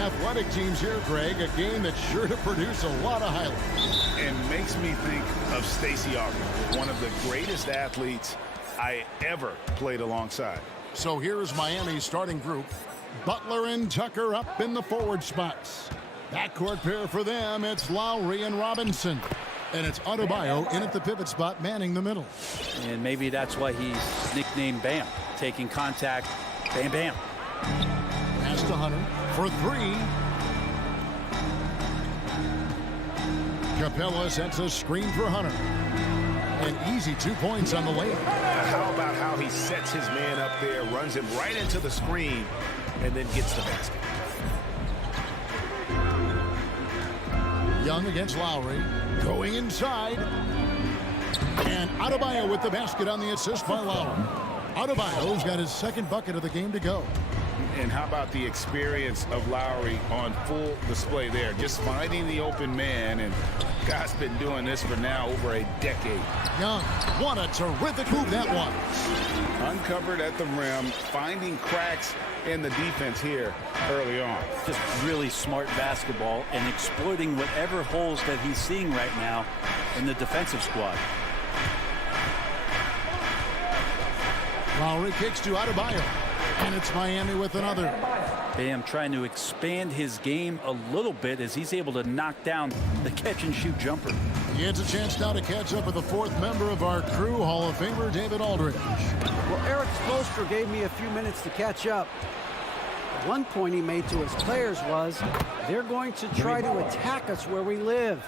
athletic teams here, Greg. A game that's sure to produce a lot of highlights. And makes me think of Stacey Augmon, one of the greatest athletes I ever played alongside. So here's Miami's starting group. Butler and Tucker up in the forward spots. Backcourt pair for them, it's Lowry and Robinson. And it's Adebayo in at the pivot spot, manning the middle. And maybe that's why he's nicknamed Bam. Taking contact, bam, bam. Pass to Hunter for three. Capella sets a screen for Hunter. An easy 2 points on the layup. How about how he sets his man up there, runs him right into the screen, and then gets the basket. Young against Lowry. Going inside. And Adebayo with the basket on the assist by Lowry. Adebayo's got his second bucket of the game to go. And how about the experience of Lowry on full display there? Just finding the open man, and God's been doing this for now over a decade. Young, what a terrific move that was. Uncovered at the rim, finding cracks in the defense here early on. Just really smart basketball and exploiting whatever holes that he's seeing right now in the defensive squad. Lowry kicks to Adebayo. And it's Miami with another. Bam trying to expand his game a little bit as he's able to knock down the catch-and-shoot jumper. He gets a chance now to catch up with the fourth member of our crew, Hall of Famer David Aldridge. Well, Eric Spoelstra gave me a few minutes to catch up. One point he made to his players was, they're going to try to attack us where we live.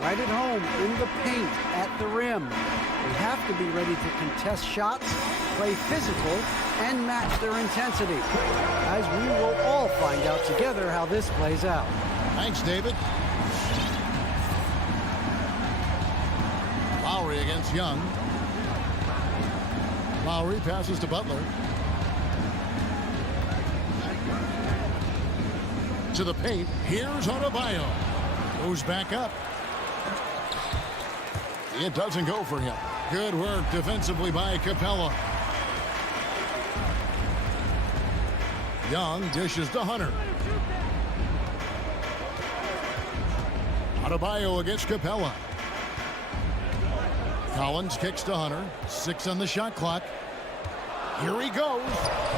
Right at home, in the paint, at the rim. We have to be ready to contest shots, play physical, and match their intensity. As we will all find out together how this plays out. Thanks, David. Lowry against Young. Lowry passes to Butler. To the paint. Here's Adebayo. Goes back up. It doesn't go for him. Good work defensively by Capella. Young dishes to Hunter. Adebayo against Capella. Collins kicks to Hunter. 6 on the shot clock. Here he goes.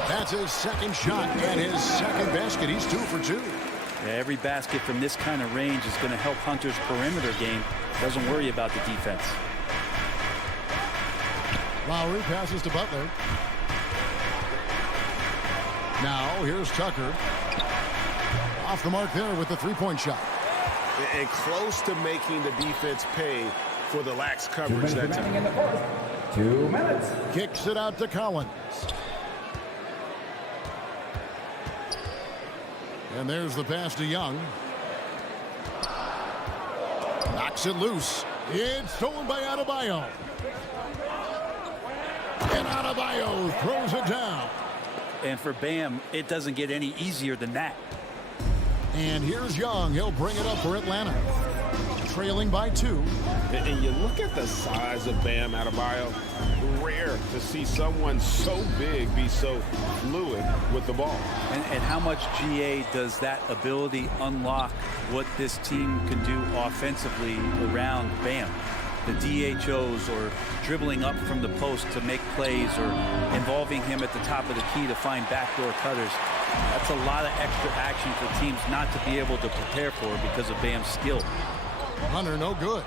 That's his second shot and his second basket. He's 2 for 2. Yeah, every basket from this kind of range is going to help Hunter's perimeter game. Doesn't worry about the defense. Lowry passes to Butler. Now here's Tucker. Off the mark there with the three-point shot. And close to making the defense pay for the lax coverage that time. In the fourth. 2 minutes. Kicks it out to Collins. And there's the pass to Young. Knocks it loose. It's stolen by Adebayo. And Adebayo throws it down. And for Bam, it doesn't get any easier than that. And here's Young. He'll bring it up for Atlanta. Trailing by 2. And you look at the size of Bam Adebayo. Rare to see someone so big be so fluid with the ball. And how much GA does that ability unlock what this team can do offensively around Bam? The DHOs or dribbling up from the post to make plays or involving him at the top of the key to find backdoor cutters. That's a lot of extra action for teams not to be able to prepare for because of Bam's skill. Hunter no good.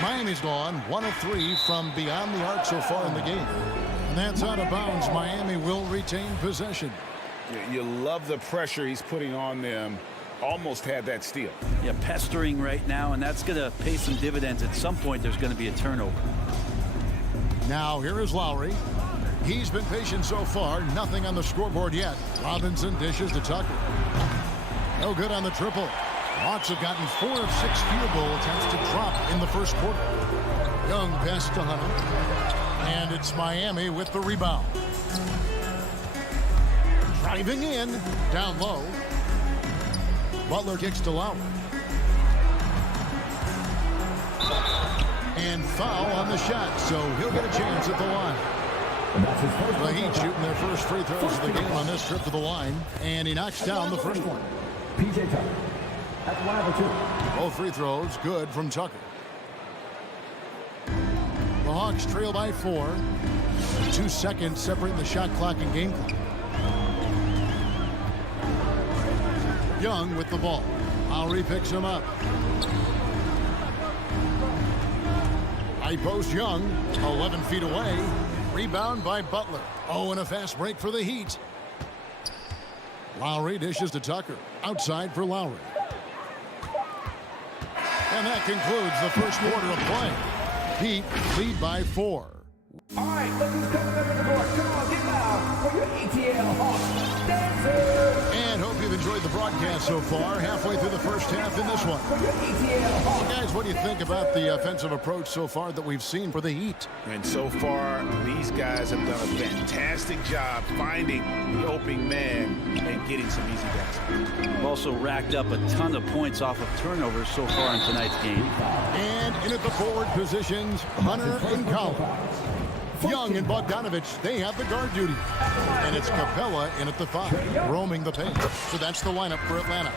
Miami's gone 1 of 3 from beyond the arc so far in the game. And that's out of bounds. Miami will retain possession. You love the pressure he's putting on them. Almost had that steal. Yeah, pestering right now, and that's going to pay some dividends. At some point, there's going to be a turnover. Now, here is Lowry. He's been patient so far. Nothing on the scoreboard yet. Robinson dishes to Tucker. No good on the triple. Hawks have gotten 4 of 6 field goal attempts to drop in the first quarter. Young pass to Hunter. And it's Miami with the rebound. Driving in. Down low. Butler kicks to Lowry. And foul on the shot, so he'll get a chance at the line. That's his first The Heat shooting their first free throws of the game on this trip to the line. And he knocks down the first one. P.J. Tucker. That's 1 of 2. Both free throws good from Tucker. The Hawks trail by 4. 2 seconds separating the shot clock and game clock. Young with the ball. Lowry picks him up. High post Young, 11 feet away. Rebound by Butler. Oh, and a fast break for the Heat. Lowry dishes to Tucker. Outside for Lowry. And that concludes the first quarter of play. Heat lead by 4. All right, look who's coming up in the board. Come on, get loud for your ETL Hawks dancers. And hope you've enjoyed the broadcast so far. Halfway through the first half in this one. For your ETL Hawks. Well, guys, what do you think about the offensive approach so far that we've seen for the Heat? And so far, these guys have done a fantastic job finding the open man and getting some easy baskets. We've also racked up a ton of points off of turnovers so far in tonight's game. And in at the forward positions, Hunter and Collins. Young and Bogdanovich, they have the guard duty. And it's Capella in at the 5, roaming the paint. So that's the lineup for Atlanta.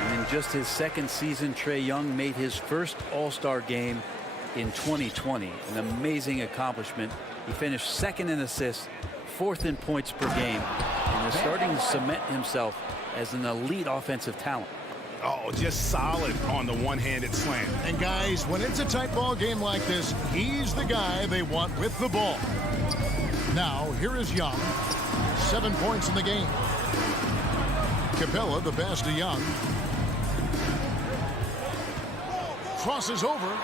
And in just his second season, Trae Young made his first All-Star game in 2020. An amazing accomplishment. He finished second in assists, 4th in points per game, and is starting to cement himself as an elite offensive talent. Oh, just solid on the one-handed slam. And guys, when it's a tight ball game like this, he's the guy they want with the ball. Now, here is Young. 7 points in the game. Capella, the pass to Young. Crosses over.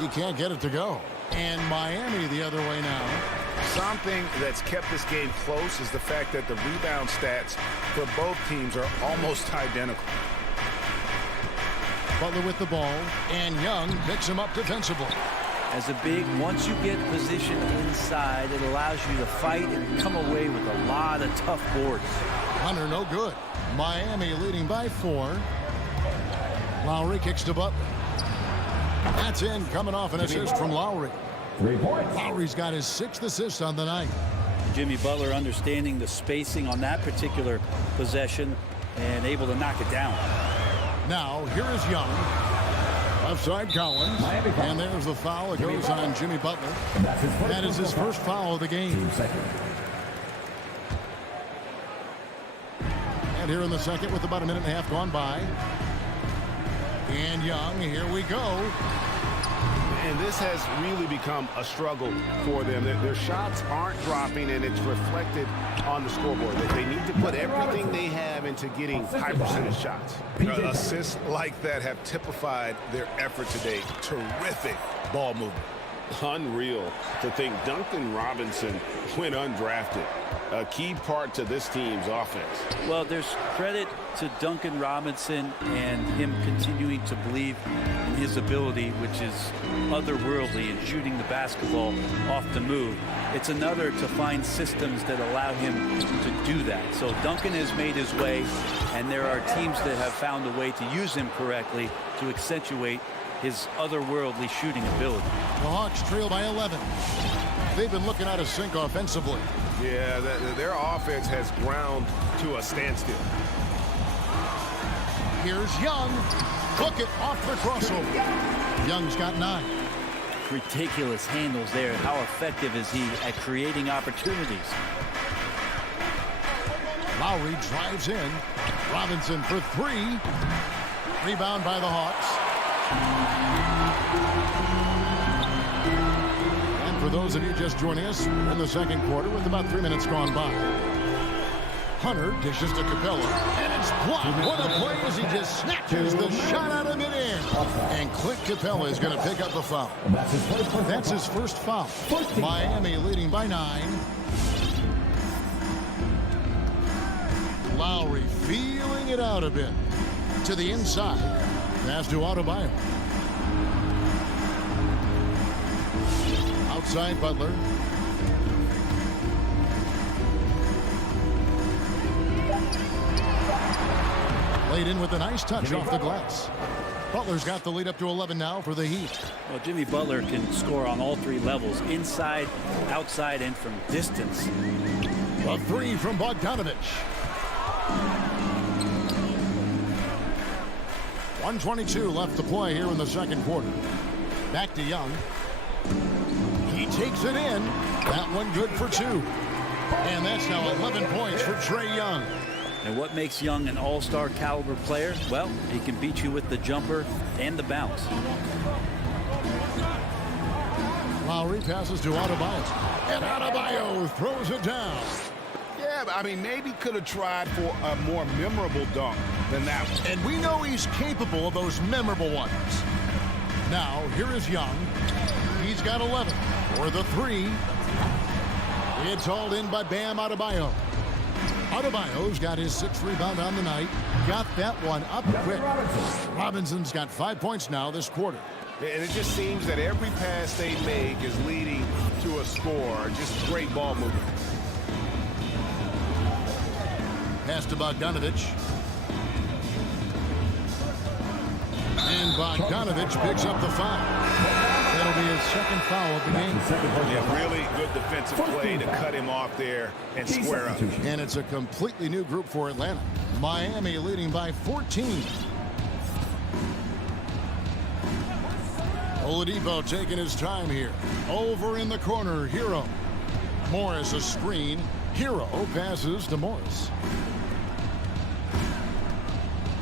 He can't get it to go. And Miami the other way now. Something that's kept this game close is the fact that the rebound stats for both teams are almost identical. Butler with the ball, and Young picks him up defensively. As a big, once you get positioned inside, it allows you to fight and come away with a lot of tough boards. Hunter no good. Miami leading by 4. Lowry kicks to Butler. That's in, coming off an assist from Lowry. 3 points. Lowry's got his 6th assist on the night. Jimmy Butler understanding the spacing on that particular possession and able to knock it down. Now, here is Young. Offside Collins. And there's the foul. It goes on Jimmy Butler. That is his first foul of the game. 2 seconds. And here in the second with about a minute and a half gone by. And Young, here we go. And this has really become a struggle for them. Their shots aren't dropping, and it's reflected on the scoreboard. They need to put everything they have into getting high percentage shots. Assists like that have typified their effort today. Terrific ball movement. Unreal to think Duncan Robinson went undrafted. A key part to this team's offense. Well, there's credit to Duncan Robinson and him continuing to believe in his ability, which is otherworldly in shooting the basketball off the move. It's another to find systems that allow him to do that. So Duncan has made his way, and there are teams that have found a way to use him correctly to accentuate his otherworldly shooting ability. The Hawks trail by 11. They've been looking out of sync offensively. Yeah, their offense has ground to a standstill. Here's Young. Cook it off the crossover. Young's got 9. Ridiculous handles there. How effective is he at creating opportunities? Lowry drives in. Robinson for 3. Rebound by the Hawks. And for those of you just joining us in the second quarter with about 3 minutes gone by, Hunter dishes to Capella, and it's blocked. What a play as he just snatches the shot out of midair. And Clint Capella is going to pick up the foul. That's his first foul. Miami leading by 9. Lowry feeling it out a bit. To the inside. Pass to Adebayo. Outside Butler. Laid in with a nice touch off the glass. Butler's got the lead up to 11 now for the Heat. Well, Jimmy Butler can score on all three levels, inside, outside, and from distance. A three from Bogdanovich. 1:22 left to play here in the second quarter. Back to Young. He takes it in. That one good for two. And that's now 11 points for Trae Young. And what makes Young an all-star caliber player? Well, he can beat you with the jumper and the bounce. Lowry passes to Adebayo. And Adebayo throws it down. Yeah, but I mean, maybe could have tried for a more memorable dunk than that one. And we know he's capable of those memorable ones. Now, here is Young. He's got 11 for the three. It's hauled in by Bam Adebayo. Adebayo's got his 6th rebound on the night. Got that one up quick. Robinson's got 5 points now this quarter. And it just seems that every pass they make is leading to a score. Just great ball movement. Pass to Bogdanovich. And Bogdanovich picks up the foul. That'll be his second foul of the game. Yeah, really good defensive play to cut him off there and square up. And it's a completely new group for Atlanta. Miami leading by 14. Oladipo taking his time here. Over in the corner, Hero. Morris a screen. Hero passes to Morris.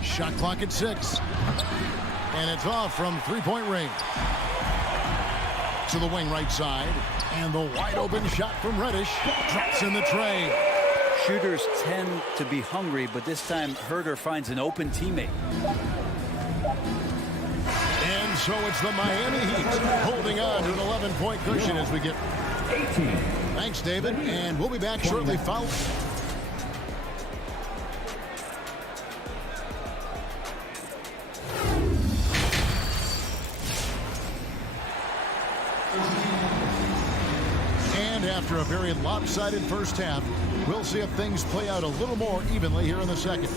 Shot clock at 6. And it's off from three-point range. To the wing right side. And the wide open shot from Reddish. Drops in the tray. Shooters tend to be hungry, but this time Herter finds an open teammate. And so it's the Miami Heat holding on to an 11-point cushion as we get 18. Thanks, David. And we'll be back shortly following. And after a very lopsided first half, we'll see if things play out a little more evenly here in the second.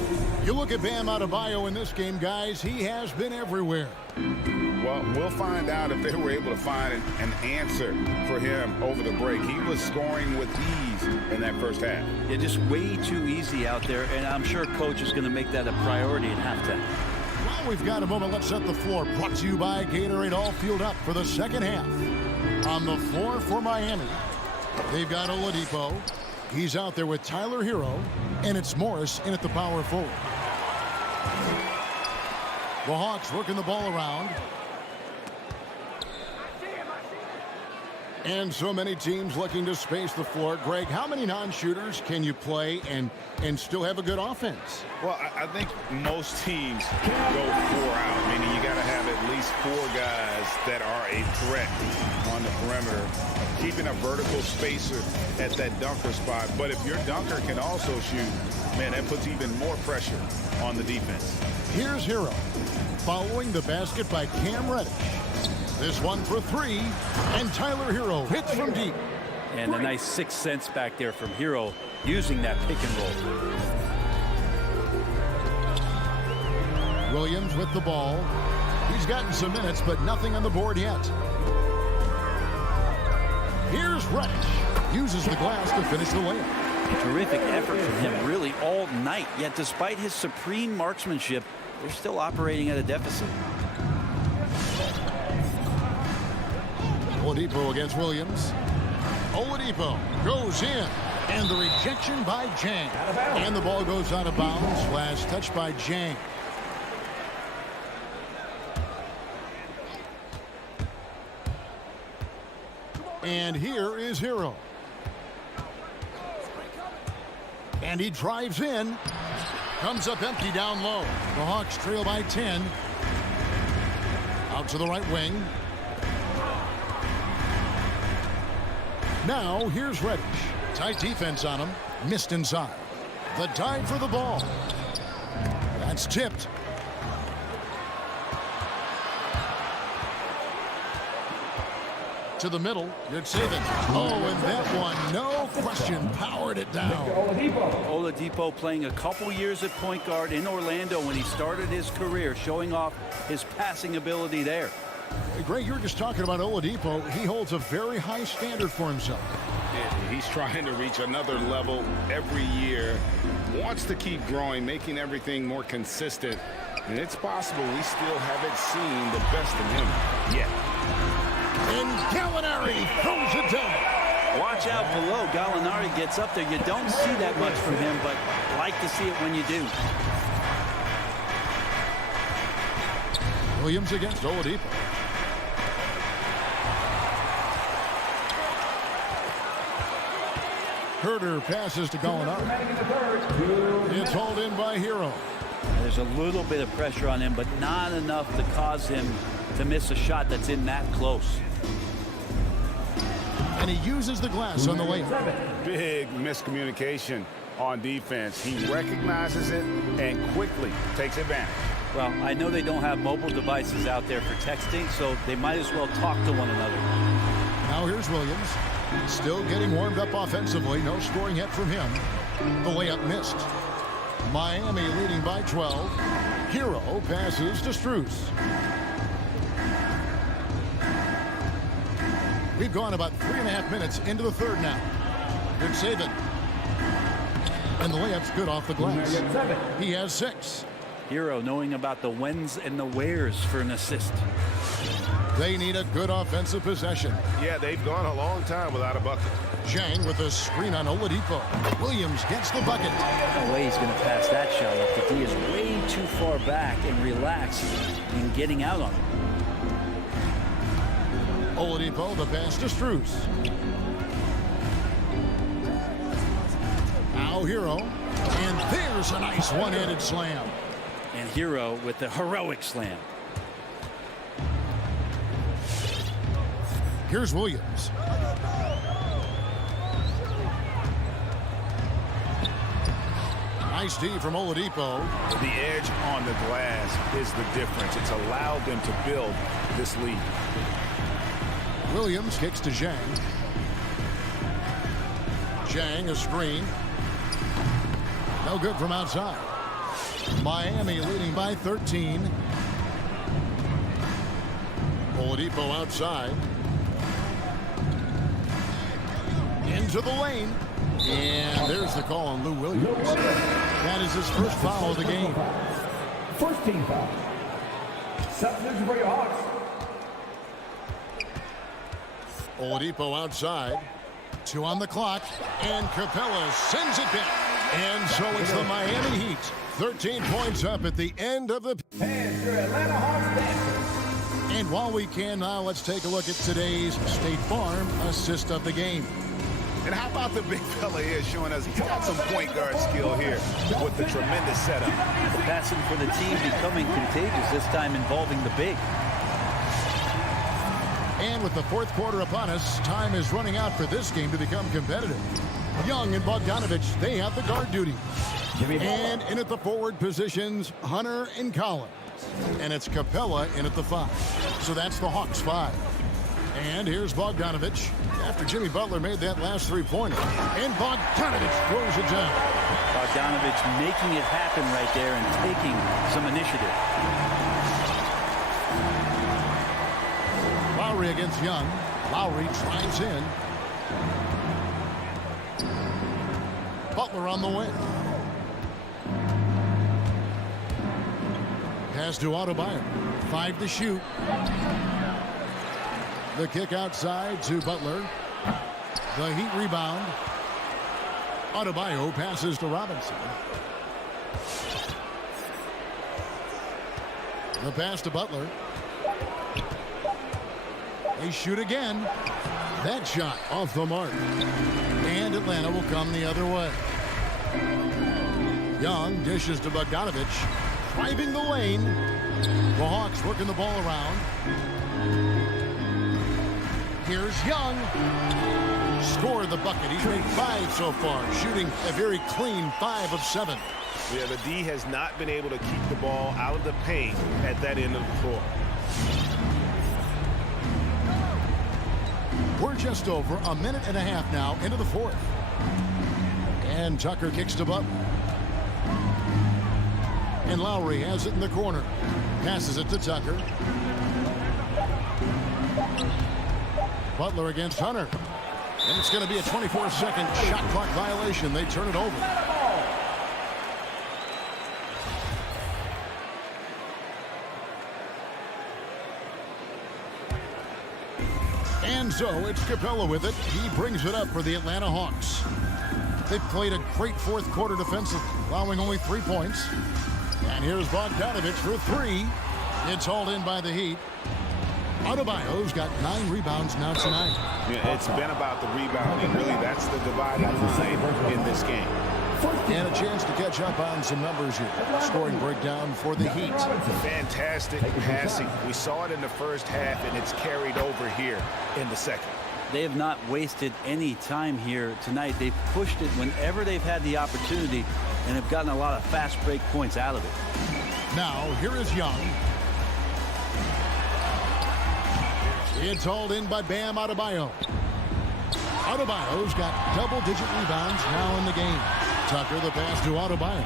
You look at Bam Adebayo in this game, guys, he has been everywhere. Well, we'll find out if they were able to find an answer for him over the break. He was scoring with ease in that first half. Yeah, just way too easy out there, and I'm sure Coach is going to make that a priority at halftime. Well, we've got a moment. Let's set the floor. Brought to you by Gatorade, all fueled up for the second half. On the floor for Miami, they've got Oladipo. He's out there with Tyler Hero, and it's Morris in at the power forward. The Hawks working the ball around. And so many teams looking to space the floor. Greg, how many non-shooters can you play and still have a good offense? Well, I think most teams go 4 out, meaning you got to have at least 4 guys that are a threat on the perimeter, keeping a vertical spacer at that dunker spot. But if your dunker can also shoot, man, that puts even more pressure on the defense. Here's Hero, following the basket by Cam Reddish. This one for 3, and Tyler Hero hits from deep. And a nice 6 cents back there from Hero using that pick and roll. Williams with the ball. He's gotten some minutes, but nothing on the board yet. Here's Reddish. Uses the glass to finish the layup. Terrific effort from him really all night. Yet despite his supreme marksmanship, they're still operating at a deficit. Oladipo against Williams. Oladipo goes in. And the rejection by Jang. And the ball goes out of bounds. Last touch by Jang. And here is Hero. And he drives in. Comes up empty down low. The Hawks trail by 10. Out to the right wing. Now, here's Reddish. Tight defense on him. Missed inside. The dive for the ball. That's tipped. To the middle, good saving. Oh, and that one, no question, powered it down. Oladipo playing a couple years at point guard in Orlando when he started his career, showing off his passing ability there. Greg, you were just talking about Oladipo. He holds a very high standard for himself. Yeah, he's trying to reach another level every year. Wants to keep growing, making everything more consistent. And it's possible we still haven't seen the best of him yet. And Gallinari throws it down. Watch out below. Gallinari gets up there. You don't see that much from him, but like to see it when you do. Williams against Oladipo. Herter passes to Gallinari. It's hauled in by Hero. There's a little bit of pressure on him, but not enough to cause him to miss a shot that's in that close. And he uses the glass on the layup. Big miscommunication on defense. He recognizes it and quickly takes advantage. Well, I know they don't have mobile devices out there for texting, so they might as well talk to one another. Now here's Williams. Still getting warmed up offensively. No scoring yet from him. The layup missed. Miami leading by 12. Hero passes to Strus. We've gone about 3.5 minutes into the third now. Good saving. And the layup's good off the glass. He has 6. Hero knowing about the whens and the wheres for an assist. They need a good offensive possession. Yeah, they've gone a long time without a bucket. Zhang with a screen on Oladipo. Williams gets the bucket. No way he's going to pass that shot up. The D is way too far back and relaxed in getting out on him. Oladipo, the pass to Strus. Now Hero. And there's a nice one-handed slam. And Hero with the heroic slam. Here's Williams. Nice D from Oladipo. The edge on the glass is the difference. It's allowed them to build this lead. Williams kicks to Zhang. Zhang, a screen. No good from outside. Miami leading by 13. Oladipo outside. Into the lane. And there's the call on Lou Williams. That is his first foul of the game. First team foul. Substitution for your Hawks. Oladipo outside. 2 on the clock. And Capella sends it back. And so it's the Miami Heat. 13 points up at the end of the... And your Atlanta Hawks dancers. And while we can now, let's take a look at today's State Farm assist of the game. And how about the big fella here showing us he's got some point guard skill here with the tremendous setup. The passing for the team becoming contagious, this time involving the big. And with the fourth quarter upon us, time is running out for this game to become competitive. Young and Bogdanovich, they have the guard duty. And in at the forward positions, Hunter and Collins. And it's Capella in at the 5. So that's the Hawks 5. And here's Bogdanovich after Jimmy Butler made that last 3-pointer. And Bogdanovich throws it down. Bogdanovich making it happen right there and taking some initiative. Lowry against Young. Lowry drives in. Butler on the wing. Pass to Adebayo. 5 to shoot. The kick outside to Butler. The Heat rebound. Adebayo passes to Robinson. The pass to Butler. They shoot again. That shot off the mark. And Atlanta will come the other way. Young dishes to Bogdanovich. Driving the lane. The Hawks working the ball around. Here's Young. Scored the bucket. He's made 5 so far. Shooting a very clean 5 of 7. Yeah, the D has not been able to keep the ball out of the paint at that end of the floor. We're just over a minute and a half now into the fourth. And Tucker kicks to Butler. And Lowry has it in the corner. Passes it to Tucker. Butler against Hunter. And it's going to be a 24-second shot clock violation. They turn it over. And so it's Capella with it. He brings it up for the Atlanta Hawks. They've played a great fourth quarter defensively, allowing only 3 points. And here's Bogdanovich for three. It's hauled in by the Heat. Adebayo's got 9 rebounds now tonight. Yeah, it's been about the rebounding. Really, that's the dividing line in this game. And a chance to catch up on some numbers here. Scoring breakdown for the Heat. Fantastic passing. We saw it in the first half, and it's carried over here in the second. They have not wasted any time here tonight. They've pushed it whenever they've had the opportunity and have gotten a lot of fast break points out of it. Now, here is Young. It's hauled in by Bam Adebayo. Adebayo's got double-digit rebounds now in the game. Tucker the pass to Adebayo.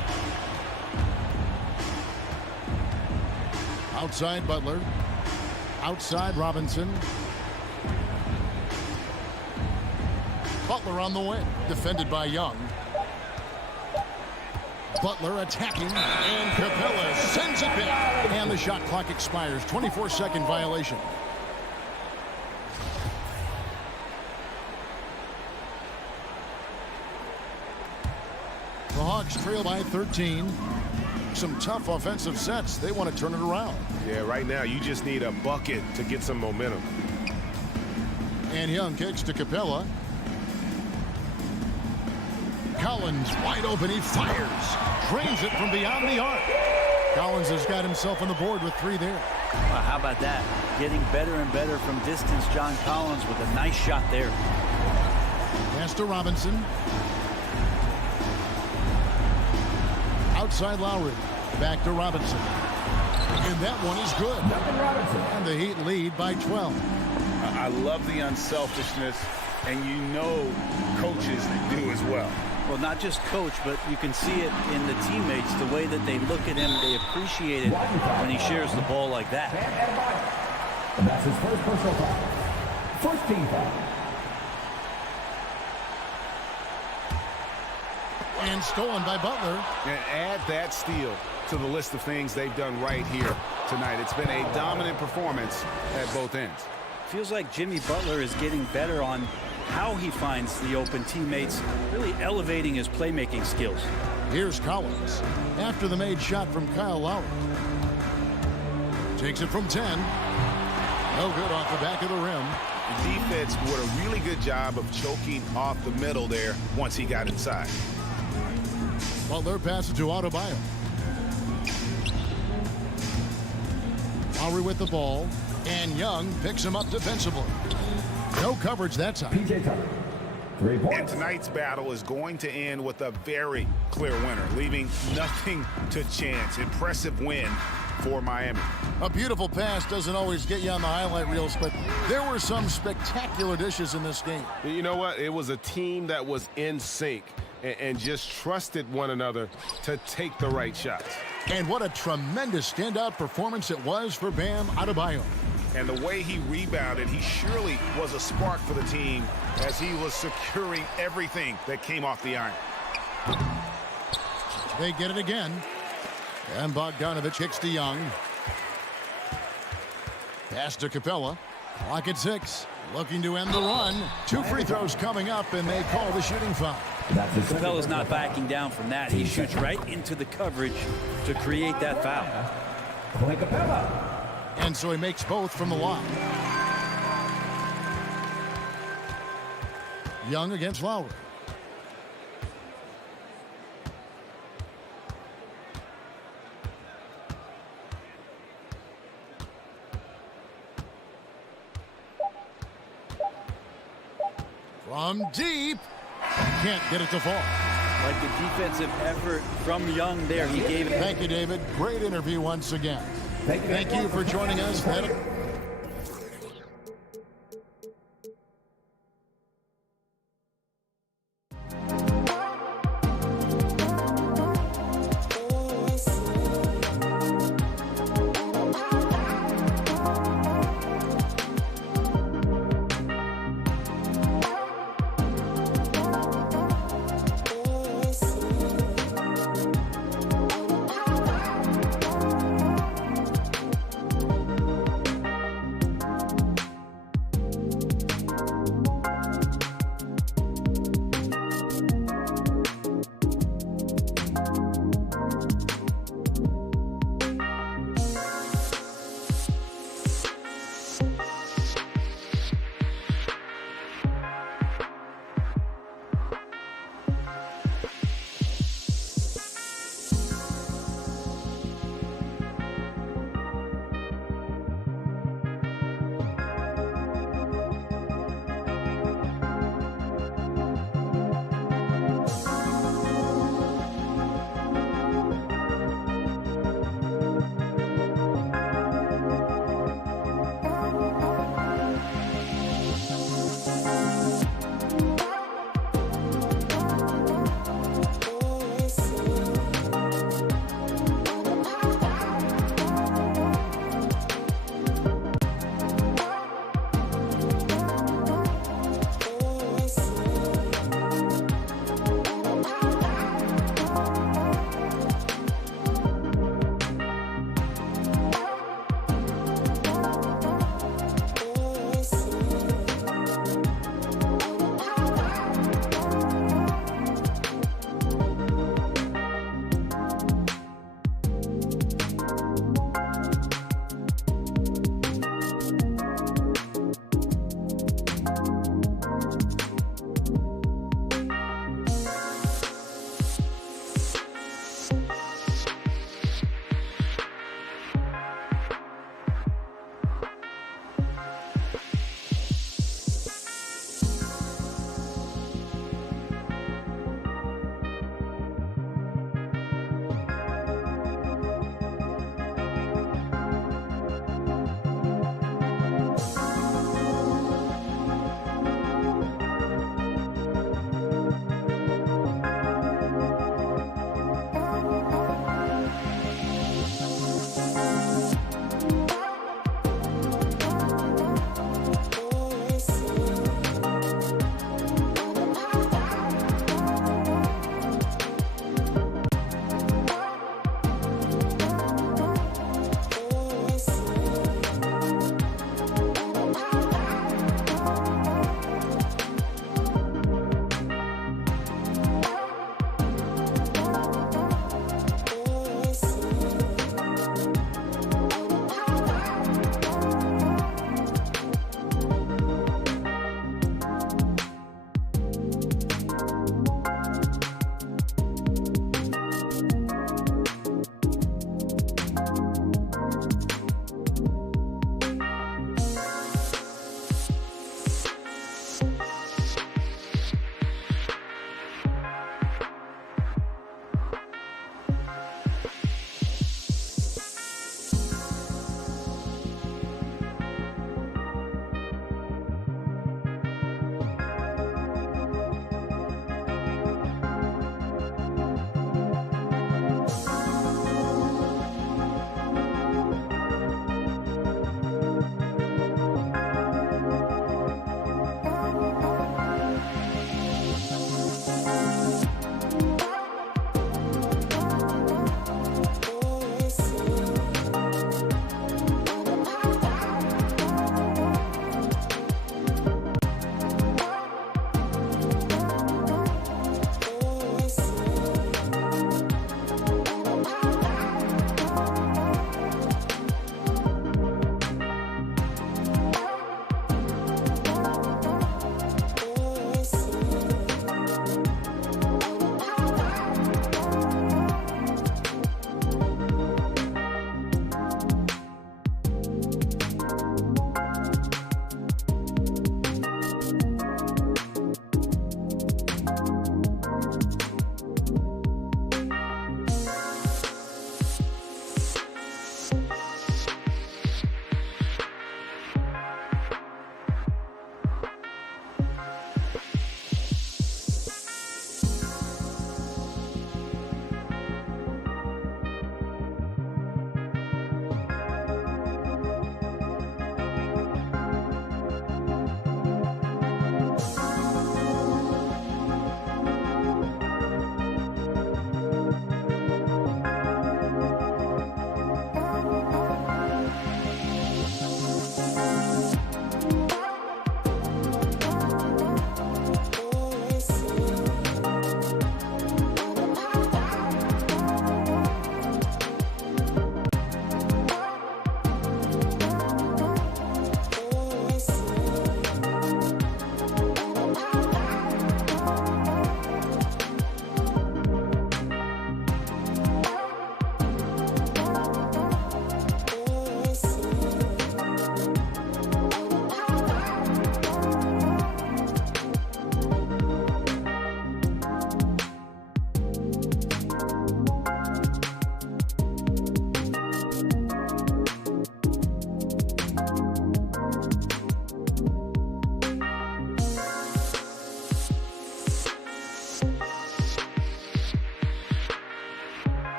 Outside Butler. Outside Robinson. Butler on the wing. Defended by Young. Butler attacking. And Capella sends it back. And the shot clock expires. 24-second violation. The Hawks trail by 13. Some tough offensive sets. They want to turn it around. Yeah, right now you just need a bucket to get some momentum. And Young kicks to Capella. Collins wide open. He fires. Drains it from beyond the arc. Collins has got himself on the board with 3 there. Well, how about that? Getting better and better from distance. John Collins with a nice shot there. Pass to Robinson. Outside Lowry. Back to Robinson. And that one is good. And the Heat lead by 12. I love the unselfishness, and you know coaches do as well. Well, not just coach, but you can see it in the teammates, the way that they look at him. They appreciate it when he shares the ball like that. And that's his first personal foul. First team foul. And stolen by Butler. And add that steal to the list of things they've done right here tonight. It's been a dominant performance at both ends. Feels like Jimmy Butler is getting better on how he finds the open teammates, really elevating his playmaking skills. Here's Collins after the made shot from Kyle Lowry. Takes it from 10. No good off the back of the rim. The defense did a really good job of choking off the middle there once he got inside. Butler passes to Adebayo. Lowry with the ball. And Young picks him up defensively. No coverage that time. PJ Tucker. 3 points. And tonight's battle is going to end with a very clear winner, leaving nothing to chance. Impressive win for Miami. A beautiful pass doesn't always get you on the highlight reels, but there were some spectacular dishes in this game. You know what? It was a team that was in sync and just trusted one another to take the right shots. And what a tremendous standout performance it was for Bam Adebayo. And the way he rebounded, he surely was a spark for the team as he was securing everything that came off the iron. They get it again. And Bogdanovich kicks to Young. Pass to Capella. Clock at 6. Looking to end the run. 2 free throws coming up, and they call the shooting foul. Capella's not backing down from that. He shoots right into the coverage to create that foul. Clint Capella. And so he makes both from the line. Young against Lowry. From deep. Can't get it to fall. Like the defensive effort from Young there. He gave it. Thank you, David. Great interview once again. Thank you for joining us.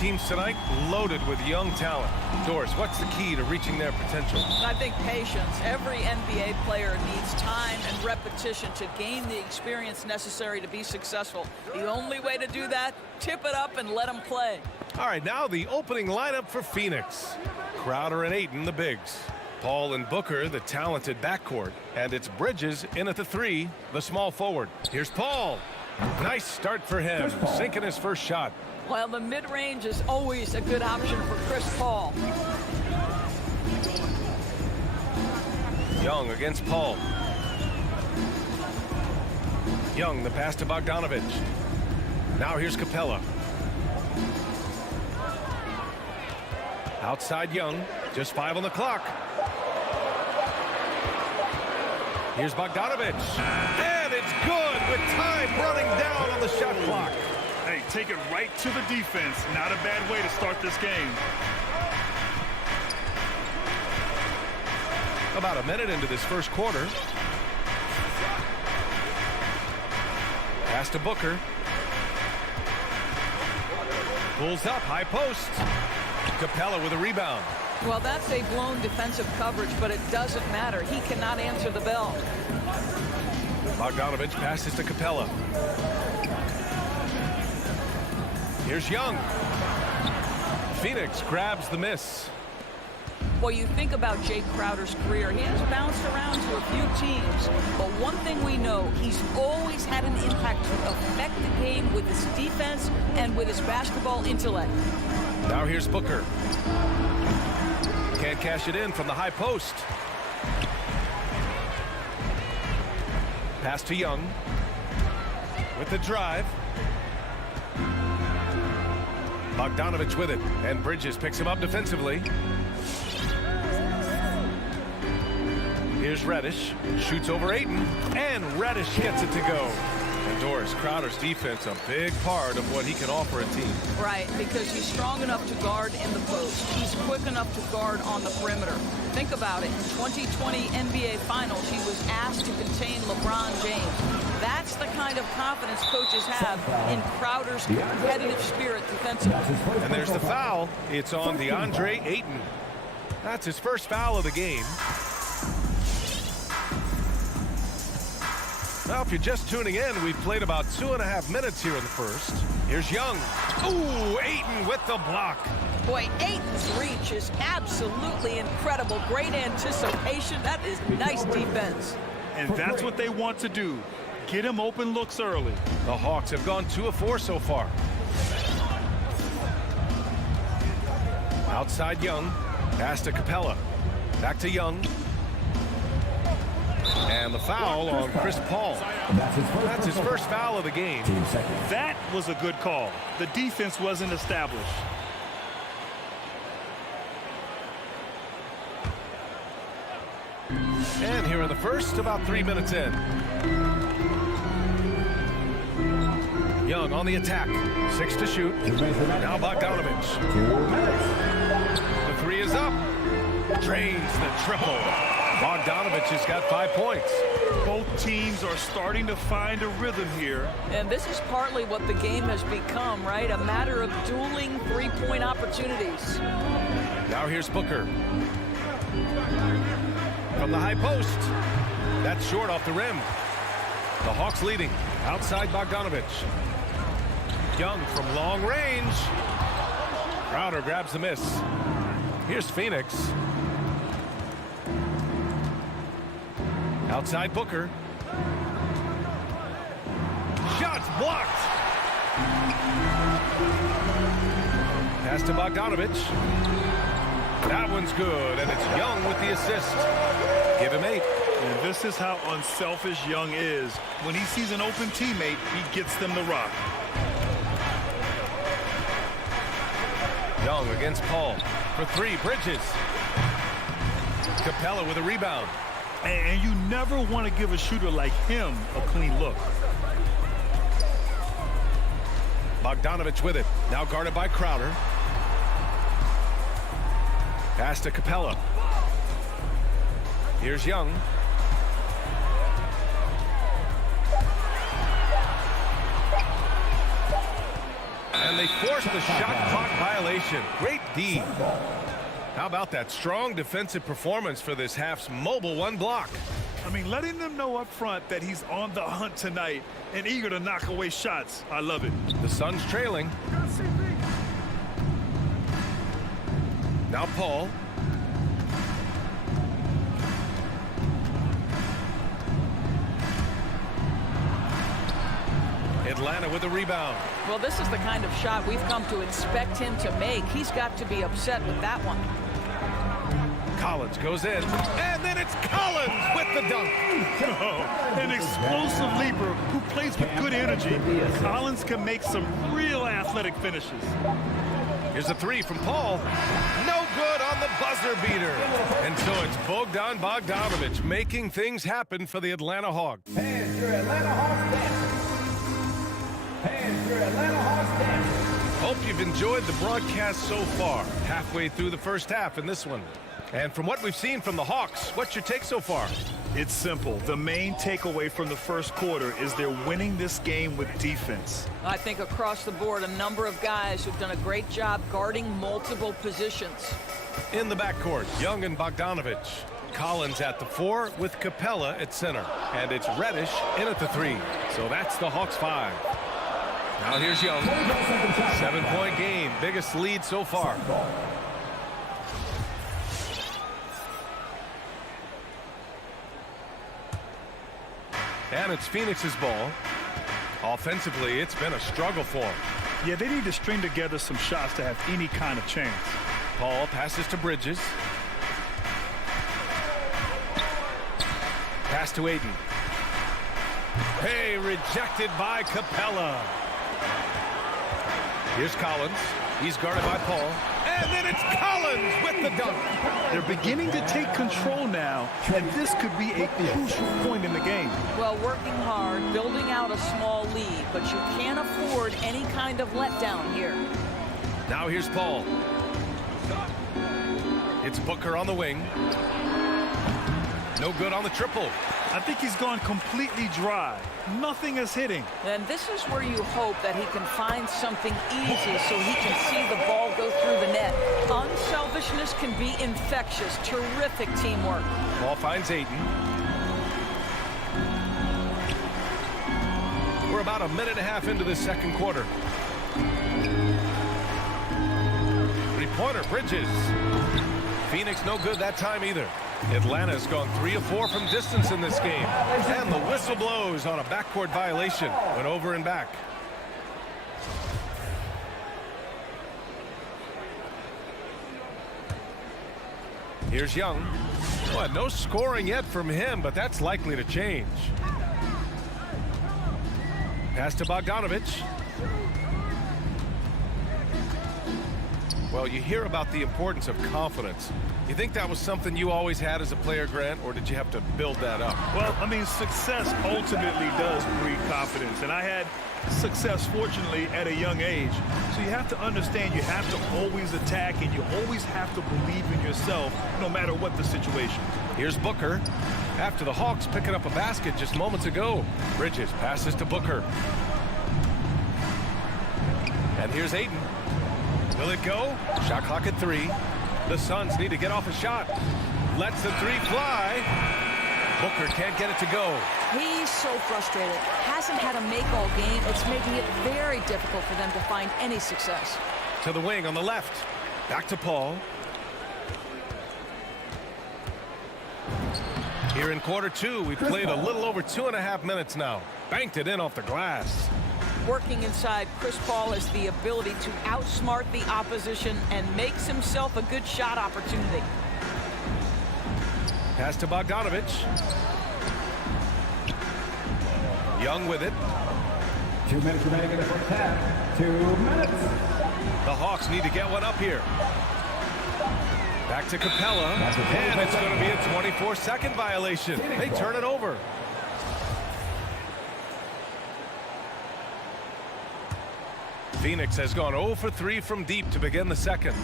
teams tonight loaded with young talent. Doris, what's the key to reaching their potential? I think patience. Every NBA player needs time and repetition to gain the experience necessary to be successful. The only way to do that, tip it up and let them play. All right, now the opening lineup for Phoenix. Crowder and Ayton, the bigs. Paul and Booker, the talented backcourt. And it's Bridges in at the 3, the small forward. Here's Paul. Nice start for him, sinking his first shot. Well, the mid-range is always a good option for Chris Paul. Young against Paul. Young, the pass to Bogdanovich. Now here's Capella. Outside Young, just 5 on the clock. Here's Bogdanovich. And it's good with time running down on the shot clock. Hey, take it right to the defense. Not a bad way to start this game. About a minute into this first quarter. Pass to Booker. Pulls up, high post. Capella with a rebound. Well, that's a blown defensive coverage, but it doesn't matter. He cannot answer the bell. Bogdanovich passes to Capella. Here's Young. Phoenix grabs the miss. Well, you think about Jay Crowder's career. He has bounced around to a few teams, but one thing we know, he's always had an impact to affect the game with his defense and with his basketball intellect. Now here's Booker. Can't cash it in from the high post. Pass to Young. With the drive. Bogdanovich with it, and Bridges picks him up defensively. Here's Reddish, shoots over Ayton, and Reddish gets it to go. And Doris, Crowder's defense, a big part of what he can offer a team. Right, because he's strong enough to guard in the post. He's quick enough to guard on the perimeter. Think about it. In 2020 NBA Finals, he was asked to contain LeBron James. That's the kind of confidence coaches have in Crowder's competitive spirit defensively. And there's the foul. It's on DeAndre Ayton. That's his first foul of the game. Well, if you're just tuning in, we've played about 2.5 minutes here in the first. Here's Young. Ooh, Ayton with the block. Boy, Ayton's reach is absolutely incredible. Great anticipation. That is nice defense. And that's what they want to do. Get him open looks early. The Hawks have gone 2 of 4 so far. Outside Young. Pass to Capella. Back to Young. And the foul on Chris Paul. That's his first foul of the game. That was a good call. The defense wasn't established. And here in the first, about 3 minutes in. Young on the attack. 6 to shoot. Now Bogdanovich. The 3 is up. Drains the triple. Bogdanovich has got 5 points. Both teams are starting to find a rhythm here. And this is partly what the game has become, right? A matter of dueling three-point opportunities. Now here's Booker. From the high post. That's short off the rim. The Hawks leading. Outside Bogdanovich. Young from long range. Crowder grabs the miss. Here's Phoenix. Outside Booker. Shots blocked. Pass to Bogdanovich. That one's good, and it's Young with the assist. Give him 8. And this is how unselfish Young is. When he sees an open teammate, he gets them the rock. Young against Paul. For 3, Bridges. Capella with a rebound. And you never want to give a shooter like him a clean look. Bogdanovich with it. Now guarded by Crowder. Pass to Capella. Here's Young. And they force the shot clock violation. Great D. How about that strong defensive performance for this half's mobile one block? I mean, letting them know up front that he's on the hunt tonight and eager to knock away shots. I love it. The Suns trailing. Now Paul. Atlanta with a rebound. Well, this is the kind of shot we've come to expect him to make. He's got to be upset with that one. Collins goes in, and then it's Collins with the dunk. An explosive leaper who plays with good energy. Collins can make some real athletic finishes. Here's a three from Paul. No good on the buzzer beater. And so it's Bogdan Bogdanović making things happen for the Atlanta Hawks. And your Atlanta Hawks dancers. And your Atlanta Hawks dancers. Hope you've enjoyed the broadcast so far. Halfway through the first half in this one. And from what we've seen from the Hawks, what's your take so far? It's simple. The main takeaway from the first quarter is they're winning this game with defense. I think across the board, a number of guys who've done a great job guarding multiple positions. In the backcourt, Young and Bogdanović. Collins at the 4 with Capella at center. And it's Reddish in at the 3. So that's the Hawks 5. Now here's Young. 7-point game. Biggest lead so far. And it's Phoenix's ball. Offensively, it's been a struggle for them. Yeah, they need to string together some shots to have any kind of chance. Paul passes to Bridges. Pass to Aiden. Hey, rejected by Capella. Here's Collins. He's guarded by Paul. And then it's Collins with the dunk. They're beginning to take control now, and this could be a crucial point in the game. Well, working hard, building out a small lead, but you can't afford any kind of letdown here. Now here's Paul. It's Booker on the wing. No good on the triple. I think he's gone completely dry. Nothing is hitting. And this is where you hope that he can find something easy so he can see the ball go through the net. Unselfishness can be infectious. Terrific teamwork. Ball finds Aiden. We're about a minute and a half into the second quarter. Three-pointer, Bridges. Phoenix no good that time either. Atlanta's gone 3 of 4 from distance in this game. And the whistle blows on a backcourt violation. Went over and back. Here's Young. Well, no scoring yet from him, but that's likely to change. Pass to Bogdanović. Well, you hear about the importance of confidence. You think that was something you always had as a player, Grant, or did you have to build that up? Well, I mean, success ultimately does breed confidence, and I had success, fortunately, at a young age. So you have to understand you have to always attack, and you always have to believe in yourself, no matter what the situation. Here's Booker. After the Hawks picking up a basket just moments ago. Bridges passes to Booker. And here's Aiden. Will it go? Shot clock at 3. The Suns need to get off a shot. Lets the 3 fly. Booker can't get it to go. He's so frustrated. Hasn't had a make all game. It's making it very difficult for them to find any success. To the wing on the left. Back to Paul. Here in quarter 2, we've played a little over 2.5 minutes now. Banked it in off the glass. Working inside, Chris Paul has the ability to outsmart the opposition and makes himself a good shot opportunity. Pass to Bogdanović. Young with it. 2 minutes remaining in the first half. 2 minutes. The Hawks need to get one up here. Back to Capella. And it's going to be a 24-second violation. They turn it over. Phoenix has gone 0 for 3 from deep to begin the second.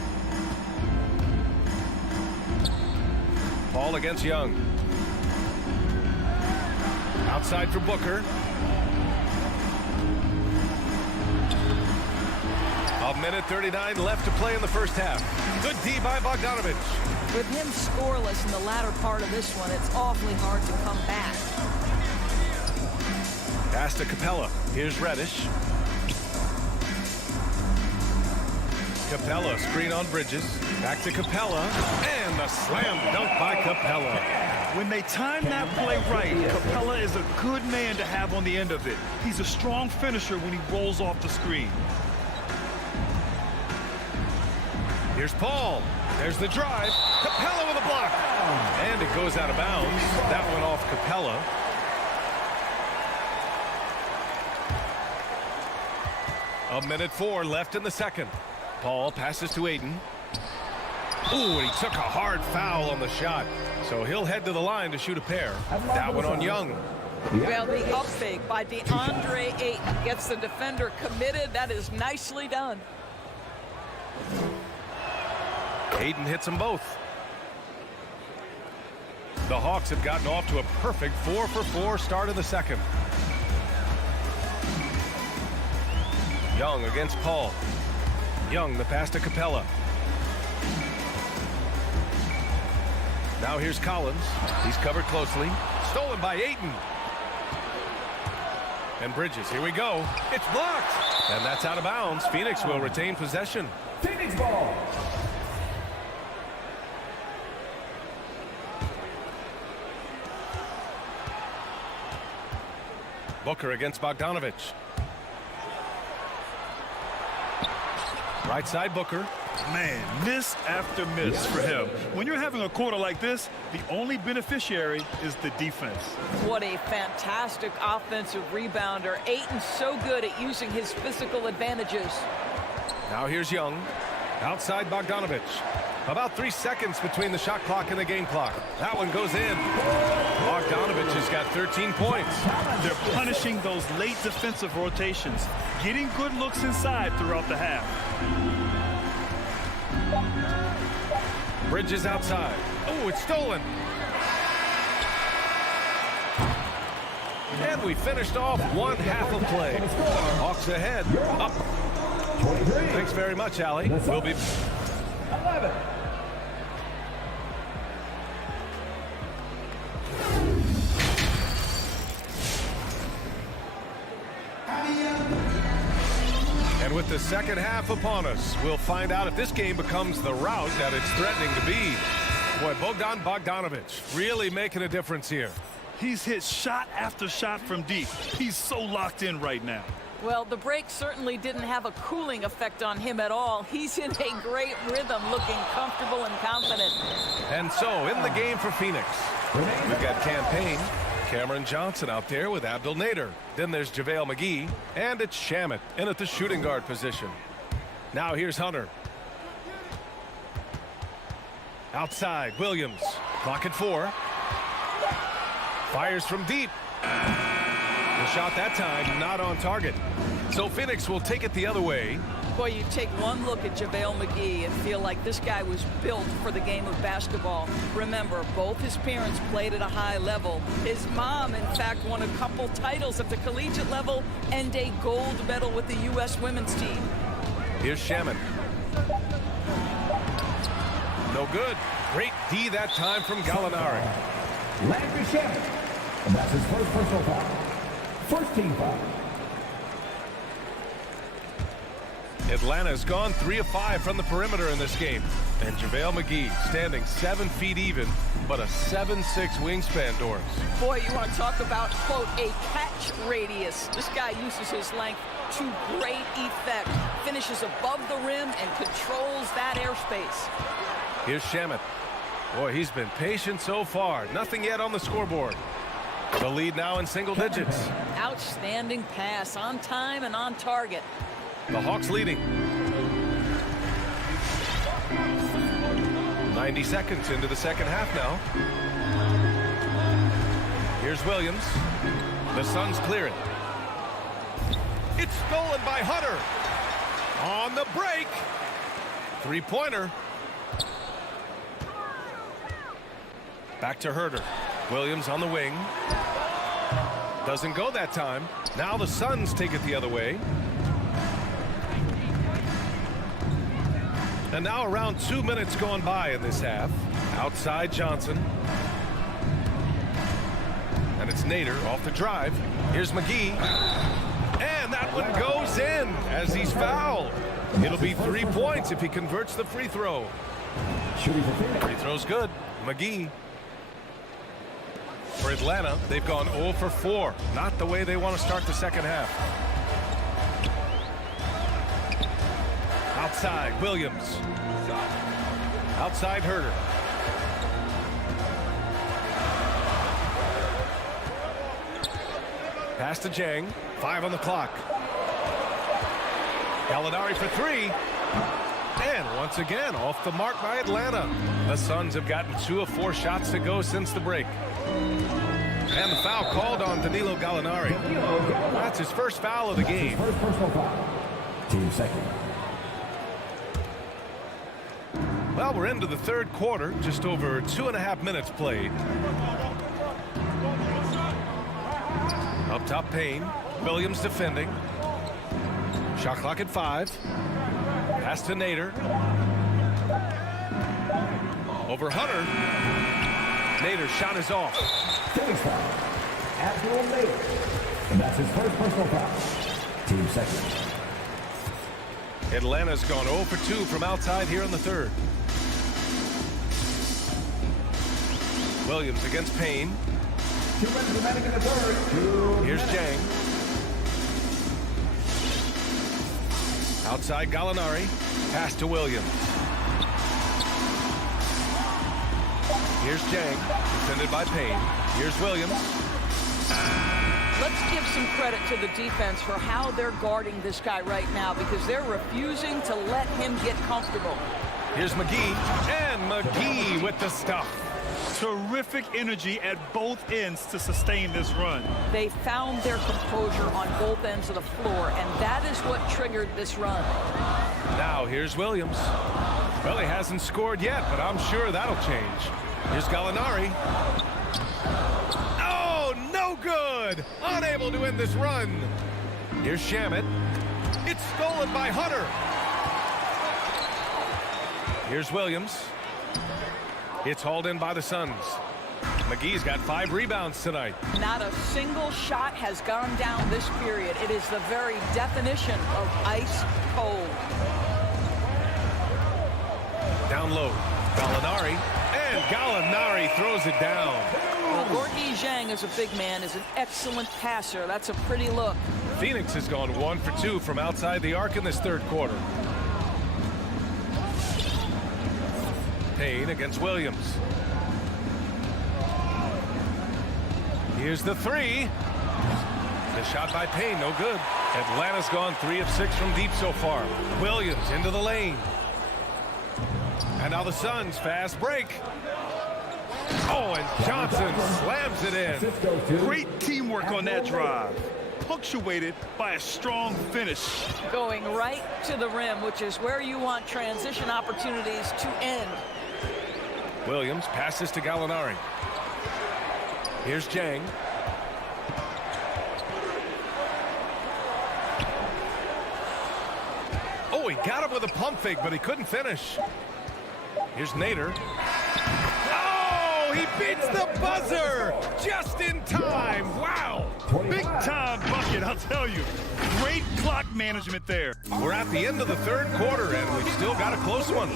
Paul against Young. Outside for Booker. 1:39 left to play in the first half. Good D by Bogdanovich. With him scoreless in the latter part of this one, it's awfully hard to come back. Pass to Capella. Here's Reddish. Capella, screen on Bridges. Back to Capella. And a slam dunk by Capella. When they time that play right, Capella is a good man to have on the end of it. He's a strong finisher when he rolls off the screen. Here's Paul. There's the drive. Capella with a block. And it goes out of bounds. That one off Capella. A minute 4 left in the second. Paul passes to Ayton. Ooh, and he took a hard foul on the shot. So he'll head to the line to shoot a pair. That one on Young. Well, the up fake by DeAndre Ayton gets the defender committed. That is nicely done. Ayton hits them both. The Hawks have gotten off to a perfect 4-for-4 start of the second. Young against Paul. Young, the pass to Capella. Now here's Collins. He's covered closely. Stolen by Ayton. And Bridges, here we go. It's blocked. And that's out of bounds. Phoenix will retain possession. Phoenix ball. Booker against Bogdanovich. Right side Booker. Man, miss after miss for him. When you're having a quarter like this, the only beneficiary is the defense. What a fantastic offensive rebounder. Ayton's so good at using his physical advantages. Now here's Young. Outside Bogdanovich. About 3 seconds between the shot clock and the game clock. That one goes in. Bogdanovich has got 13 points. They're punishing those late defensive rotations, getting good looks inside throughout the half. Bridges outside. Oh, it's stolen. And we finished off one half of play. Hawks ahead. Up. Thanks very much, Allie. We'll be... 11. And with the second half upon us, we'll find out if this game becomes the rout that it's threatening to be. Boy, Bogdanovich really making a difference here. He's hit shot after shot from deep. He's so locked in right now. Well, the break certainly didn't have a cooling effect on him at all. He's in a great rhythm, looking comfortable and confident. And so, in the game for Phoenix, we've got Campaign, Cameron Johnson out there with Abdel Nader. Then there's JaVale McGee, and it's Shamet in at the shooting guard position. Now here's Hunter. Outside, Williams. Clock at 4. Fires from deep. The shot that time not on target. So Phoenix will take it the other way. Boy, you take one look at JaVale McGee and feel like this guy was built for the game of basketball. Remember, both his parents played at a high level. His mom, in fact, won a couple titles at the collegiate level and a gold medal with the U.S. women's team. Here's Shamet. No good. Great D that time from Gallinari. Landry Shamet. And that's his first personal foul. First team foul. Atlanta's gone 3 of 5 from the perimeter in this game. And JaVale McGee standing 7 feet even, but a 7'6" wingspan, Doris. Boy, you want to talk about, quote, a catch radius. This guy uses his length to great effect. Finishes above the rim and controls that airspace. Here's Shamet. Boy, he's been patient so far. Nothing yet on the scoreboard. The lead now in single digits. Outstanding pass, on time and on target. The Hawks leading. 90 seconds into the second half now. Here's Williams. The Suns clear it. It's stolen by Hunter. On the break. Three-pointer. Back to Herter. Williams on the wing. Doesn't go that time. Now the Suns take it the other way. And now around 2 minutes gone by in this half. Outside Johnson. And it's Nader off the drive. Here's McGee. And that one goes in as he's fouled. It'll be 3 points if he converts the free throw. Free throw's good. McGee. For Atlanta, they've gone 0 for 4. Not the way they want to start the second half. Outside, Williams. Outside, Herter. Pass to Jang. 5 on the clock. Gallinari for 3. And once again, off the mark by Atlanta. The Suns have gotten 2 of 4 shots to go since the break. And the foul called on Danilo Gallinari. That's his first foul of the game. First personal foul. Team second. Well, we're into the third quarter. Just over 2.5 minutes played. Up top, Payne. Williams defending. Shot clock at 5. Pass to Nader. Over Hunter. Nader's shot is off. Team's foul. Abdul Nader. And that's his first personal foul. Team second. Atlanta's gone 0 for 2 from outside here in the third. Williams against Payne. 2 minutes remaining in the third. Here's Jang. Outside Gallinari. Pass to Williams. Here's Jang. Defended by Payne. Here's Williams. Let's give some credit to the defense for how they're guarding this guy right now, because they're refusing to let him get comfortable. Here's McGee. And McGee with the stuff. Terrific energy at both ends to sustain this run. They found their composure on both ends of the floor, and that is what triggered this run. Now here's Williams. Well, he hasn't scored yet, but I'm sure that'll change. Here's Gallinari. Oh, no good! Unable to end this run. Here's Shamet. It's stolen by Hunter. Here's Williams. It's hauled in by the Suns. McGee's got 5 rebounds tonight. Not a single shot has gone down this period. It is the very definition of ice cold. Down low. Gallinari. And Gallinari throws it down. Well, Gorgui Zhang, as a big man, is an excellent passer. That's a pretty look. Phoenix has gone 1 for 2 from outside the arc in this third quarter. Payne against Williams. Here's the 3. The shot by Payne, no good. Atlanta's gone 3 of 6 from deep so far. Williams into the lane. And now the Suns fast break. Oh, and Johnson slams it in. Great teamwork on that drive, punctuated by a strong finish. Going right to the rim, which is where you want transition opportunities to end. Williams passes to Gallinari. Here's Jang. Oh, he got him with a pump fake, but he couldn't finish. Here's Nader. Oh, he beats the buzzer just in time. Wow. Big time bucket, I'll tell you. Great clock management there. We're at the end of the third quarter, and we've still got a close one.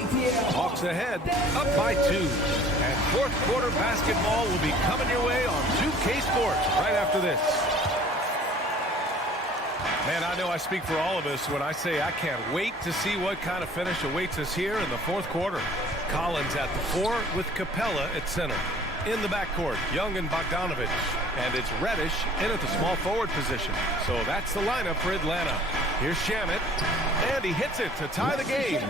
Hawks ahead, up by 2. And fourth quarter basketball will be coming your way on 2K Sports right after this. Man, I know I speak for all of us when I say I can't wait to see what kind of finish awaits us here in the fourth quarter. Collins at the 4 with Capella at center. In the backcourt, Young and Bogdanovich. And it's Reddish in at the small forward position. So that's the lineup for Atlanta. Here's Shamet. And he hits it to tie the game.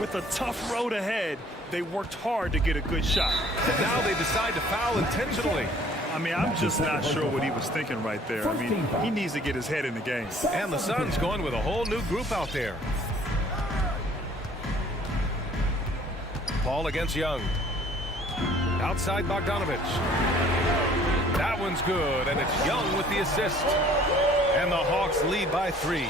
With a tough road ahead, they worked hard to get a good shot. And now they decide to foul intentionally. I mean, I'm just not sure what he was thinking right there. I mean, he needs to get his head in the game. And the Suns going with a whole new group out there. Paul against Young. Outside Bogdanovich. That one's good, and it's Young with the assist. And the Hawks lead by 3.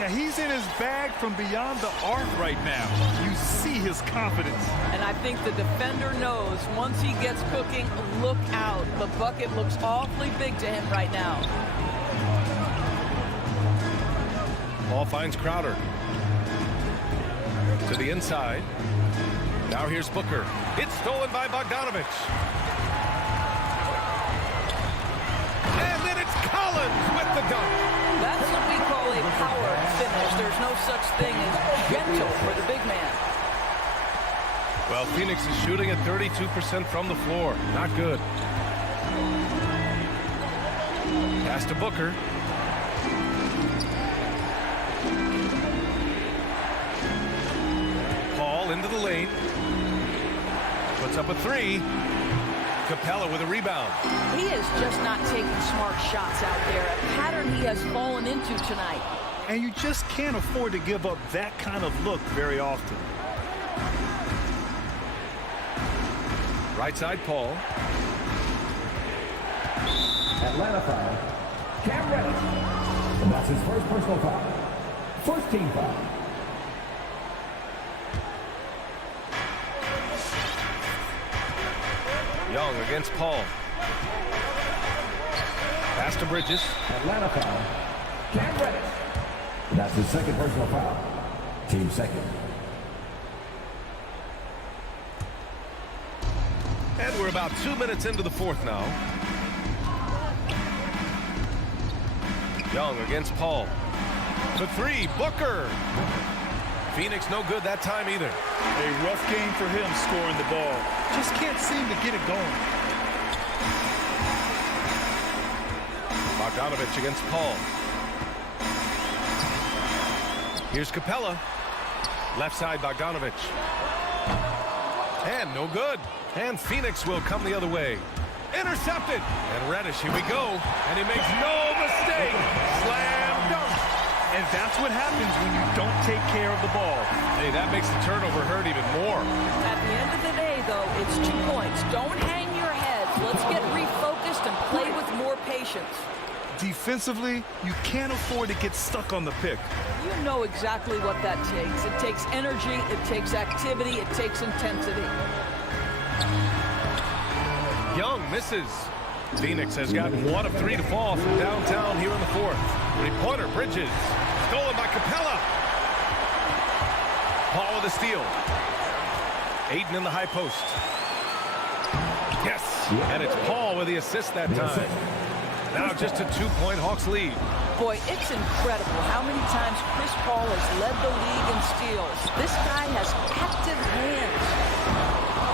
Yeah, he's in his bag from beyond the arc right now. You see his confidence. And I think the defender knows once he gets cooking, look out. The bucket looks awfully big to him right now. Ball finds Crowder. To the inside. Now here's Booker. It's stolen by Bogdanovich. And then it's Collins with the dunk. That's what we call a power finish. There's no such thing as gentle for the big man. Well, Phoenix is shooting at 32% from the floor. Not good. Pass to Booker. Paul into the lane. Puts up a three. Capella with a rebound. He is just not taking smart shots out there. A pattern he has fallen into tonight. And you just can't afford to give up that kind of look very often. Right side, Paul. Atlanta foul. Cam Reddish. And that's his first personal foul. First team foul. Young against Paul. Pass to Bridges. Atlanta foul. Cam Reddish. And that's his second personal foul. Team second. And we're about 2 minutes into the fourth now. Young against Paul. The three, Booker. Phoenix no good that time either. A rough game for him scoring the ball. Just can't seem to get it going. Bogdanovich against Paul. Here's Capella. Left side, Bogdanovich. And no good. And Phoenix will come the other way. Intercepted. And Reddish, here we go. And he makes no mistake. Slam dunk. And that's what happens when you don't take care of the ball. Hey, that makes the turnover hurt even more. At the end of the day, though, it's 2 points. Don't hang your heads. Let's get refocused and play with more patience. Defensively, you can't afford to get stuck on the pick. You know exactly what that takes. It takes energy, it takes activity, it takes intensity. Young misses. Phoenix has gotten 1 of 3 to fall from downtown here in the fourth. Three-pointer, Bridges. Stolen by Capella. Paul with a steal. Aiden in the high post. Yes. And it's Paul with the assist that time. Now just a 2-point Hawks lead. Boy, it's incredible how many times Chris Paul has led the league in steals. This guy has active hands.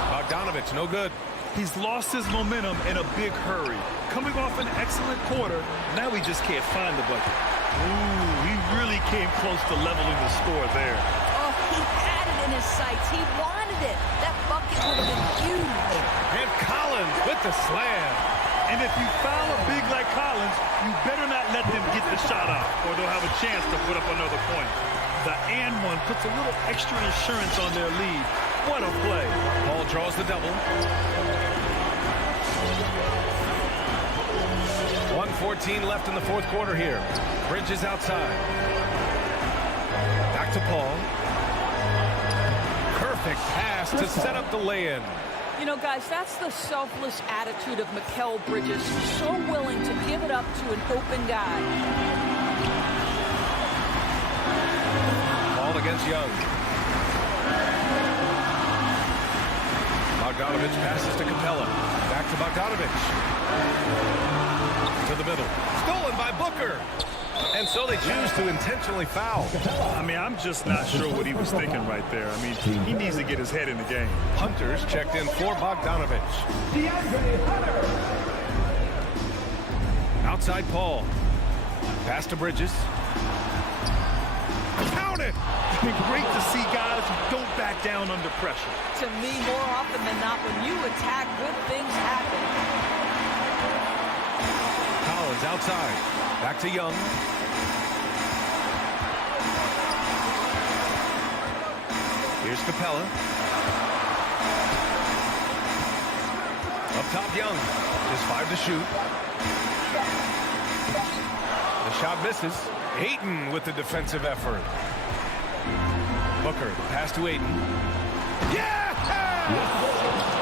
Bogdanovich, no good. He's lost his momentum in a big hurry. Coming off an excellent quarter, now he just can't find the bucket. Ooh, he really came close to leveling the score there. Oh, he had it in his sights. He wanted it. That bucket would have been huge. And Collins with the slam. And if you foul a big like Collins, you better not let them get the shot out, or they'll have a chance to put up another point. The and one puts a little extra insurance on their lead. What a play. Paul draws the double. 1:14 left in the fourth quarter here. Bridges outside. Back to Paul. Perfect pass to set up the lay-in. You know, guys, that's the selfless attitude of Mikal Bridges. So willing to give it up to an open guy. Paul against Young. Bogdanovich passes to Capella. Back to Bogdanovich. To the middle. Stolen by Booker. And so they choose to intentionally foul. I mean, I'm just not sure what he was thinking right there. I mean, he needs to get his head in the game. Hunter's checked in for Bogdanovich. Outside Paul. Pass to Bridges. Count it! It's been great to see guys who don't back down under pressure. To me, more often than not, when you attack, good things happen. Collins outside. Back to Young. Here's Capella. Up top, Young. Just 5 to shoot. The shot misses. Ayton with the defensive effort. Booker, pass to Ayton. Yeah!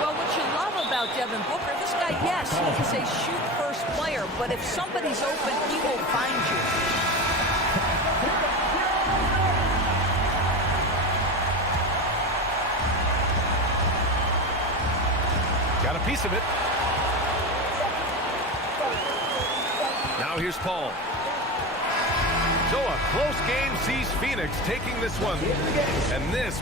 Well, what you love about Devin Booker, this guy, yes, he is a shoot-first player, but if somebody's open, he will find you. Got a piece of it. Now here's Paul. So a close game sees Phoenix taking this one. And this...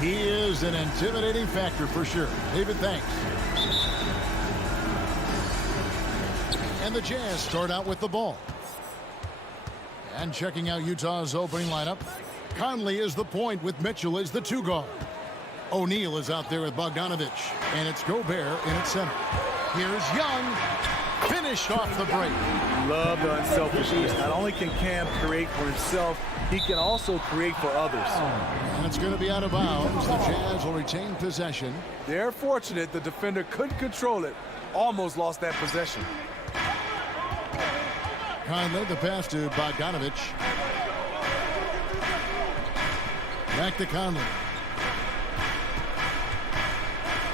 He is an intimidating factor for sure. David, thanks. And the Jazz start out with the ball. And checking out Utah's opening lineup, Conley is the point with Mitchell as the 2 guard. O'Neal is out there with Bogdanovich, and it's Gobert in at center. Here's Young, finished off the break. Love the unselfishness. Not only can Cam create for himself, he can also create for others. And it's going to be out of bounds. The Jazz will retain possession. They're fortunate the defender couldn't control it. Almost lost that possession. Conley, the pass to Bogdanovich. Back to Conley.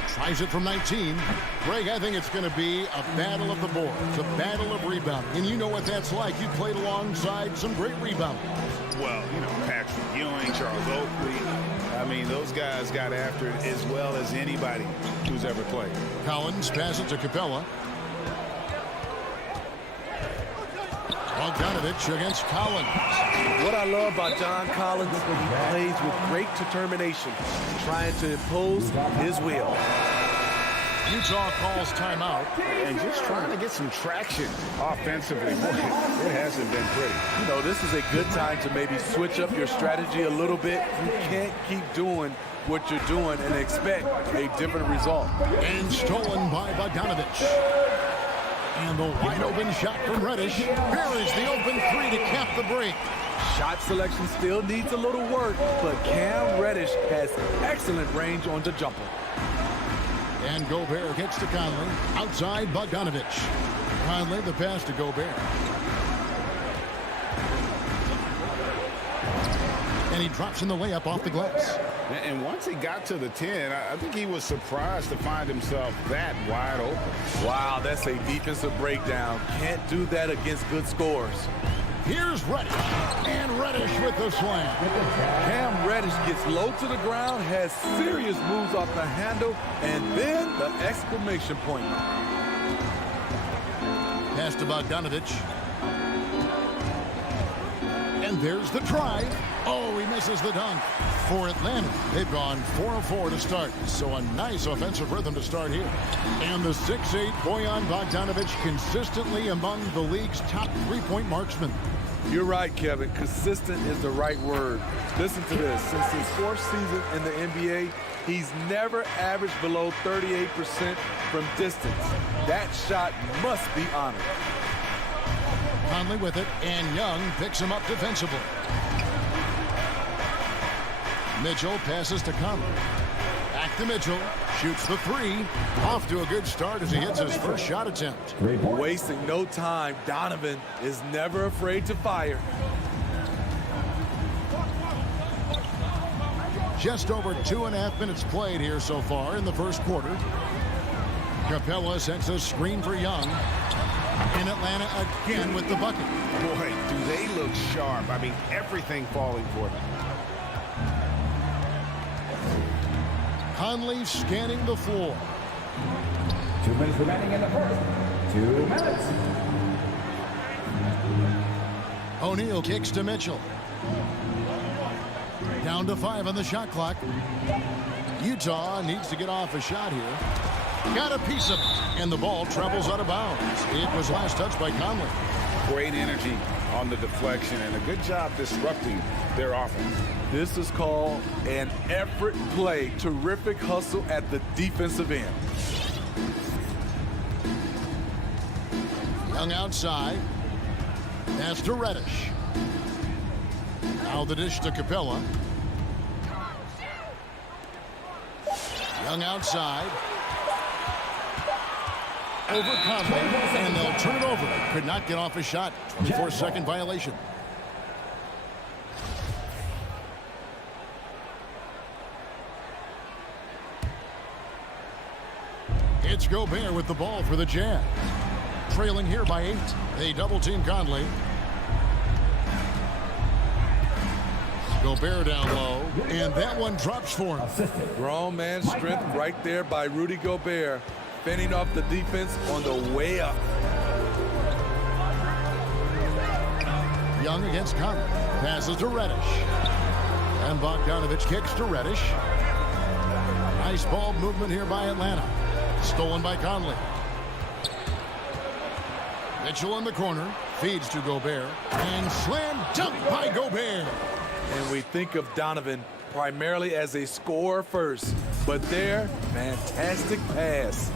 Tries it from 19. Greg, I think it's going to be a battle of the boards, a battle of rebounding. And you know what that's like. You played alongside some great rebounders. Well, you know, Patrick Ewing, Charles Oakley. I mean, those guys got after it as well as anybody who's ever played. Collins passes to Capella. Bogdanovich against Collins. What I love about John Collins, he plays with great determination, trying to impose his will. Utah calls timeout. And just trying to get some traction offensively. Boy, it hasn't been pretty. You know, this is a good time to maybe switch up your strategy a little bit. You can't keep doing what you're doing and expect a different result. And stolen by Bogdanovich. And the wide open shot from Reddish. Here is the open 3 to cap the break. Shot selection still needs a little work, but Cam Reddish has excellent range on the jumper. And Gobert gets to Conley. Outside Bogdanovich. Conley, the pass to Gobert. And he drops in the layup off the glass. And once he got to the 10, I think he was surprised to find himself that wide open. Wow, that's a defensive breakdown. Can't do that against good scores. Here's Reddish. And Reddish with the slam. Cam Reddish gets low to the ground, has serious moves off the handle, and then the exclamation point. Pass to Bogdanovich. And there's the try. Oh, he misses the dunk. For Atlanta, they've gone 4-4 to start. So a nice offensive rhythm to start here. And the 6'8" Bojan Bogdanovich consistently among the league's top three-point marksmen. You're right, Kevin. Consistent is the right word. Listen to this. Since his fourth season in the NBA, he's never averaged below 38% from distance. That shot must be honored. Conley with it, and Young picks him up defensively. Mitchell passes to Conley. Back to Mitchell. Shoots the 3. Off to a good start as he hits his first shot attempt. Wasting no time. Donovan is never afraid to fire. Just over 2.5 minutes played here so far in the first quarter. Capella sends a screen for Young. In Atlanta again with the bucket. Boy, do they look sharp. I mean, everything falling for them. Conley scanning the floor. 2 minutes remaining in the first. 2 minutes. O'Neal kicks to Mitchell. Down to 5 on the shot clock. Utah needs to get off a shot here. Got a piece of it, and the ball travels out of bounds. It was last touched by Conley. Great energy on the deflection and a good job disrupting their offense. This is called an effort play. Terrific hustle at the defensive end. Young outside. Pass to Reddish. Now the dish to Capella. Young outside. Over Conley, and they'll turn it over. Could not get off a shot. 24-second violation. It's Gobert with the ball for the Jazz. Trailing here by 8. They double-team Conley. Gobert down low, and that one drops for him. Grown man strength right there by Rudy Gobert. Fending off the defense on the way up. Young against Conley. Passes to Reddish. And Bogdanovich kicks to Reddish. Nice ball movement here by Atlanta. Stolen by Conley. Mitchell in the corner. Feeds to Gobert. And slam dunk by Gobert. And we think of Donovan primarily as a scorer first. But there, fantastic pass.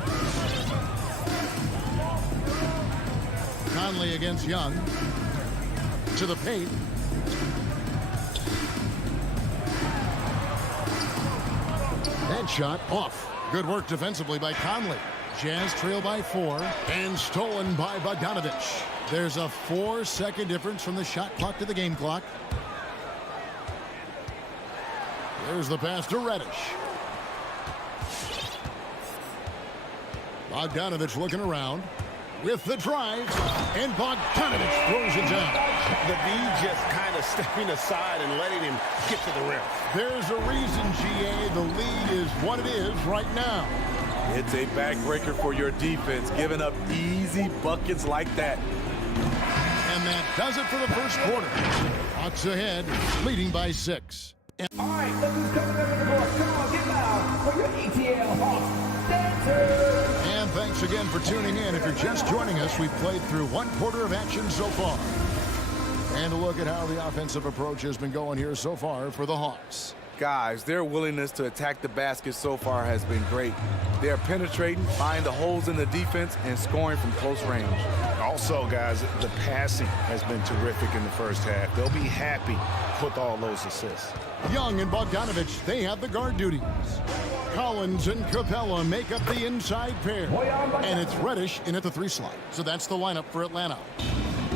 Conley against Young. To the paint. That shot off. Good work defensively by Conley. Jazz trail by 4 and stolen by Bogdanovich. There's a 4-second difference from the shot clock to the game clock. There's the pass to Reddish. Bogdanovich looking around with the drive, and Bogdanovich throws it down. The D just kind of stepping aside and letting him get to the rim. There's a reason, GA, the lead is what it is right now. It's a backbreaker for your defense, giving up easy buckets like that. And that does it for the first quarter. Hawks ahead, leading by 6. All right, look who's coming over the board. Come on, get loud for your ATL Hawks dancers. And thanks again for tuning in. If you're just joining us, we've played through 1 quarter of action so far. And a look at how the offensive approach has been going here so far for the Hawks. Guys, their willingness to attack the basket so far has been great. They're penetrating, finding the holes in the defense, and scoring from close range. Also, guys, the passing has been terrific in the first half. They'll be happy with all those assists. Young and Bogdanovich, they have the guard duties. Collins and Capella make up the inside pair. And it's Reddish in at the 3 slot. So that's the lineup for Atlanta.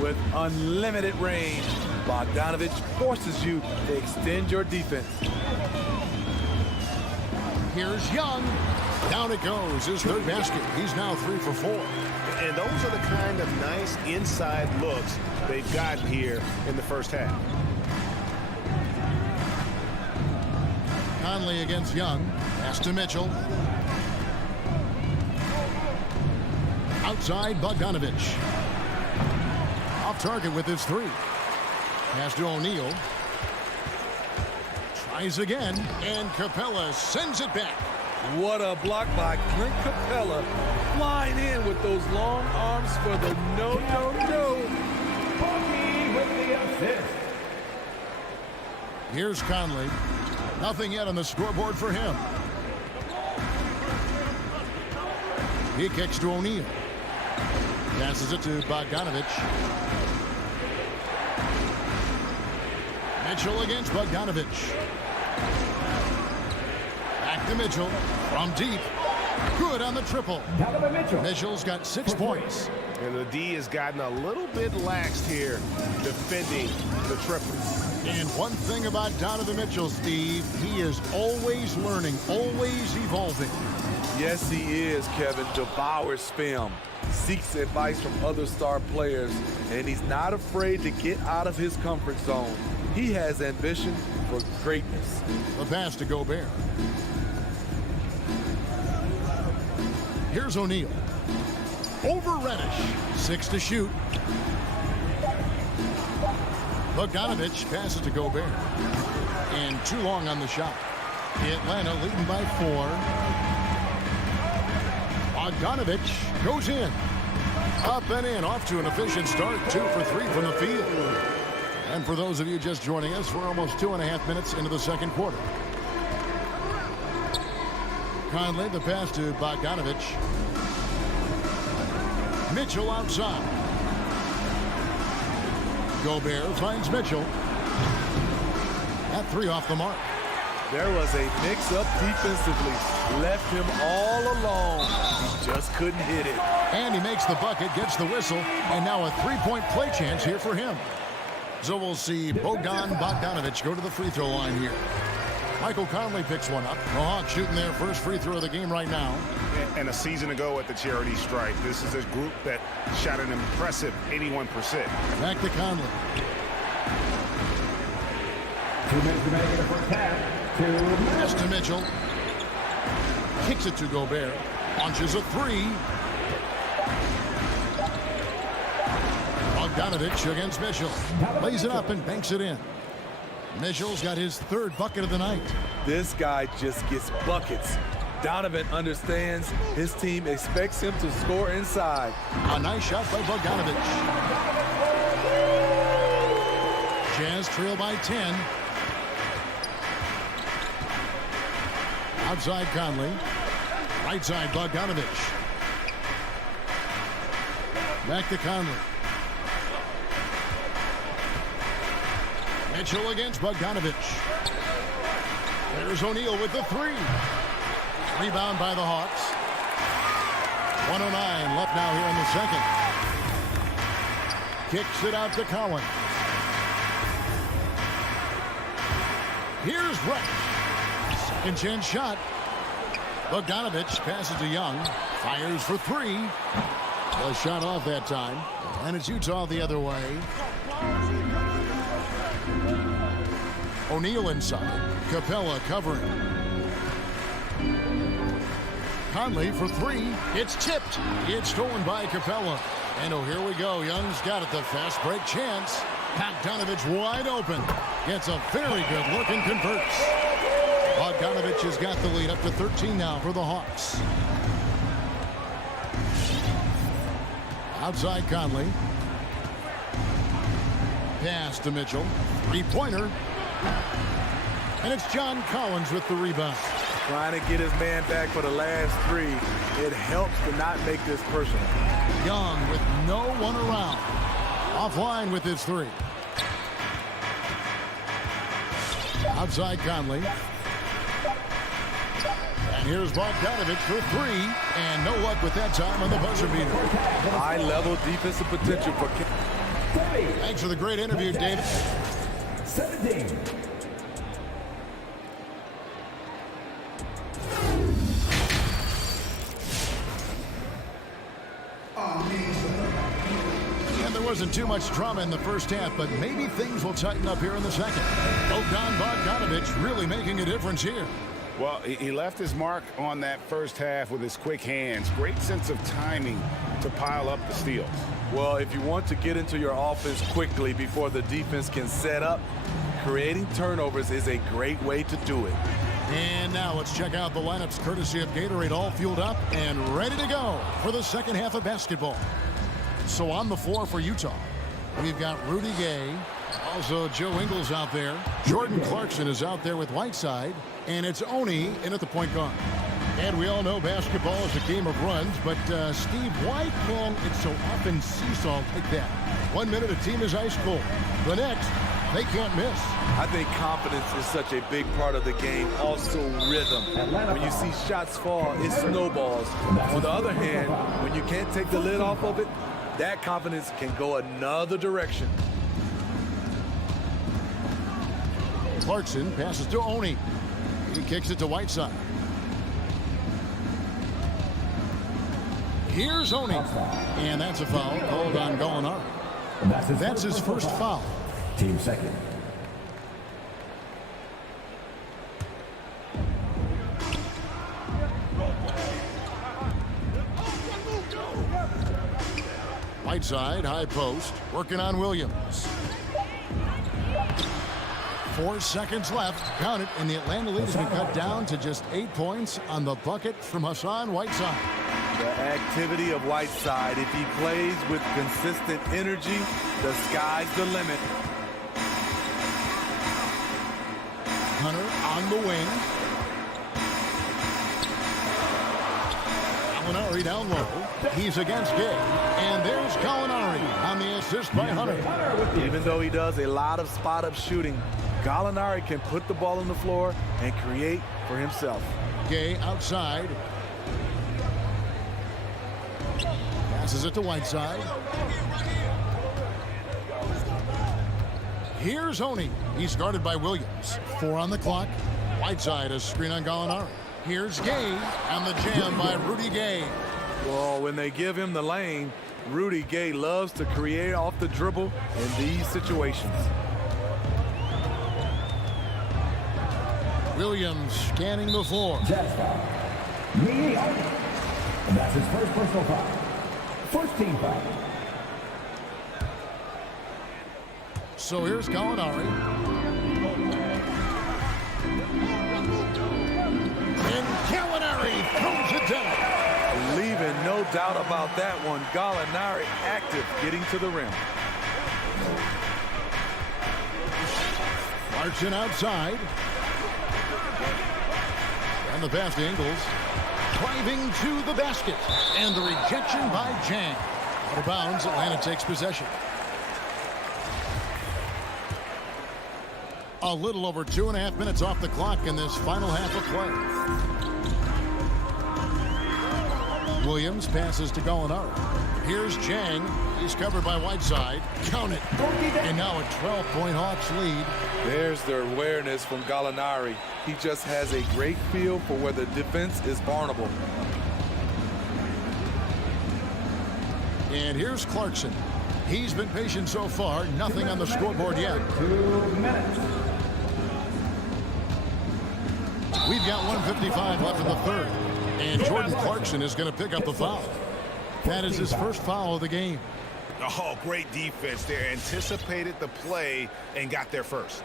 With unlimited range, Bogdanovich forces you to extend your defense. Here's Young. Down it goes. His 3rd basket. He's now 3 for 4. And those are the kind of nice inside looks they've gotten here in the first half. Conley against Young. Pass to Mitchell. Outside Bogdanovich. Off target with his 3. Pass to O'Neal. Tries again, and Capella sends it back. What a block by Clint Capella. Flying in with those long arms for the no. Hawkey with the assist. Here's Conley. Nothing yet on the scoreboard for him. He kicks to O'Neal. Passes it to Bogdanovich. Mitchell against Bogdanovich. Back to Mitchell from deep. Good on the triple. Mitchell's got 6 points. And the D has gotten a little bit laxed here defending the triple. And one thing about Donovan Mitchell, Steve, he is always learning, always evolving. Yes, he is, Kevin. Devours film, seeks advice from other star players, and he's not afraid to get out of his comfort zone. He has ambition for greatness. The pass to Gobert. Here's O'Neal. Over Reddish. 6 to shoot. Bogdanovich passes to Gobert. And too long on the shot. Atlanta leading by 4. Bogdanovich goes in. Up and in. Off to an efficient start. 2 for 3 from the field. And for those of you just joining us, we're almost 2.5 minutes into the second quarter. Conley, the pass to Bogdanovich. Mitchell outside. Gobert finds Mitchell. That 3 off the mark. There was a mix-up defensively. Left him all alone. He just couldn't hit it. And he makes the bucket, gets the whistle, and now a 3-point play chance here for him. So we'll see Bogdanovich go to the free throw line here. Michael Conley picks one up. The Hawks shooting their first free throw of the game right now. And a season ago at the charity stripe, this is a group that shot an impressive 81%. Back to Conley. 2 minutes remaining in the first half. 2 minutes. Pass to Mitchell. Kicks it to Gobert. Launches a 3. Bogdanovich against Mitchell. Lays it up and banks it in. Mitchell's got his third bucket of the night. This guy just gets buckets. Donovan understands his team expects him to score inside. A nice shot by Bogdanovich. Jazz trail by 10. Outside Conley. Right side Bogdanovich. Back to Conley. Mitchell against Bogdanovich. There's O'Neal with the three. Rebound by the Hawks. 1:09 left now here in the second. Kicks it out to Collins. Here's Rex. Second chance shot. Bogdanovich passes to Young. Fires for three. A shot off that time. And it's Utah the other way. O'Neal inside. Capella covering. Conley for three. It's tipped. It's stolen by Capella. And oh, here we go. Young's got it. The fast break chance. Bogdanovich wide open. Gets a very good look and converts. Bogdanovich has got the lead up to 13 now for the Hawks. Outside Conley. Pass to Mitchell. Three-pointer. And it's John Collins with the rebound. Trying to get his man back for the last three. It helps to not make this personal. Young with no one around. Offline with his three. Outside Conley. And here's Bogdanovich for three. And no luck with that time on the buzzer beater. High-level defensive potential for... Thanks for the great interview, David. 17. And there wasn't too much drama in the first half, but maybe things will tighten up here in the second. Bogdanovich really making a difference here. Well, he left his mark on that first half with his quick hands. Great sense of timing to pile up the steals. Well, if you want to get into your offense quickly before the defense can set up, creating turnovers is a great way to do it. And now let's check out the lineups courtesy of Gatorade, all fueled up and ready to go for the second half of basketball. So on the floor for Utah, we've got Rudy Gay, also Joe Ingles out there. Jordan Clarkson is out there with Whiteside, and it's Oni in at the point guard. And we all know basketball is a game of runs, but Steve, why can it so often seesaw like that? 1 minute a team is ice cold. The next, they can't miss. I think confidence is such a big part of the game. Also rhythm. When you see shots fall, it snowballs. On the other hand, when you can't take the lid off of it, that confidence can go another direction. Clarkson passes to Oni. He kicks it to Whiteside. Here's Oni. And that's a foul called on Gallinari. That's his first foul. Team second. Whiteside, high post, working on Williams. 4 seconds left. Count it, and the Atlanta lead has been cut down to just 8 points on the bucket from Hassan Whiteside. The activity of Whiteside, if he plays with consistent energy, the sky's the limit. Hunter on the wing. Gallinari down low. He's against Gay. And there's Gallinari on the assist by Hunter. Even though he does a lot of spot-up shooting, Gallinari can put the ball on the floor and create for himself. Gay outside. Passes it to Whiteside. Here's Oni. He's guarded by Williams. 4 on the clock. Whiteside, a screen on Gallinari. Here's Gay on the jam by Rudy Gay. Well, when they give him the lane, Rudy Gay loves to create off the dribble in these situations. Williams scanning the floor. And that's his first personal foul. First team foul. So here's Gallinari. doubt about that one. Gallinari active, getting to the rim. Clarkson outside. And the pass to Ingles. Driving to the basket. And the rejection by Jang. Out of bounds, Atlanta takes possession. A little over 2.5 minutes off the clock in this final half of play. Williams passes to Gallinari. Here's Jang. He's covered by Whiteside. Count it. And now a 12-point Hawks lead. There's the awareness from Gallinari. He just has a great feel for where the defense is vulnerable. And here's Clarkson. He's been patient so far. Nothing on the scoreboard yet. 2 minutes. We've got 1:55 left in the third. And Jordan Clarkson is going to pick up the foul. That is his first foul of the game. Oh, great defense there. Anticipated the play and got there first.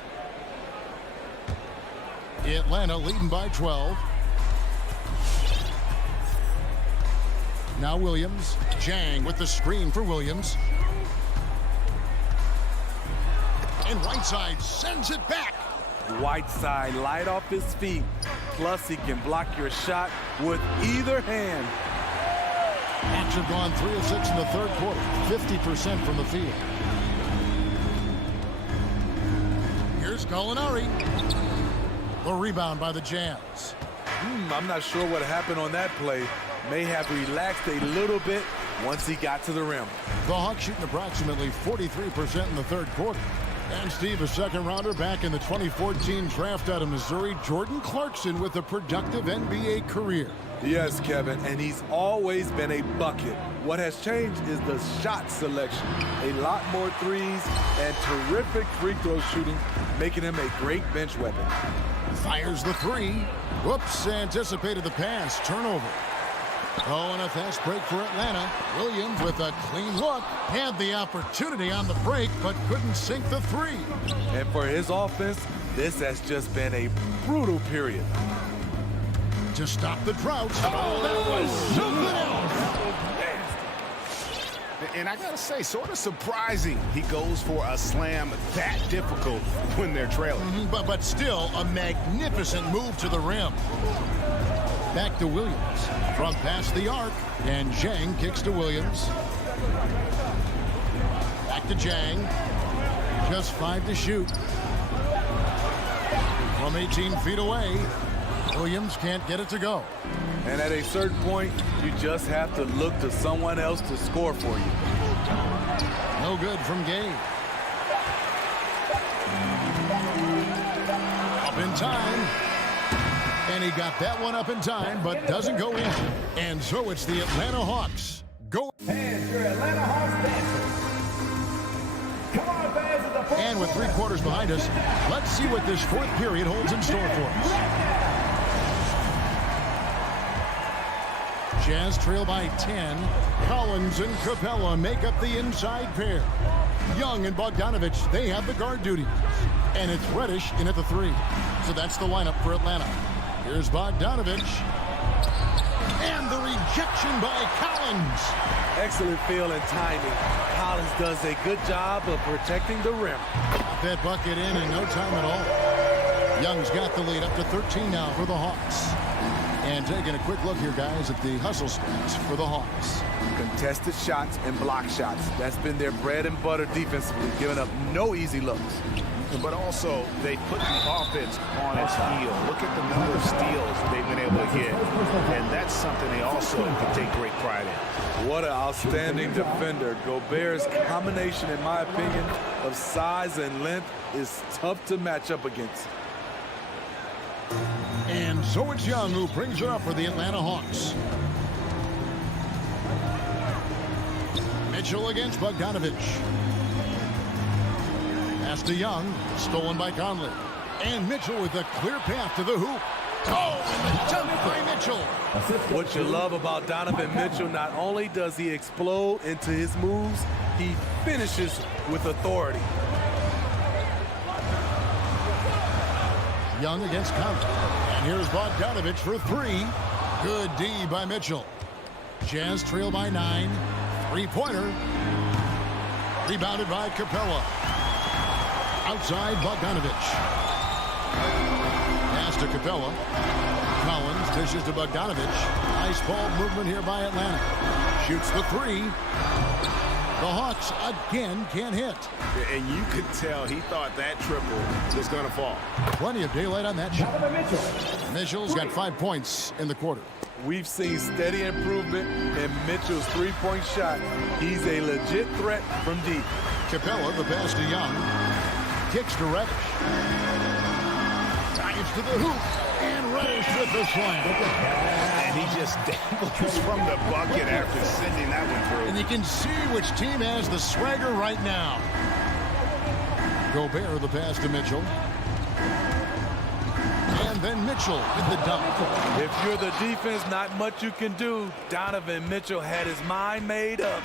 Atlanta leading by 12. Now Williams. Jang with the screen for Williams. And Whiteside sends it back. Whiteside light off his feet. Plus, he can block your shot with either hand. Hawks have gone 3 of 6 in the third quarter. 50% from the field. Here's Gallinari. The rebound by the Jazz. I'm not sure what happened on that play. May have relaxed a little bit once he got to the rim. The Hawks shooting approximately 43% in the third quarter. And Steve, a second rounder back in the 2014 draft out of Missouri, Jordan Clarkson with a productive NBA career. Yes, Kevin, and he's always been a bucket. What has changed is the shot selection. A lot more threes and terrific free throw shooting, making him a great bench weapon. Fires the three. Whoops, anticipated the pass. Turnover. Oh, and a fast break for Atlanta. Williams with a clean look. Had the opportunity on the break, but couldn't sink the three. And for his offense, this has just been a brutal period. To stop the drought. Oh, that was something else. And I gotta say, sort of surprising he goes for a slam that difficult when they're trailing. But still a magnificent move to the rim. Back to Williams from past the arc, and Jang kicks to Williams. Back to Jang. Just 5 to shoot. From 18 feet away, Williams can't get it to go. And at a certain point, you just have to look to someone else to score for you. No good from Gabe. Up in time. And he got that one up in time, but doesn't go in. And so it's the Atlanta Hawks. Go. And your Atlanta Hawks dancers. Come on, fans of the fourth. And with 3 quarters behind us, let's see what this fourth period holds in store for us. Jazz trail by 10. Collins and Capella make up the inside pair. Young and Bogdanovich, they have the guard duty. And it's Reddish in at the 3. So that's the lineup for Atlanta. Here's Bogdanovich. And the rejection by Collins. Excellent feel and timing. Collins does a good job of protecting the rim. Got that bucket in no time at all. Young's got the lead up to 13 now for the Hawks. And taking a quick look here, guys, at the hustle stats for the Hawks. Contested shots and block shots. That's been their bread and butter defensively, giving up no easy looks. But also, they put the offense on its heel. Look at the number of steals they've been able to get. And that's something they also can take great pride in. What an outstanding defender. Gobert's combination, in my opinion, of size and length is tough to match up against. And so it's Young who brings it up for the Atlanta Hawks. Mitchell against Bogdanovich. Pass to Young, stolen by Conley. And Mitchell with a clear path to the hoop. Oh, and the dunk by Mitchell. What you love about Donovan Mitchell, not only does he explode into his moves, he finishes with authority. Young against Conley. And here's Bogdanovich for 3. Good D by Mitchell. Jazz trail by 9. Three-pointer. Rebounded by Capella. Outside, Bogdanovich. Pass to Capella. Collins dishes to Bogdanovich. Nice ball movement here by Atlanta. Shoots the three. The Hawks again can't hit. And you could tell he thought that triple was going to fall. Plenty of daylight on that shot. Mitchell's got 5 points in the quarter. We've seen steady improvement in Mitchell's three-point shot. He's a legit threat from deep. Capella, the pass to Young. Kicks to Reddish. Dives to the hoop. And Reddish with the slam. And he just dangles from the bucket after sending that one through. And you can see which team has the swagger right now. Gobert, the pass to Mitchell. And then Mitchell with the dunk. If you're the defense, not much you can do. Donovan Mitchell had his mind made up.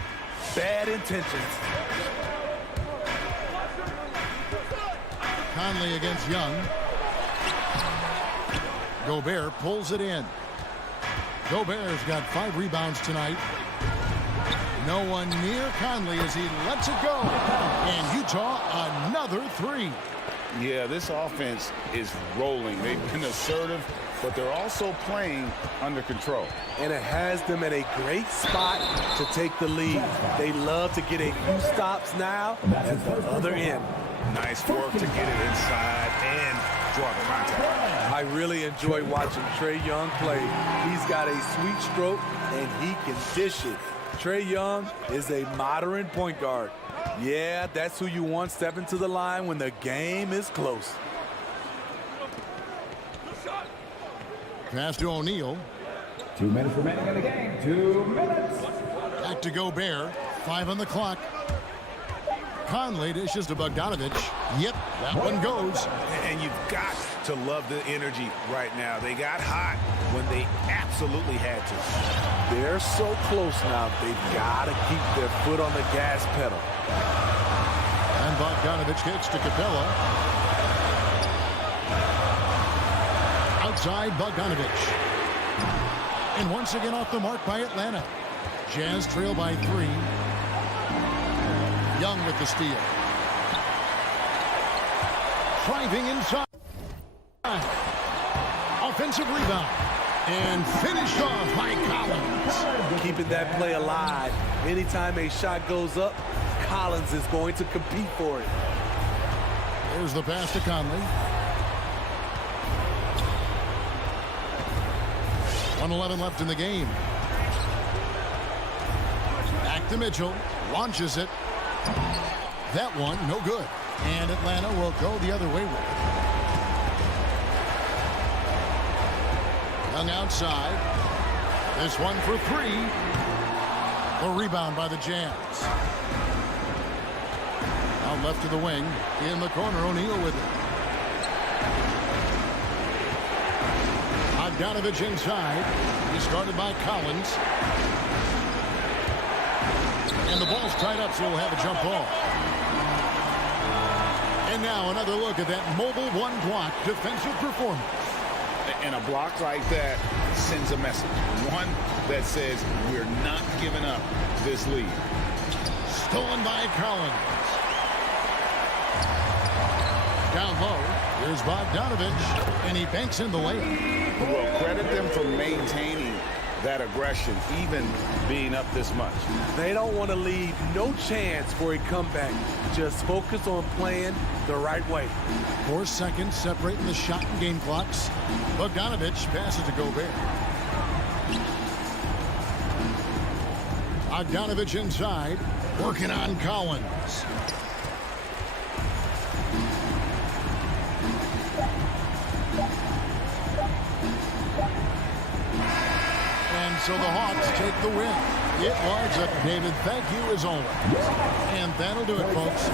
Bad intentions. Conley against Young. Gobert pulls it in. Gobert's got 5 rebounds tonight. No one near Conley as he lets it go. And Utah, another 3. Yeah, this offense is rolling. They've been assertive, but they're also playing under control. And it has them at a great spot to take the lead. They love to get a few stops now at the other end. Nice work to get it inside and draw the contact. I really enjoy watching Trae Young play. He's got a sweet stroke, and he can dish it. Trae Young is a modern point guard. Yeah, that's who you want stepping to the line when the game is close. Pass to O'Neal. 2 minutes remaining in the game. 2 minutes. Back to Gobert. 5 on the clock. Conley dishes to Bogdanovich. Yep, that one goes. And you've got to love the energy right now. They got hot when they absolutely had to. They're so close now. They've got to keep their foot on the gas pedal. And Bogdanovich kicks to Capella. Outside, Bogdanovich. And once again off the mark by Atlanta. Jazz trail by 3. Young with the steal. Driving inside. Offensive rebound. And finished off by Collins. Keeping that play alive. Anytime a shot goes up, Collins is going to compete for it. There's the pass to Conley. 1:11 left in the game. Back to Mitchell. Launches it. That one, no good. And Atlanta will go the other way with it. Young outside. This one for 3. The rebound by the Jazz. Out left to the wing. In the corner, O'Neal with it. Bogdanovich inside. He started by Collins. And the ball's tied up, so we'll have a jump ball. And now another look at that mobile one-block defensive performance. And a block like that sends a message. One that says we're not giving up this lead. Stolen by Collins. Down low. Here's Bogdanovich. And he banks in the layup. Well, credit them for maintaining that aggression, even being up this much. They don't want to leave no chance for a comeback. Just focus on playing the right way. 4 seconds separating the shot and game clocks. Bogdanovich passes to Gobert. Bogdanovich inside, working on Collins. And so the Hawks take the win. It was a David, thank you as always. And that'll do it, folks.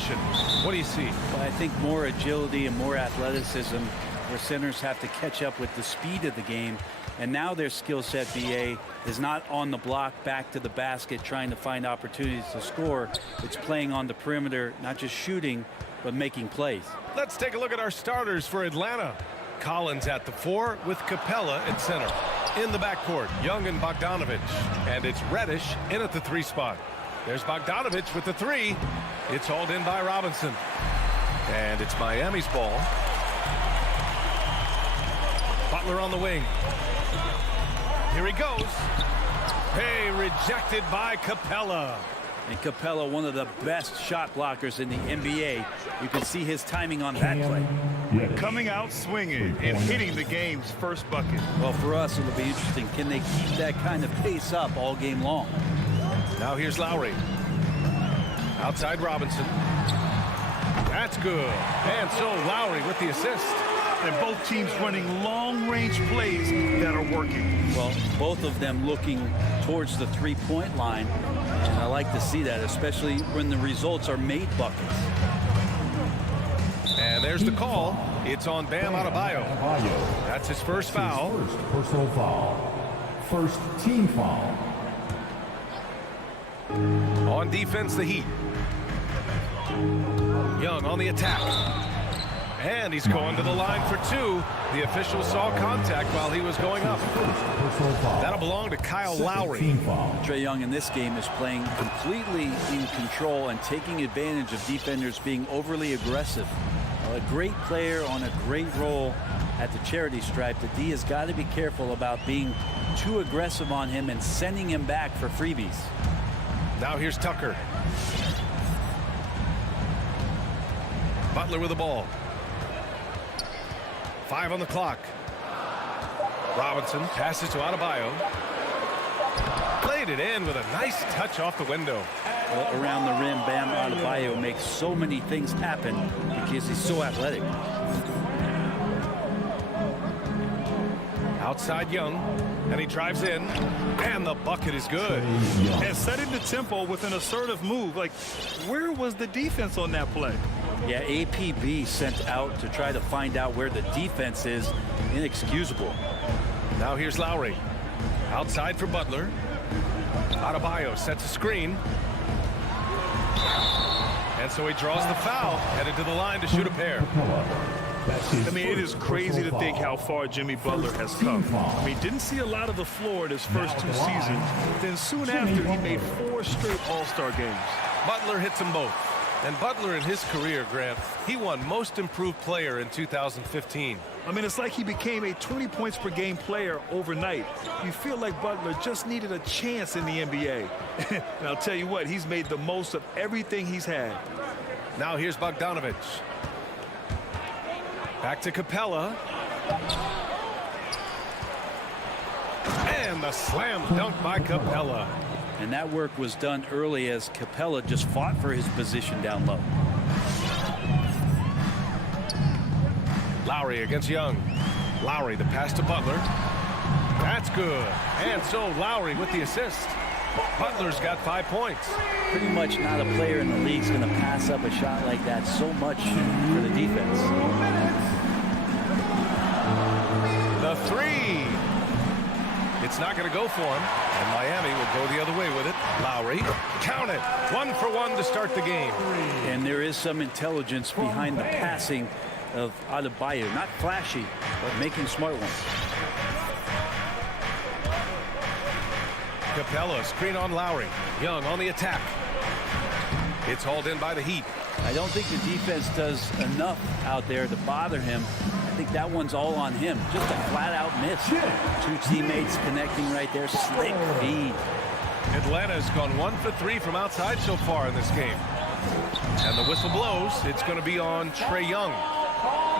transition. What do you see? Well, I think more agility and more athleticism where centers have to catch up with the speed of the game. And now their skill set, BA, is not on the block back to the basket trying to find opportunities to score. It's playing on the perimeter, not just shooting, but making plays. Let's take a look at our starters for Atlanta. Collins at the 4 with Capella at center. In the backcourt, Young and Bogdanovich. And it's Reddish in at the 3 spot. There's Bogdanovich with the 3. It's hauled in by Robinson. And it's Miami's ball. Butler on the wing. Here he goes. Hey, rejected by Capella. And Capella, one of the best shot blockers in the NBA. You can see his timing on that play. Coming out swinging and hitting the game's first bucket. Well, for us, it'll be interesting. Can they keep that kind of pace up all game long? Now here's Lowry. Outside Robinson. That's good. And so Lowry with the assist. And both teams running long-range plays that are working. Well, both of them looking towards the three-point line. And I like to see that, especially when the results are made buckets. And there's the call. It's on Bam Adebayo. That's his first foul. First personal foul. First team foul. On defense, the Heat. Young on the attack. And he's going to the line for 2. The official saw contact while he was going up. That'll belong to Kyle Lowry. Trae Young in this game is playing completely in control and taking advantage of defenders being overly aggressive. A great player on a great role at the charity stripe. The D has got to be careful about being too aggressive on him and sending him back for freebies. Now here's Tucker. Butler with the ball. 5 on the clock. Robinson passes to Adebayo. Played it in with a nice touch off the window. Well, around the rim, Bam Adebayo makes so many things happen because he's so athletic. Outside Young, and he drives in, and the bucket is good. And setting the tempo with an assertive move. Like, where was the defense on that play? Yeah, APB sent out to try to find out where the defense is. Inexcusable. Now here's Lowry. Outside for Butler. Adebayo sets a screen. And so he draws the foul, headed to the line to shoot a pair. I mean, it is crazy to think how far Jimmy Butler has come. I mean, didn't see a lot of the floor in his first 2 seasons. Then soon after, he made 4 straight All-Star games. Butler hits them both. And Butler in his career, Grant, he won Most Improved Player in 2015. I mean, it's like he became a 20 points per game player overnight. You feel like Butler just needed a chance in the NBA. And I'll tell you what, he's made the most of everything he's had. Now here's Bogdanovich. Back to Capella. And the slam dunk by Capella. And that work was done early as Capella just fought for his position down low. Lowry against Young. Lowry, the pass to Butler. That's good. And so Lowry with the assist. Butler's got 5 points. Pretty much not a player in the league is going to pass up a shot like that so much for the defense. The 3. It's not going to go for him. And Miami will go the other way with it. Lowry, count it. 1 for 1 to start the game. And there is some intelligence behind the passing of Adebayo. Not flashy, but making smart ones. Capella, screen on Lowry. Young on the attack. It's hauled in by the Heat. I don't think the defense does enough out there to bother him. I think that one's all on him. Just a flat-out miss. 2 teammates connecting right there. Slick feed. Atlanta's gone 1 for 3 from outside so far in this game. And the whistle blows. It's going to be on Trae Young.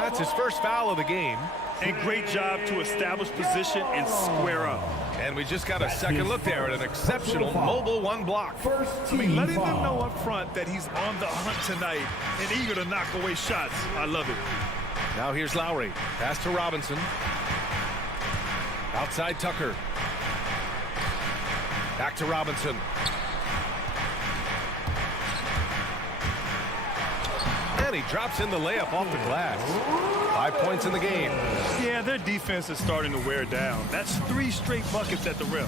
That's his first foul of the game. And great job to establish position and square up. And we just got a second look there at an exceptional mobile 1 block. I mean, letting them know up front that he's on the hunt tonight and eager to knock away shots. I love it. Now here's Lowry. Pass to Robinson. Outside Tucker. Back to Robinson. And he drops in the layup off the glass. 5 points in the game. Yeah, their defense is starting to wear down. That's 3 straight buckets at the rim.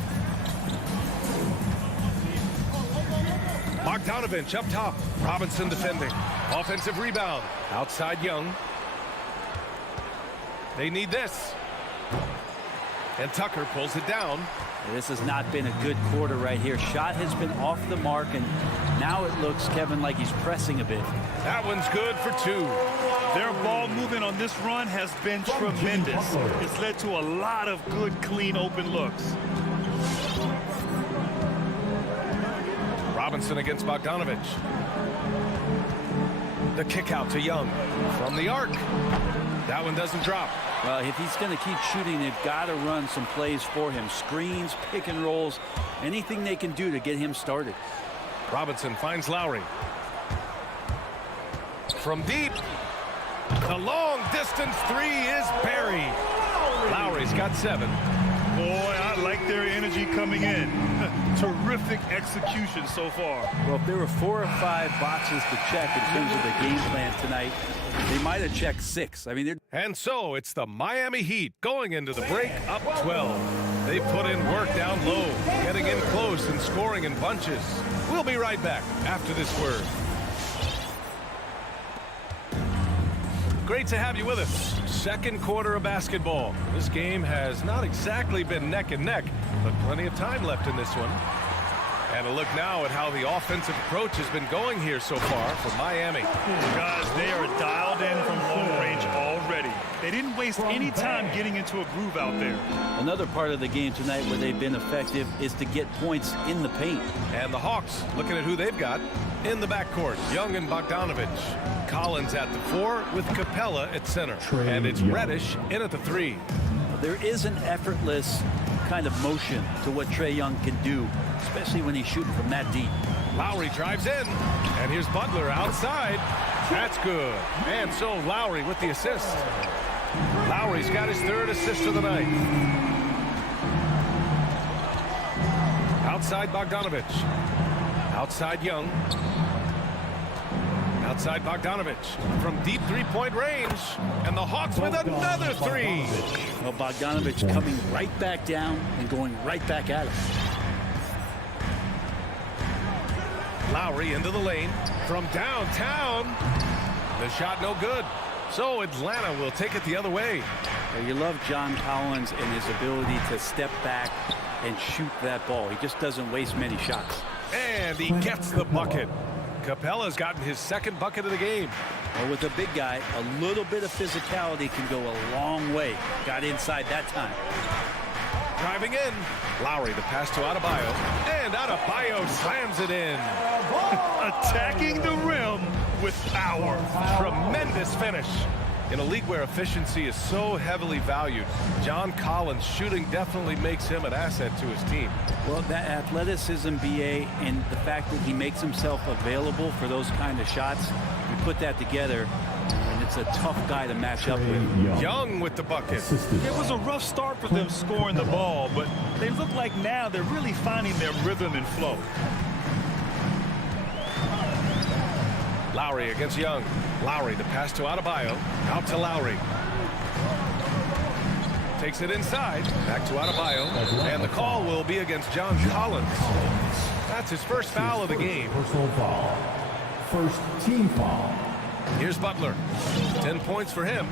Bogdanovich up top. Robinson defending. Offensive rebound. Outside Young. They need this. And Tucker pulls it down. This has not been a good quarter right here. Shot has been off the mark, and now it looks, Kevin, like he's pressing a bit. That one's good for 2. Their ball movement on this run has been tremendous. It's led to a lot of good, clean, open looks. Robinson against Bogdanovich. The kick out to Young from the arc. That one doesn't drop. Well, if he's going to keep shooting, they've got to run some plays for him. Screens, pick and rolls, anything they can do to get him started. Robinson finds Lowry. From deep. The long distance 3 is buried. Lowry's got 7. Boy, I like their energy coming in. Terrific execution so far. Well, if there were 4 or 5 boxes to check in terms of the game plan tonight, they might have checked 6. I mean, they're... And so it's the Miami Heat going into the break up 12. They put in work down low, getting in close and scoring in bunches. We'll be right back after this word. Great to have you with us. Second quarter of basketball. This game has not exactly been neck and neck, but plenty of time left in this one. And a look now at how the offensive approach has been going here so far for Miami. Guys, they are dialed in from long range already. They didn't waste any time getting into a groove out there. Another part of the game tonight where they've been effective is to get points in the paint. And the Hawks, looking at who they've got in the backcourt. Young and Bogdanovich. Collins at the 4 with Capella at center. And it's Reddish in at the 3. There is an effortless kind of motion to what Trae Young can do, especially when he's shooting from that deep. Lowry drives in, and here's Butler outside. That's good. And so Lowry with the assist. Lowry's got his 3rd assist of the night. Outside Bogdanovich. Outside Young. Outside Bogdanovich from deep 3-point range. And the Hawks with another 3. Well, Bogdanovich coming right back down and going right back at him. Lowry into the lane from downtown. The shot no good. So Atlanta will take it the other way. You love John Collins and his ability to step back and shoot that ball. He just doesn't waste many shots. And he gets the bucket. Capella's gotten his 2nd bucket of the game. Well, with a big guy, a little bit of physicality can go a long way. Got inside that time. Driving in. Lowry, the pass to Adebayo. And Adebayo slams it in. Attacking the rim with power. Tremendous finish. In a league where efficiency is so heavily valued, John Collins' shooting definitely makes him an asset to his team. Well, that athleticism, BA, and the fact that he makes himself available for those kind of shots, you put that together, and it's a tough guy to match up with. Young with the bucket. It was a rough start for them scoring the ball, but they look like now they're really finding their rhythm and flow. Lowry against Young. Lowry, the pass to Adebayo. Out to Lowry. Takes it inside. Back to Adebayo. And the call will be against John Collins. That's his first foul of the game. Personal foul. First team foul. Here's Butler. 10 points for him.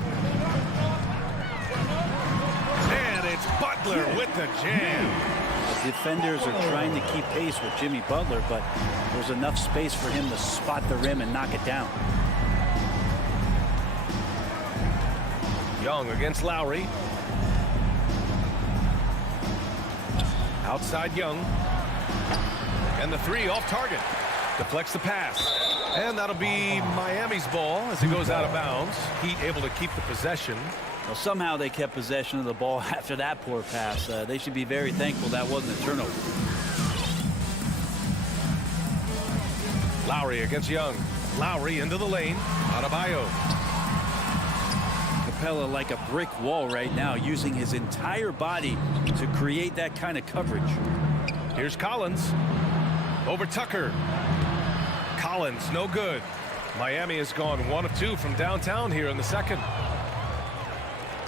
And it's Butler with the jam. The defenders are trying to keep pace with Jimmy Butler, but there's enough space for him to spot the rim and knock it down. Young against Lowry. Outside Young. And the 3 off target. Deflects the pass. And that'll be Miami's ball as it goes out of bounds. Heat able to keep the possession. Well, somehow they kept possession of the ball after that poor pass. They should be very thankful that wasn't a turnover. Lowry against Young. Lowry into the lane. Adebayo. Capella like a brick wall right now, using his entire body to create that kind of coverage. Here's Collins. Over Tucker. Collins, no good. Miami has gone 1 of 2 from downtown here in the second.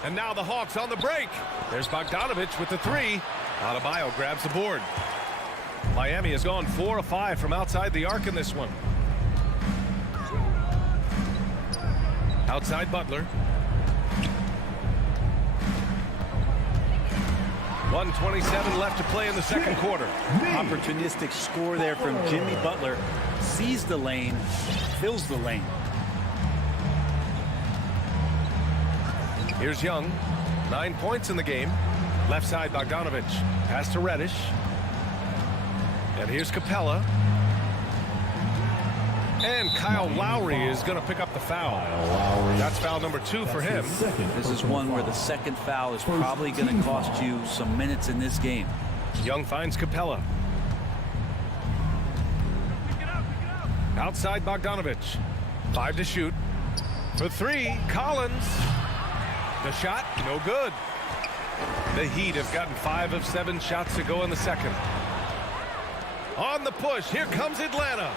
And now the Hawks on the break. There's Bogdanovich with the 3. Adebayo grabs the board. Miami has gone 4 of 5 from outside the arc in this one. Outside Butler. 1:27 left to play in the second quarter. Opportunistic score there from Jimmy Butler. Sees the lane, fills the lane. Here's Young. 9 points in the game. Left side Bogdanovich. Pass to Reddish. And here's Capella. And Kyle Lowry is going to pick up the foul. That's foul number 2 for him. This is one where the second foul is probably going to cost you some minutes in this game. Young finds Capella. Outside Bogdanovich. 5 to shoot. For 3, Collins. The shot, no good. The Heat have gotten 5 of 7 shots to go in the second. On the push, here comes Atlanta.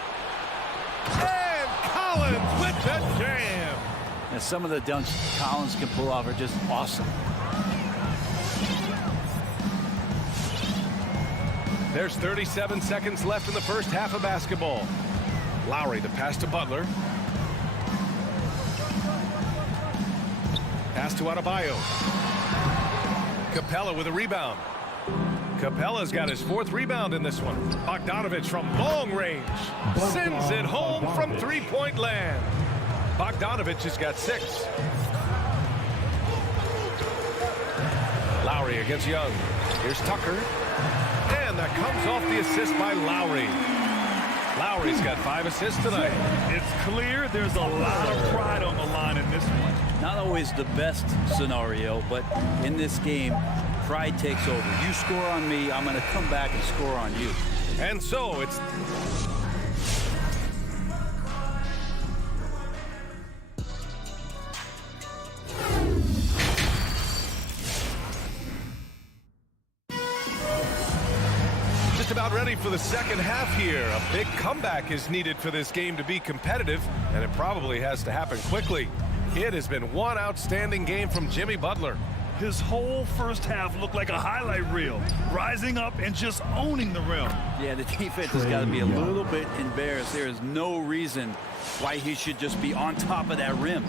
And Collins with the jam. And some of the dunks Collins can pull off are just awesome. There's 37 seconds left in the first half of basketball. Lowry, the pass to Butler. Pass to Adebayo. Capella with a rebound. Capella's got his 4th rebound in this one. Bogdanovich from long range. Sends it home from 3-point land. Bogdanovich has got 6. Lowry against Young. Here's Tucker. And that comes off the assist by Lowry. Lowry's got 5 assists tonight. It's clear there's a lot of pride on the line in this one. Not always the best scenario, but in this game, pride takes over. You score on me, I'm going to come back and score on you. And so it's... just about ready for the second half here. A big comeback is needed for this game to be competitive, and it probably has to happen quickly. It has been one outstanding game from Jimmy Butler. His whole first half looked like a highlight reel, rising up and just owning the rim. Yeah, the defense has got to be a little bit embarrassed. There is no reason why he should just be on top of that rim.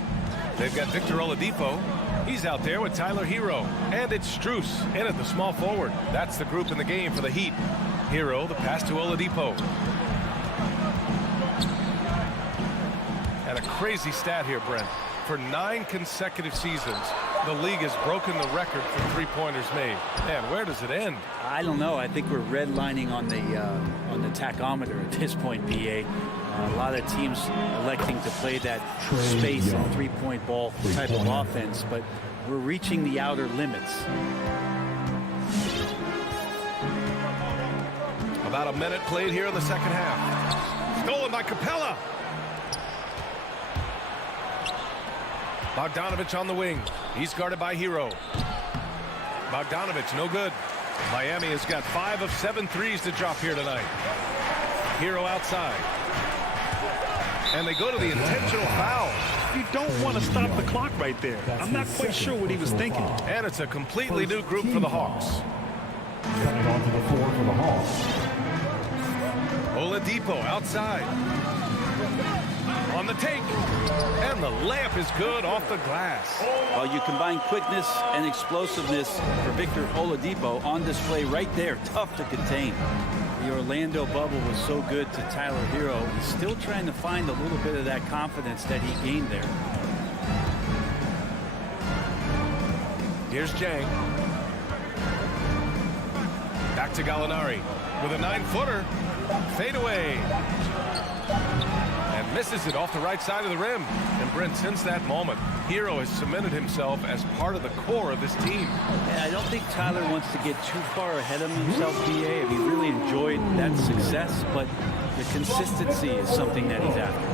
They've got Victor Oladipo. He's out there with Tyler Hero. And it's Strus in at the small forward. That's the group in the game for the Heat. Hero, the pass to Oladipo. And a crazy stat here, Brent. For 9 consecutive seasons, the league has broken the record for 3-pointers made. Man, where does it end? I don't know. I think we're redlining on the tachometer at this point, BA. A lot of teams electing to play that space and 3-point ball type of offense, but we're reaching the outer limits. About a minute played here in the second half. Stolen by Capella. Bogdanovich on the wing. He's guarded by Hero. Bogdanovich, no good. Miami has got 5 of 7 threes to drop here tonight. Hero outside. And they go to the intentional foul. You don't want to stop the clock right there. I'm not quite sure what he was thinking. And it's a completely new group for the Hawks. Coming onto the floor for the Hawks. Oladipo outside. On the take. And the layup is good off the glass. Well, you combine quickness and explosiveness for Victor Oladipo on display right there. Tough to contain. The Orlando bubble was so good to Tyler Hero. He's still trying to find a little bit of that confidence that he gained there. Here's Jang. Back to Gallinari with a 9-footer. Fade away. And misses it off the right side of the rim. And Brent, since that moment, Hero has cemented himself as part of the core of this team. And I don't think Tyler wants to get too far ahead of himself, BA. He really enjoyed that success, but the consistency is something that he's after.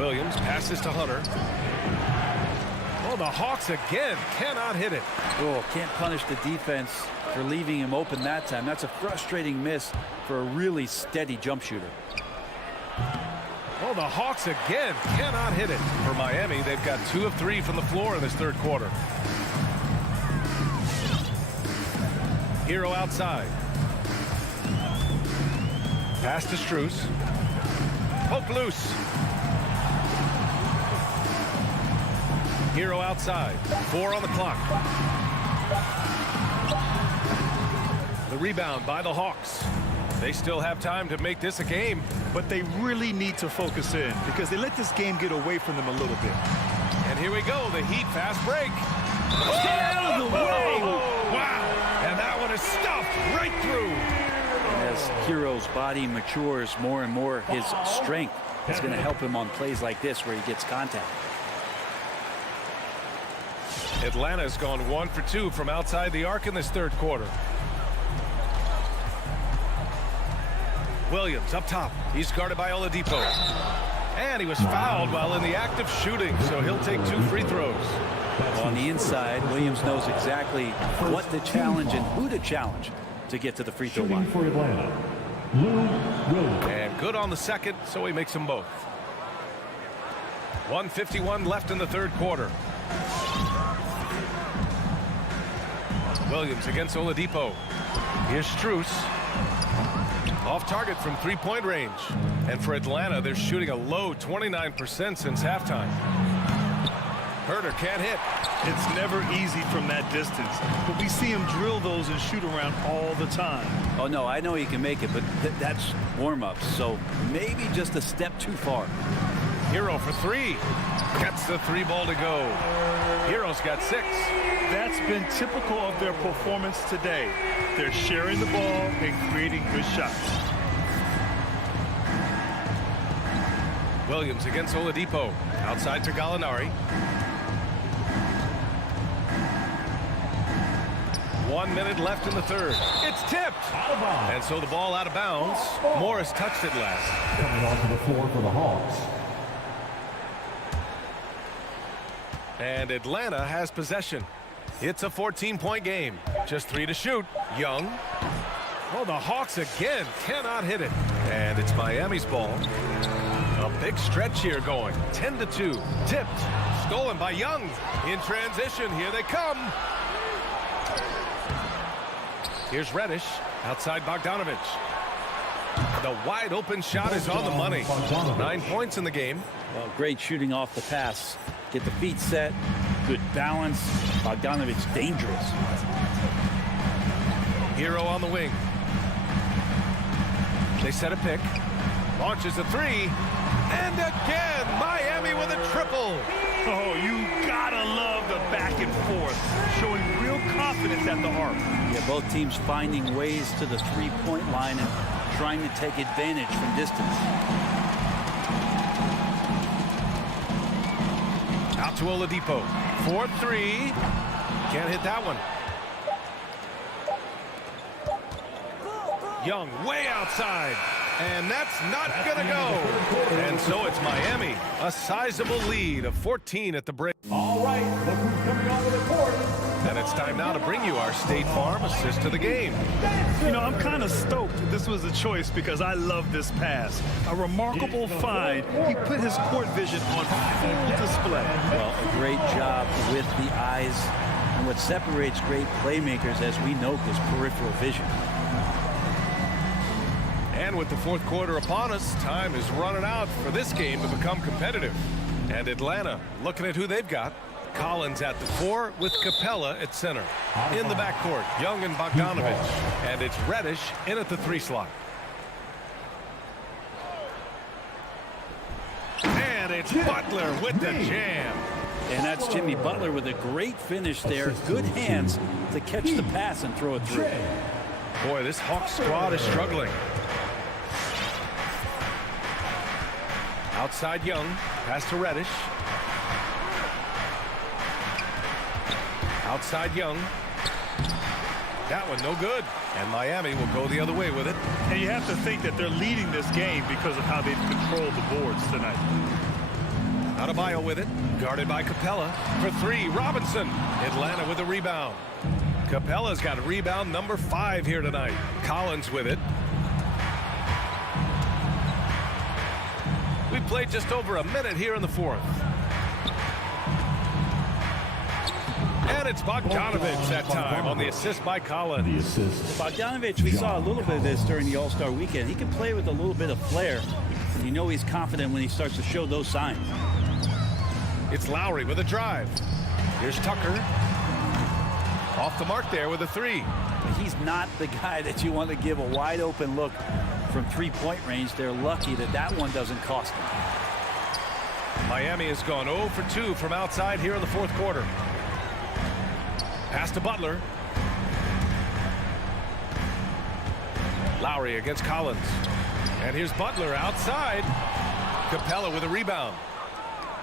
Williams passes to Hunter. Oh, the Hawks again cannot hit it. Oh, can't punish the defense for leaving him open that time. That's a frustrating miss for a really steady jump shooter. Oh, the Hawks again cannot hit it. For Miami, they've got 2 of 3 from the floor in this third quarter. Hero outside. Pass to Strus. Poke loose. Hero outside. 4 on the clock. The rebound by the Hawks. They still have time to make this a game. But they really need to focus in because they let this game get away from them a little bit. And here we go, the Heat fast break. Out of the way! Wow! And that one is stuffed right through. And as Hero's body matures more and more, his strength is going to help him on plays like this where he gets contact. Atlanta's gone 1 for 2 from outside the arc in this third quarter. Williams up top. He's guarded by Oladipo. And he was fouled while in the act of shooting, so he'll take 2 free throws. On the inside, Williams knows exactly what to challenge and who to challenge to get to the free throw line. For Atlanta, Williams. And good on the second, so he makes them both. 1:51 left in the third quarter. Williams against Oladipo. Here's Strus. Off target from three-point range. And for Atlanta, they're shooting a low 29% since halftime. Herter can't hit. It's never easy from that distance, but we see him drill those and shoot around all the time. Oh, no, I know he can make it, but that's warm-ups, so maybe just a step too far. Hero for 3. Gets the 3 ball to go. Hero's got 6. That's been typical of their performance today. They're sharing the ball and creating good shots. Williams against Oladipo. Outside to Gallinari. 1 minute left in the third. It's tipped. And so the ball out of bounds. Morris touched it last. Coming onto the floor for the Hawks. And Atlanta has possession. It's a 14-point game. Just 3 to shoot. Young. Oh, the Hawks again cannot hit it. And it's Miami's ball. A big stretch here going. 10-2. Tipped. Stolen by Young. In transition. Here they come. Here's Reddish. Outside Bogdanovich. The wide open shot is on the money. 9 points in the game. Well, great shooting off the pass. Get the feet set. Good balance. Bogdanovich dangerous. Hero on the wing. They set a pick. Launches a 3. And again, Miami with a triple. Oh, you gotta love the back and forth, showing real confidence at the arc. Yeah, both teams finding ways to the three-point line and trying to take advantage from distance. Out to Oladipo. 4-3. Can't hit that one. Young way outside. And that's not going to go. And so it's Miami. A sizable lead of 14 at the break. All right, look who's coming onto the court. And it's time now to bring you our State Farm assist to the game. You know, I'm kind of stoked this was a choice because I love this pass. A remarkable find. He put his court vision on full display. Well, a great job with the eyes. And what separates great playmakers, as we know, is peripheral vision. And with the fourth quarter upon us, time is running out for this game to become competitive. And Atlanta looking at who they've got. Collins at the 4 with Capella at center. In the backcourt, Young and Bogdanovich. And it's Reddish in at the 3 slot. And it's Butler with the jam. And that's Jimmy Butler with a great finish there. Good hands to catch the pass and throw it through. Boy, this Hawks squad is struggling. Outside Young, pass to Reddish. Outside Young. That one no good. And Miami will go the other way with it. And you have to think that they're leading this game because of how they've controlled the boards tonight. Adebayo with it. Guarded by Capella. For 3, Robinson. Atlanta with a rebound. Capella's got a rebound number 5 here tonight. Collins with it. We played just over a minute here in the fourth. And it's Bogdanovich that time on the assist by Collins. Bogdanovich, we saw a little bit of this during the All-Star weekend. He can play with a little bit of flair. And you know he's confident when he starts to show those signs. It's Lowry with a drive. Here's Tucker. Off the mark there with a three. He's not the guy that you want to give a wide open look from three-point range. They're lucky that that one doesn't cost them. Miami has gone 0 for 2 from outside here in the fourth quarter. Pass to Butler. Lowry against Collins. And here's Butler outside. Capella with a rebound.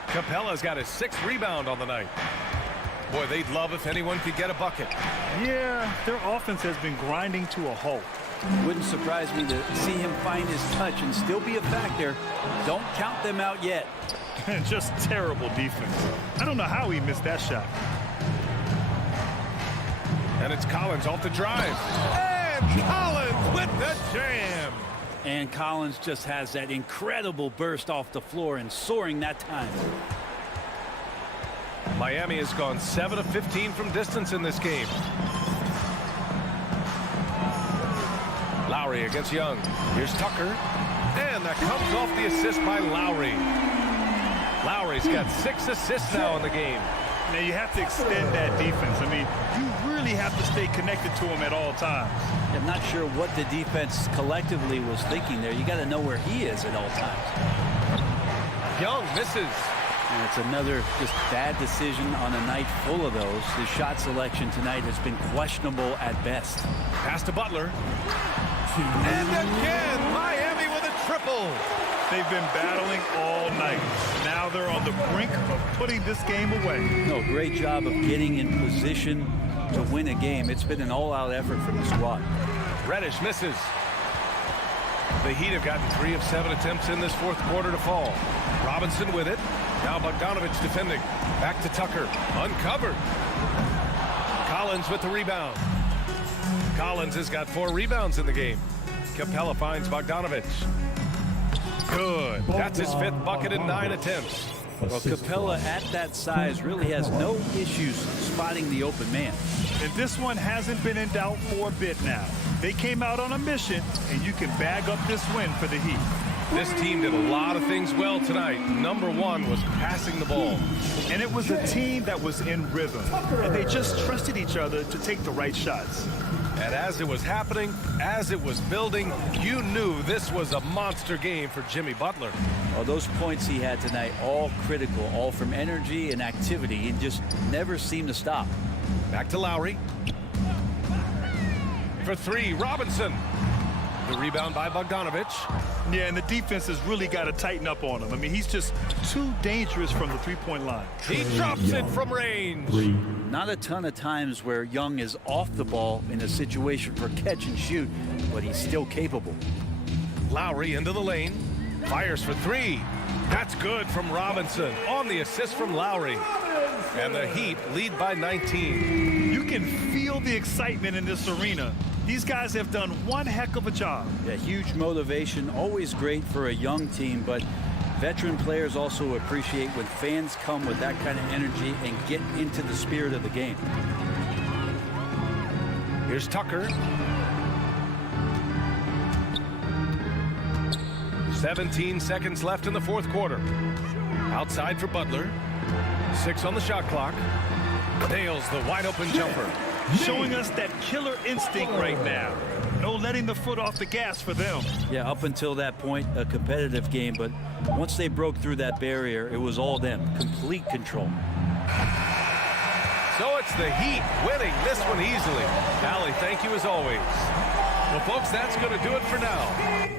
Capella's got his 6th rebound on the night. Boy, they'd love if anyone could get a bucket. Yeah, their offense has been grinding to a halt. Wouldn't surprise me to see him find his touch and still be a factor. Don't count them out yet. Just terrible defense. I don't know how he missed that shot. And it's Collins off the drive. And Collins with the jam. And Collins just has that incredible burst off the floor and soaring that time. Miami has gone 7 of 15 from distance in this game. Lowry against Young. Here's Tucker. And that comes off the assist by Lowry. Lowry's got 6 assists now in the game. Now you have to extend that defense. I mean, you really have to stay connected to him at all times. I'm not sure what the defense collectively was thinking there. You got to know where he is at all times. Young misses. And it's another just bad decision on a night full of those. His shot selection tonight has been questionable at best. Pass to Butler. And again, Miami with a triple. They've been battling all night. Now they're on the brink of putting this game away. No, great job of getting in position to win a game. It's been an all-out effort from the squad. Reddish misses. The Heat have gotten 3 of 7 attempts in this fourth quarter to fall. Robinson with it. Now Bogdanovich defending. Back to Tucker. Uncovered. Collins with the rebound. Collins has got 4 rebounds in the game. Capella finds Bogdanovich. Good. That's his 5th bucket in 9 attempts. Well, Capella at that size really has no issues spotting the open man. And this one hasn't been in doubt for a bit now. They came out on a mission, and you can bag up this win for the Heat. This team did a lot of things well tonight. Number 1 was passing the ball. And it was a team that was in rhythm. And they just trusted each other to take the right shots. And as it was happening, as it was building, you knew this was a monster game for Jimmy Butler. Well, those points he had tonight, all critical, all from energy and activity. He just never seemed to stop. Back to Lowry. For 3, Robinson. The rebound by Bogdanovich. Yeah, and the defense has really got to tighten up on him. I mean, he's just too dangerous from the three-point line. He drops it from range. Not a ton of times where Young is off the ball in a situation for catch and shoot, but he's still capable. Lowry into the lane. Fires for 3. That's good from Robinson on the assist from Lowry. And the Heat lead by 19. You can feel the excitement in this arena. These guys have done one heck of a job. Yeah, huge motivation, always great for a young team, but veteran players also appreciate when fans come with that kind of energy and get into the spirit of the game. Here's Tucker. 17 seconds left in the fourth quarter. Outside for Butler. 6 on the shot clock. Nails the wide open jumper. Showing us that killer instinct right now. No letting the foot off the gas for them. Yeah, up until that point, a competitive game, but once they broke through that barrier, it was all them. Complete control. So it's the Heat winning this one easily. Allie, thank you as always. Well, folks, that's going to do it for now.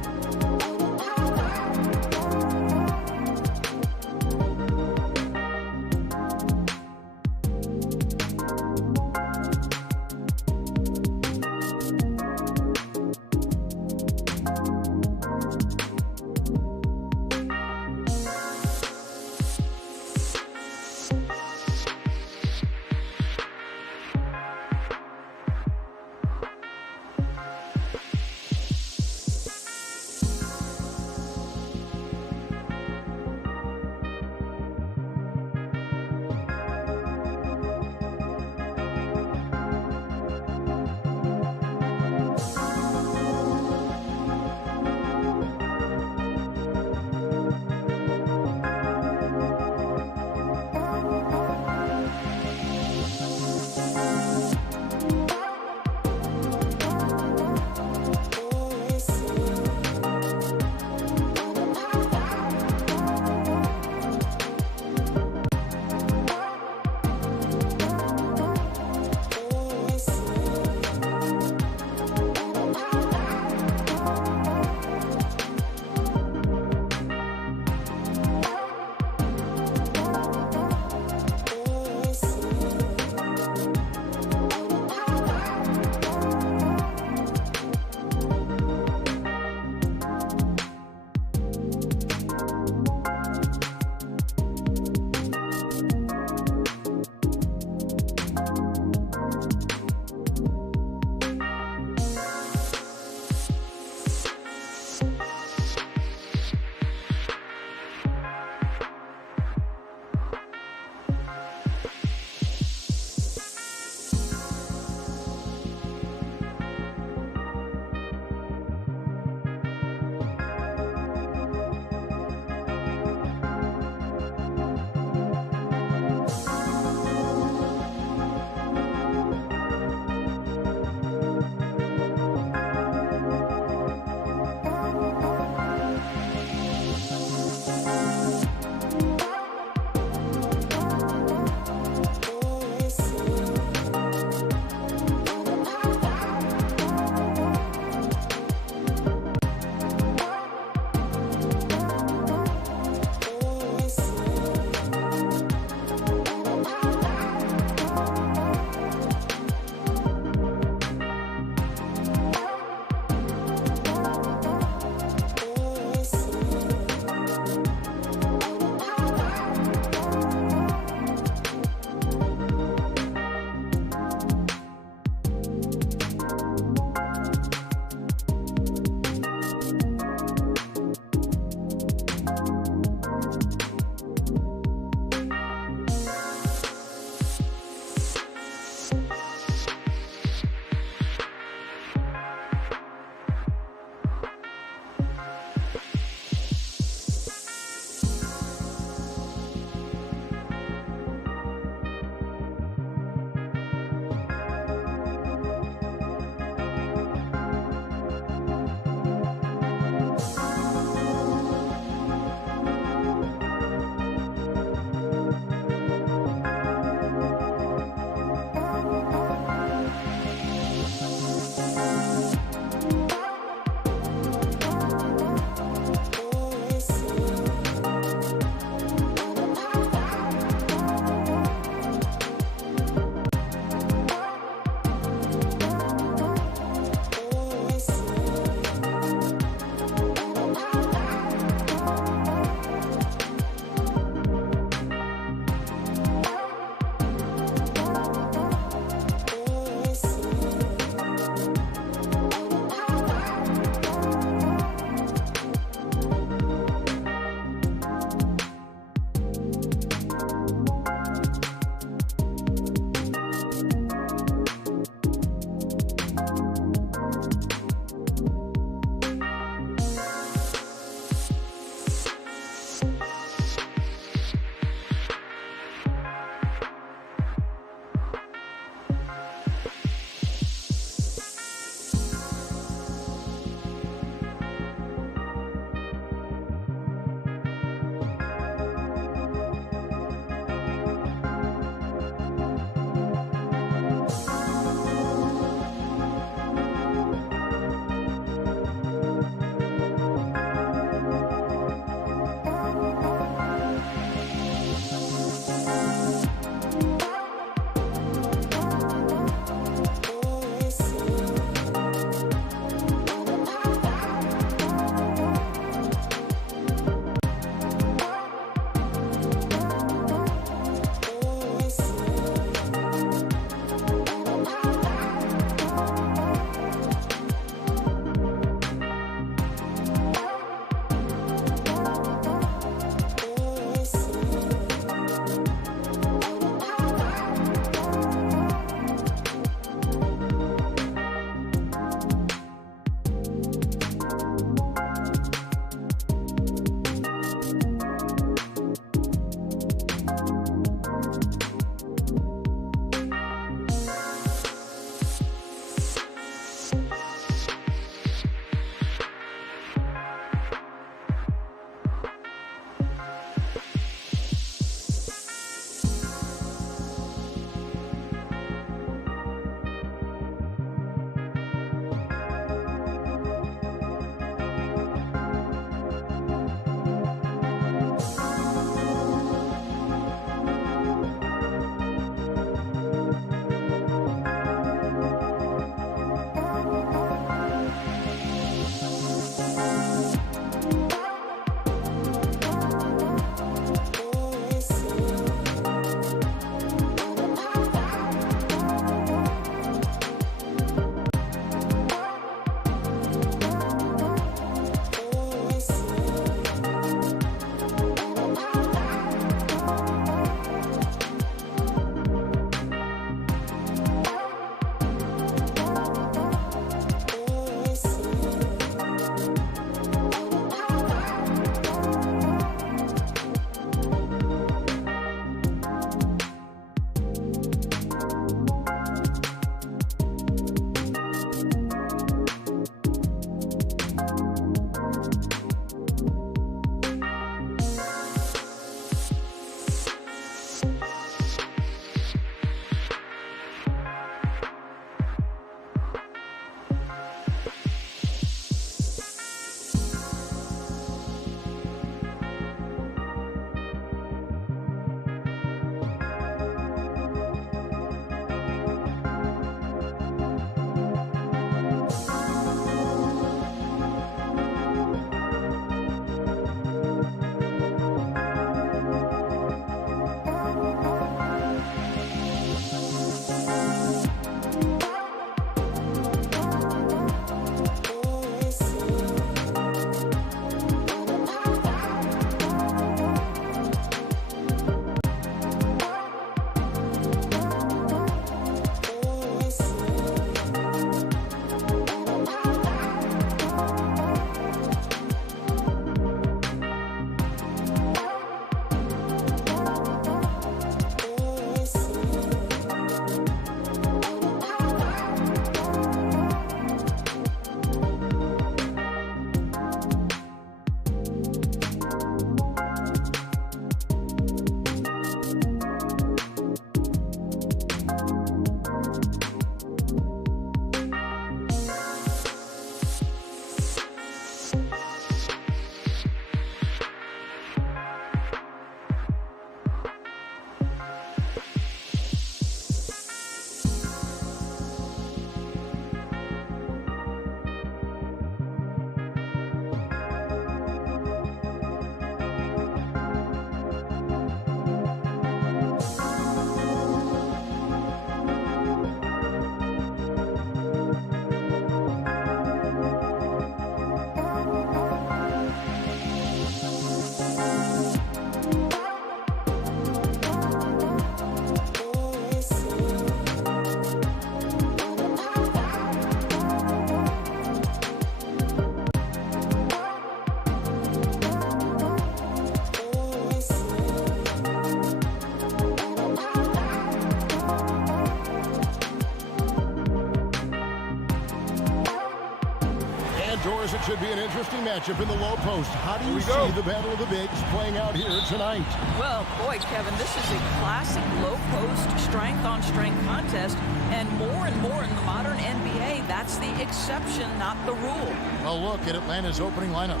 be an interesting matchup in the low post. How do you see the battle of the bigs playing out here tonight? Well, boy, Kevin, this is a classic low post strength-on-strength contest, and more in the modern NBA, that's the exception, not the rule. A look at Atlanta's opening lineup.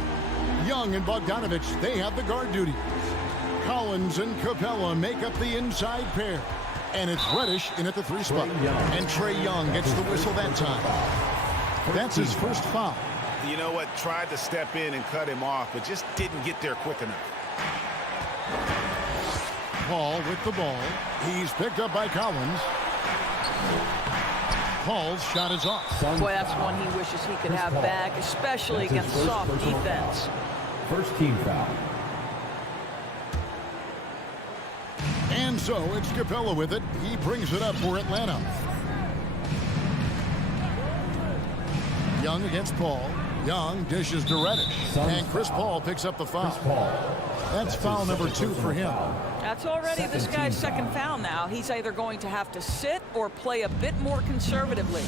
Young and Bogdanovich, they have the guard duties. Collins and Capella make up the inside pair. And it's Reddish in at the 3 spot. And Trae Young gets the whistle that time. That's his first foul. You know what? Tried to step in and cut him off, but just didn't get there quick enough. Paul with the ball. He's picked up by Collins. Paul's shot is off. Boy, that's one he wishes he could have back, especially against soft defense. First team foul. And so it's Capella with it. He brings it up for Atlanta. Young against Paul. Young dishes to Reddish. And Chris Paul picks up the foul. That's foul number 2 for him. That's already this guy's second foul now. He's either going to have to sit or play a bit more conservatively.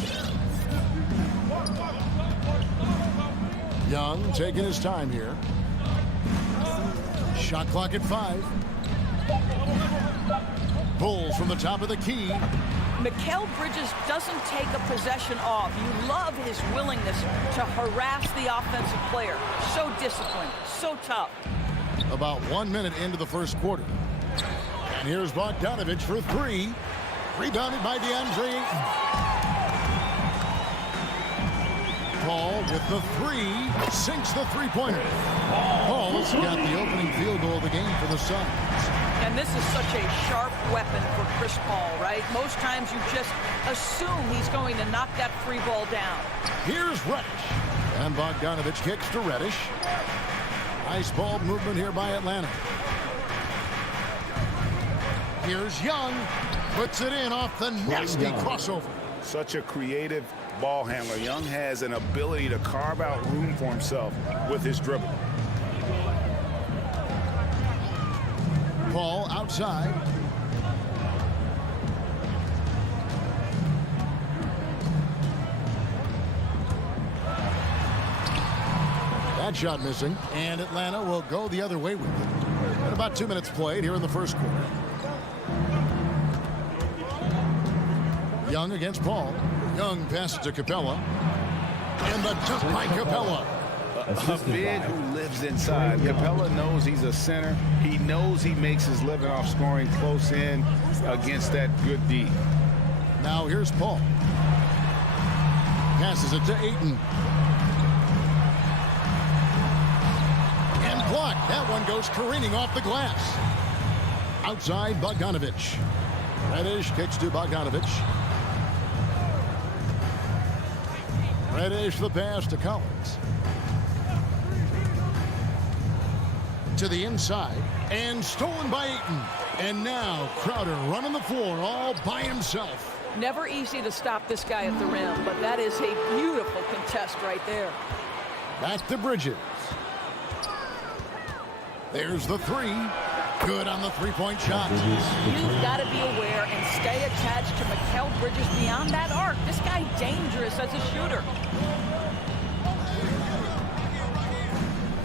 Young taking his time here. Shot clock at 5. Bulls from the top of the key. Mikal Bridges doesn't take a possession off. You love his willingness to harass the offensive player. So disciplined, so tough. About 1 minute into the first quarter. And here's Bogdanovich for 3. Rebounded by DeAndre Ayton. Paul with the 3. Sinks the three-pointer. Paul's got the opening field goal of the game for the Suns. And this is such a sharp weapon for Chris Paul, right? Most times you just assume he's going to knock that free ball down. Here's Reddish. And Bogdanovich kicks to Reddish. Nice ball movement here by Atlanta. Here's Young. Puts it in off the nasty crossover. Such a creative ball handler. Young has an ability to carve out room for himself with his dribble. Paul outside. That shot missing, and Atlanta will go the other way with it. And about 2 minutes played here in the first quarter. Young against Paul. Young passes to Capella. And the dunk by Capella. A big who lives inside. Capella knows he's a center. He knows he makes his living off scoring close in against that good D. Now here's Paul. Passes it to Ayton. And blocked. That one goes careening off the glass. Outside Bogdanovich. Reddish kicks to Bogdanovich. Reddish the pass to Collins. To the inside, and stolen by Ayton. And now Crowder running the floor all by himself. Never easy to stop this guy at the rim, but that is a beautiful contest right there. Back to Bridges. There's the 3. Good on the three-point shot. You've got to be aware and stay attached to Mikal Bridges beyond that arc. This guy dangerous as a shooter.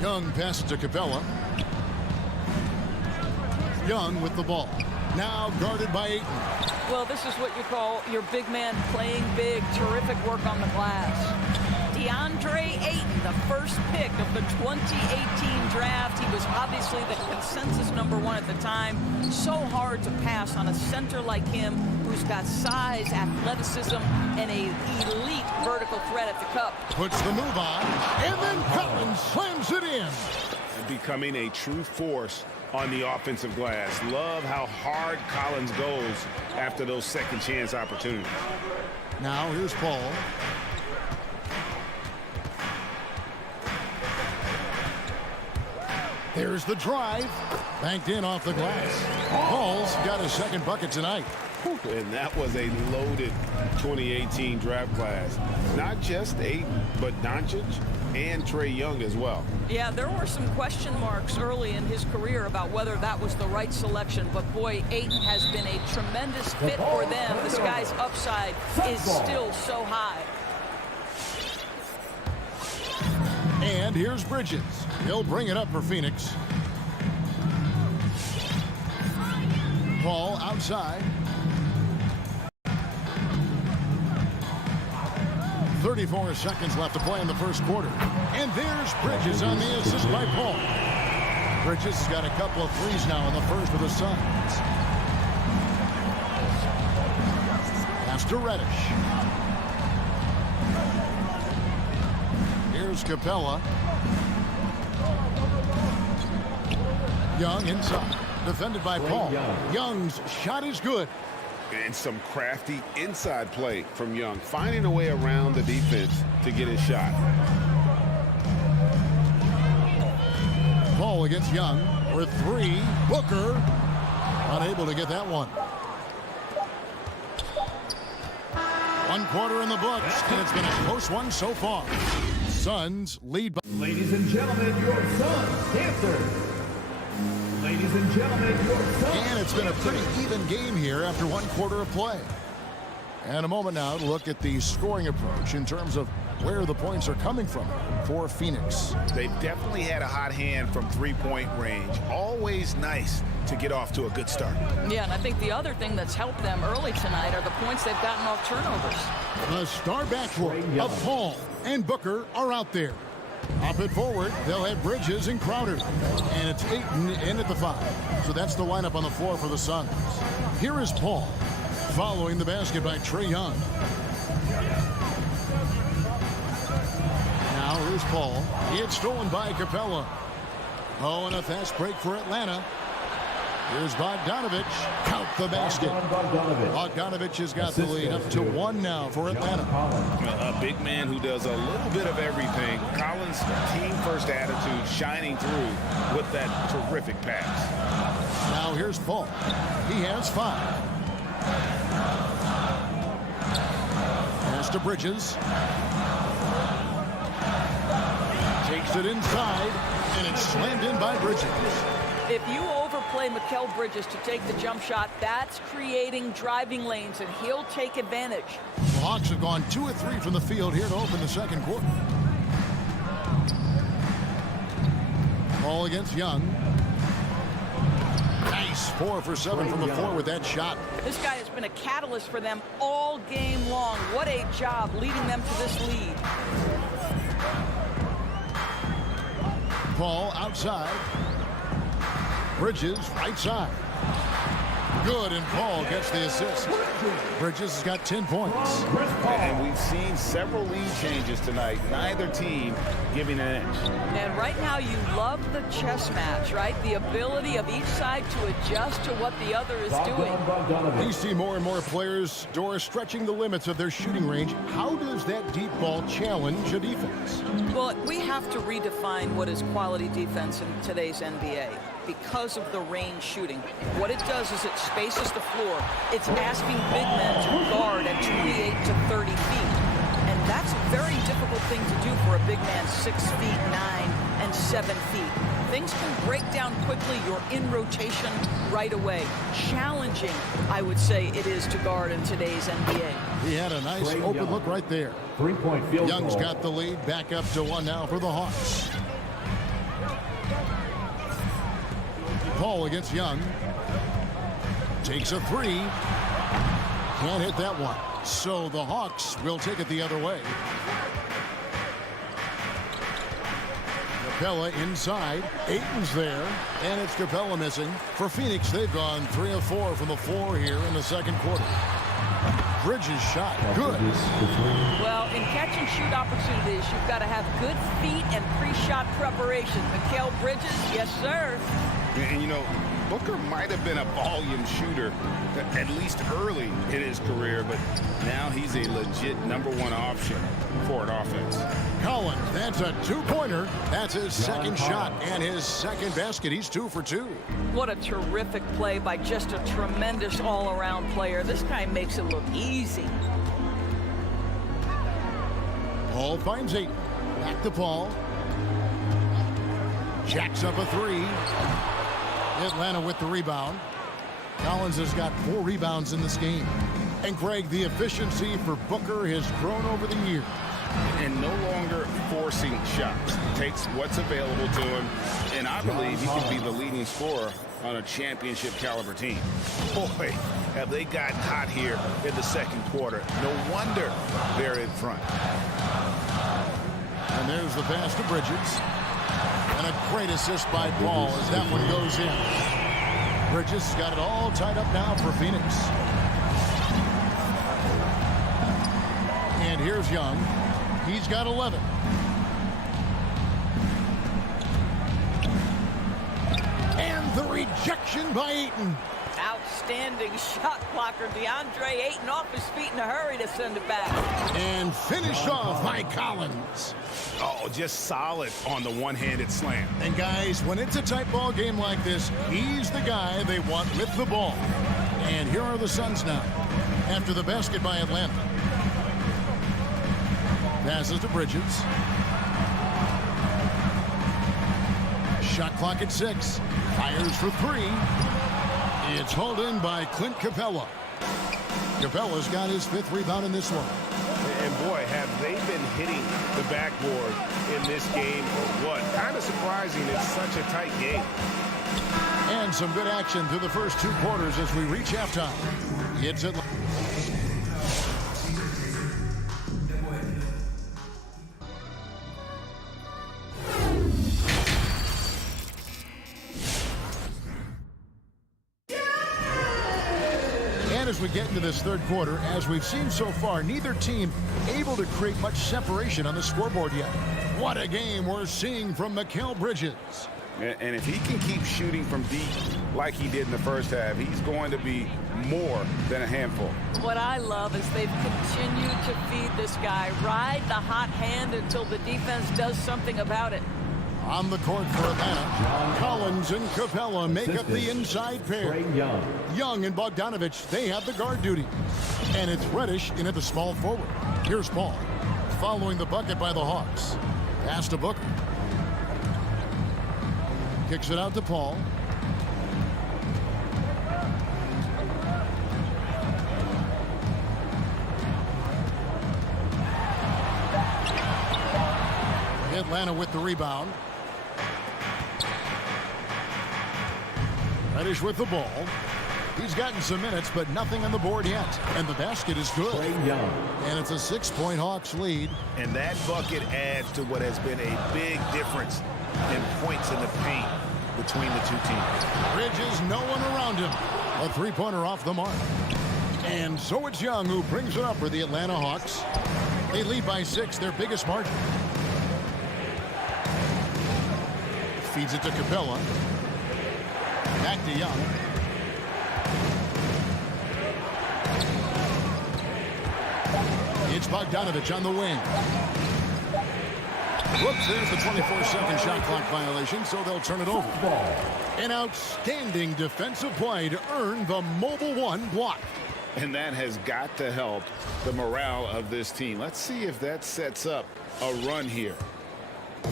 Young passes to Capella. Young with the ball. Now guarded by Ayton. Well, this is what you call your big man playing big. Terrific work on the glass. DeAndre Ayton, the first pick of the 2018 draft. He was obviously the consensus #1 at the time. So hard to pass on a center like him who's got size, athleticism, and an elite vertical threat at the cup. Puts the move on, and then Collins slams it in. Becoming a true force on the offensive glass. Love how hard Collins goes after those second chance opportunities. Now here's Paul. There's the drive. Banked in off the glass. Paul's got his second bucket tonight. And that was a loaded 2018 draft class. Not just Ayton, but Doncic and Trae Young as well. Yeah, there were some question marks early in his career about whether that was the right selection. But, boy, Ayton has been a tremendous fit for them. This guy's upside is still so high. And here's Bridges. He'll bring it up for Phoenix. Paul outside. 34 seconds left to play in the first quarter. And there's Bridges on the assist by Paul. Bridges has got a couple of threes now in the first for the Suns. Pass to Reddish. Here's Capella. Young inside. Defended by Paul. Young's shot is good. And some crafty inside play from Young, finding a way around the defense to get his shot. Paul against Young for three. Booker unable to get that one. 1 quarter in the books, and it's been a close one so far. Suns lead by. Ladies and gentlemen, your Suns dancer. Ladies and gentlemen, your Suns. And it's been a pretty even game here after 1 quarter of play. And a moment now to look at the scoring approach in terms of where the points are coming from for Phoenix. They've definitely had a hot hand from three-point range. Always nice to get off to a good start. Yeah, and I think the other thing that's helped them early tonight are the points they've gotten off turnovers. The star backcourt of Paul and Booker are out there. Up and forward, they'll have Bridges and Crowder. And it's Ayton in at the 5. So that's the lineup on the floor for the Suns. Here is Paul, following the basket by Trae Young. Now here's Paul. It's stolen by Capella. Oh, and a fast break for Atlanta. Here's Bogdanovich. Count the basket. Bogdanovich has got the lead up to 1 now for Atlanta. A big man who does a little bit of everything. Collins' team-first attitude shining through with that terrific pass. Now here's Paul. He has 5. Pass to Bridges. Takes it inside, and it's slammed in by Bridges. If you overplay Mikal Bridges to take the jump shot, that's creating driving lanes, and he'll take advantage. The Hawks have gone 2 of 3 from the field here to open the second quarter. Ball against Young. Nice 4 for 7 from the floor with that shot. This guy has been a catalyst for them all game long. What a job leading them to this lead. Paul outside. Bridges right side. Good, and Paul gets the assist. Bridges has got 10 points. And we've seen several lead changes tonight. Neither team giving an inch. And right now you love the chess match, right? The ability of each side to adjust to what the other is doing. You see more and more players, Doris, stretching the limits of their shooting range. How does that deep ball challenge a defense? Well, we have to redefine what is quality defense in today's NBA because of the range shooting. What it does is it spaces the floor. It's asking big men to guard at 28 to 30 feet. And that's a very difficult thing to do for a big man 6 feet 9 and 7 feet. Things can break down quickly. You're in rotation right away. Challenging, I would say, it is to guard in today's NBA. He had a nice open look right there. 3-point field Young's goal. got the lead, back up to 1 now for the Hawks. Paul against Young. Takes a 3. Can't hit that one. So the Hawks will take it the other way. Capella inside. Ayton's there. And it's Capella missing. For Phoenix, they've gone 3 of 4 from the floor here in the second quarter. Bridges shot. Good. Well, in catch and shoot opportunities, you've got to have good feet and pre-shot preparation. Mikal Bridges, yes, sir. And, you know, Booker might have been a volume shooter, at least early in his career, but now he's a legit #1 option for an offense. Collins, that's a 2-pointer. That's his second shot and his second basket. He's 2 for 2. What a terrific play by just a tremendous all-around player. This guy makes it look easy. Paul finds Ayton. Back to Paul. Jacks up a 3. Atlanta with the rebound. Collins has got 4 rebounds in this game. And Greg, the efficiency for Booker has grown over the years. and no longer forcing shots. Takes what's available to him, and I believe he could be the leading scorer on a championship caliber team. Boy, have they gotten hot here in the second quarter. No wonder they're in front. And there's the pass to Bridges. And a great assist by Paul as that one goes in. Bridges has got it all tied up now for Phoenix. And here's Young. He's got 11. And the rejection by Ayton. Outstanding shot blocker. DeAndre Ayton off his feet in a hurry to send it back. And finished off by Collins. Oh, just solid on the one-handed slam. And guys, when it's a tight ball game like this, he's the guy they want with the ball. And here are the Suns now after the basket by Atlanta. Passes to Bridges. Shot clock at 6. Fires for 3. It's hauled in by Clint Capella. Capella's got his 5th rebound in this one. And boy, have they been hitting the backboard in this game or what? Kind of surprising it's such a tight game. And some good action through the first 2 quarters as we reach halftime. It's Atlanta. As we get into this third quarter, as we've seen so far, neither team able to create much separation on the scoreboard yet. What a game we're seeing from Mikal Bridges. And if he can keep shooting from deep like he did in the first half, he's going to be more than a handful. What I love is they've continued to feed this guy, ride the hot hand until the defense does something about it. On the court for Atlanta, Collins and Capella make up the inside pair. Young and Bogdanovich, they have the guard duty. And it's Reddish in at the small forward. Here's Paul, following the bucket by the Hawks. Pass to Booker. Kicks it out to Paul. Atlanta with the rebound. Reddish with the ball. He's gotten some minutes, but nothing on the board yet. And the basket is good. And it's a 6-point Hawks lead. And that bucket adds to what has been a big difference in points in the paint between the two teams. Bridges, no one around him. A 3-pointer off the mark. And so it's Young who brings it up for the Atlanta Hawks. They lead by 6, their biggest margin. Feeds it to Capella. Back to Young. It's Bogdanovich on the wing. Whoops, there's the 24-second shot clock violation, so they'll turn it over. An outstanding defensive play to earn the mobile 1 block. And that has got to help the morale of this team. Let's see if that sets up a run here.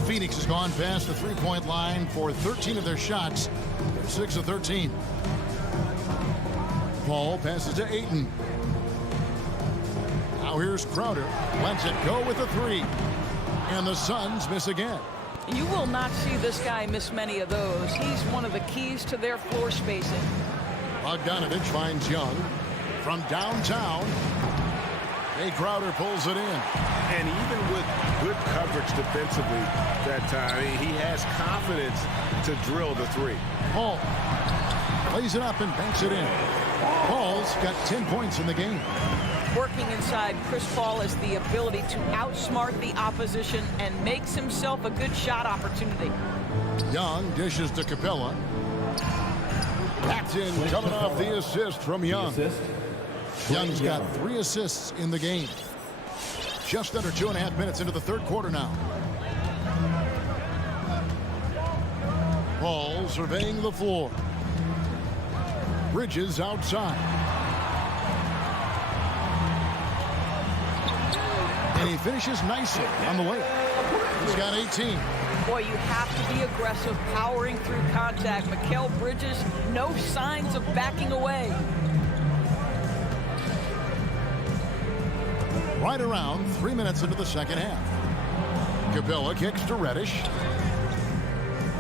Phoenix has gone past the 3-point line for 13 of their shots. They're 6 of 13. Paul passes to Ayton. Now here's Crowder. Lets it go with a 3. And the Suns miss again. You will not see this guy miss many of those. He's one of the keys to their floor spacing. Bogdanovich finds Young from downtown. Jay Crowder pulls it in. And even with good coverage defensively that time, he has confidence to drill the 3. Paul plays it up and banks it in. Paul's got 10 points in the game. Working inside, Chris Paul has the ability to outsmart the opposition and makes himself a good shot opportunity. Young dishes to Capella. That's in, coming off the assist from Young. Young's got 3 assists in the game. Just under 2.5 minutes into the third quarter now. Paul surveying the floor. Bridges outside. And he finishes nicely on the way. He's got 18. Boy, you have to be aggressive, powering through contact. Mikal Bridges, no signs of backing away. Right around 3 minutes into the second half. Capella kicks to Reddish.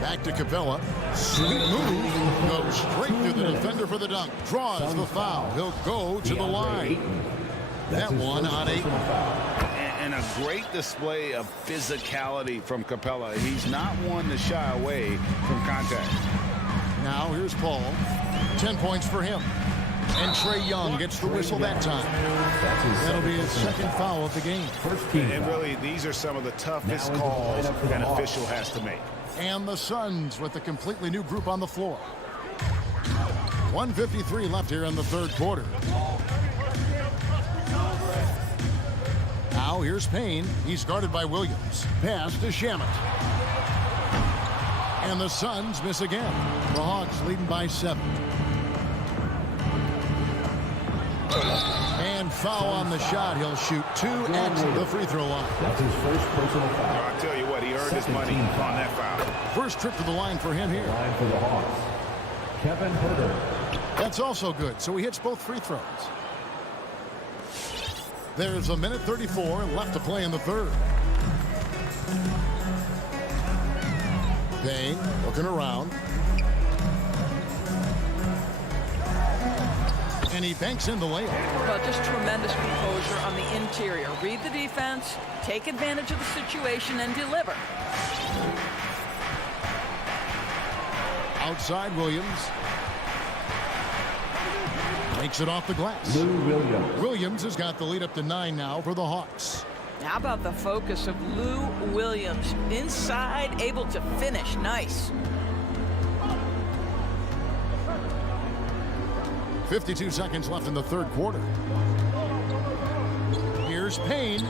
Back to Capella. Sweet move. Goes straight through the defender for the dunk. Draws the foul. He'll go to the line. That one on 8. And a great display of physicality from Capella. He's not one to shy away from contact. Now here's Paul. 10 points for him. And Trae Young gets the whistle that time. That'll be his second foul of the game. And really, these are some of the toughest calls an official has to make. And the Suns with a completely new group on the floor. 1:53 left here in the third quarter. Now here's Payne. He's guarded by Williams. Pass to Shamet. And the Suns miss again. The Hawks leading by 7. And foul on the shot. He'll shoot 2 at the free throw line. That's his first personal foul. I'll tell you what, he earned his money on that foul. First trip to the line for him here. Line for the Hawks, Kevin Herter. That's also good, so he hits both free throws. There's 1:34 left to play in the third. Payne looking around. And he banks in the layup. Well, just tremendous composure on the interior. Read the defense, take advantage of the situation, and deliver. Outside Williams. Makes it off the glass. Lou Williams. Williams has got the lead up to 9 now for the Hawks. How about the focus of Lou Williams? Inside, able to finish. Nice. 52 seconds left in the third quarter. Here's Payne.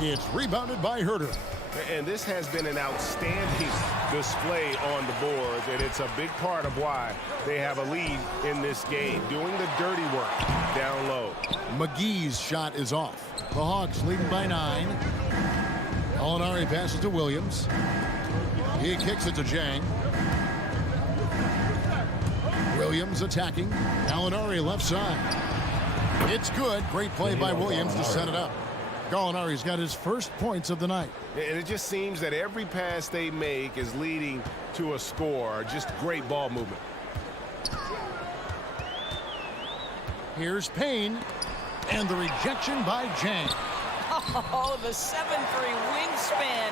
It's rebounded by Herter. And this has been an outstanding display on the boards, and it's a big part of why they have a lead in this game, doing the dirty work down low. McGee's shot is off. The Hawks leading by 9. Gallinari passes to Williams. He kicks it to Jang. Williams attacking. Gallinari left side. It's good. Great play by Williams to set it up. Gallinari's got his first points of the night. And it just seems that every pass they make is leading to a score. Just great ball movement. Here's Payne. And the rejection by Jang. Oh, the 7'3" wingspan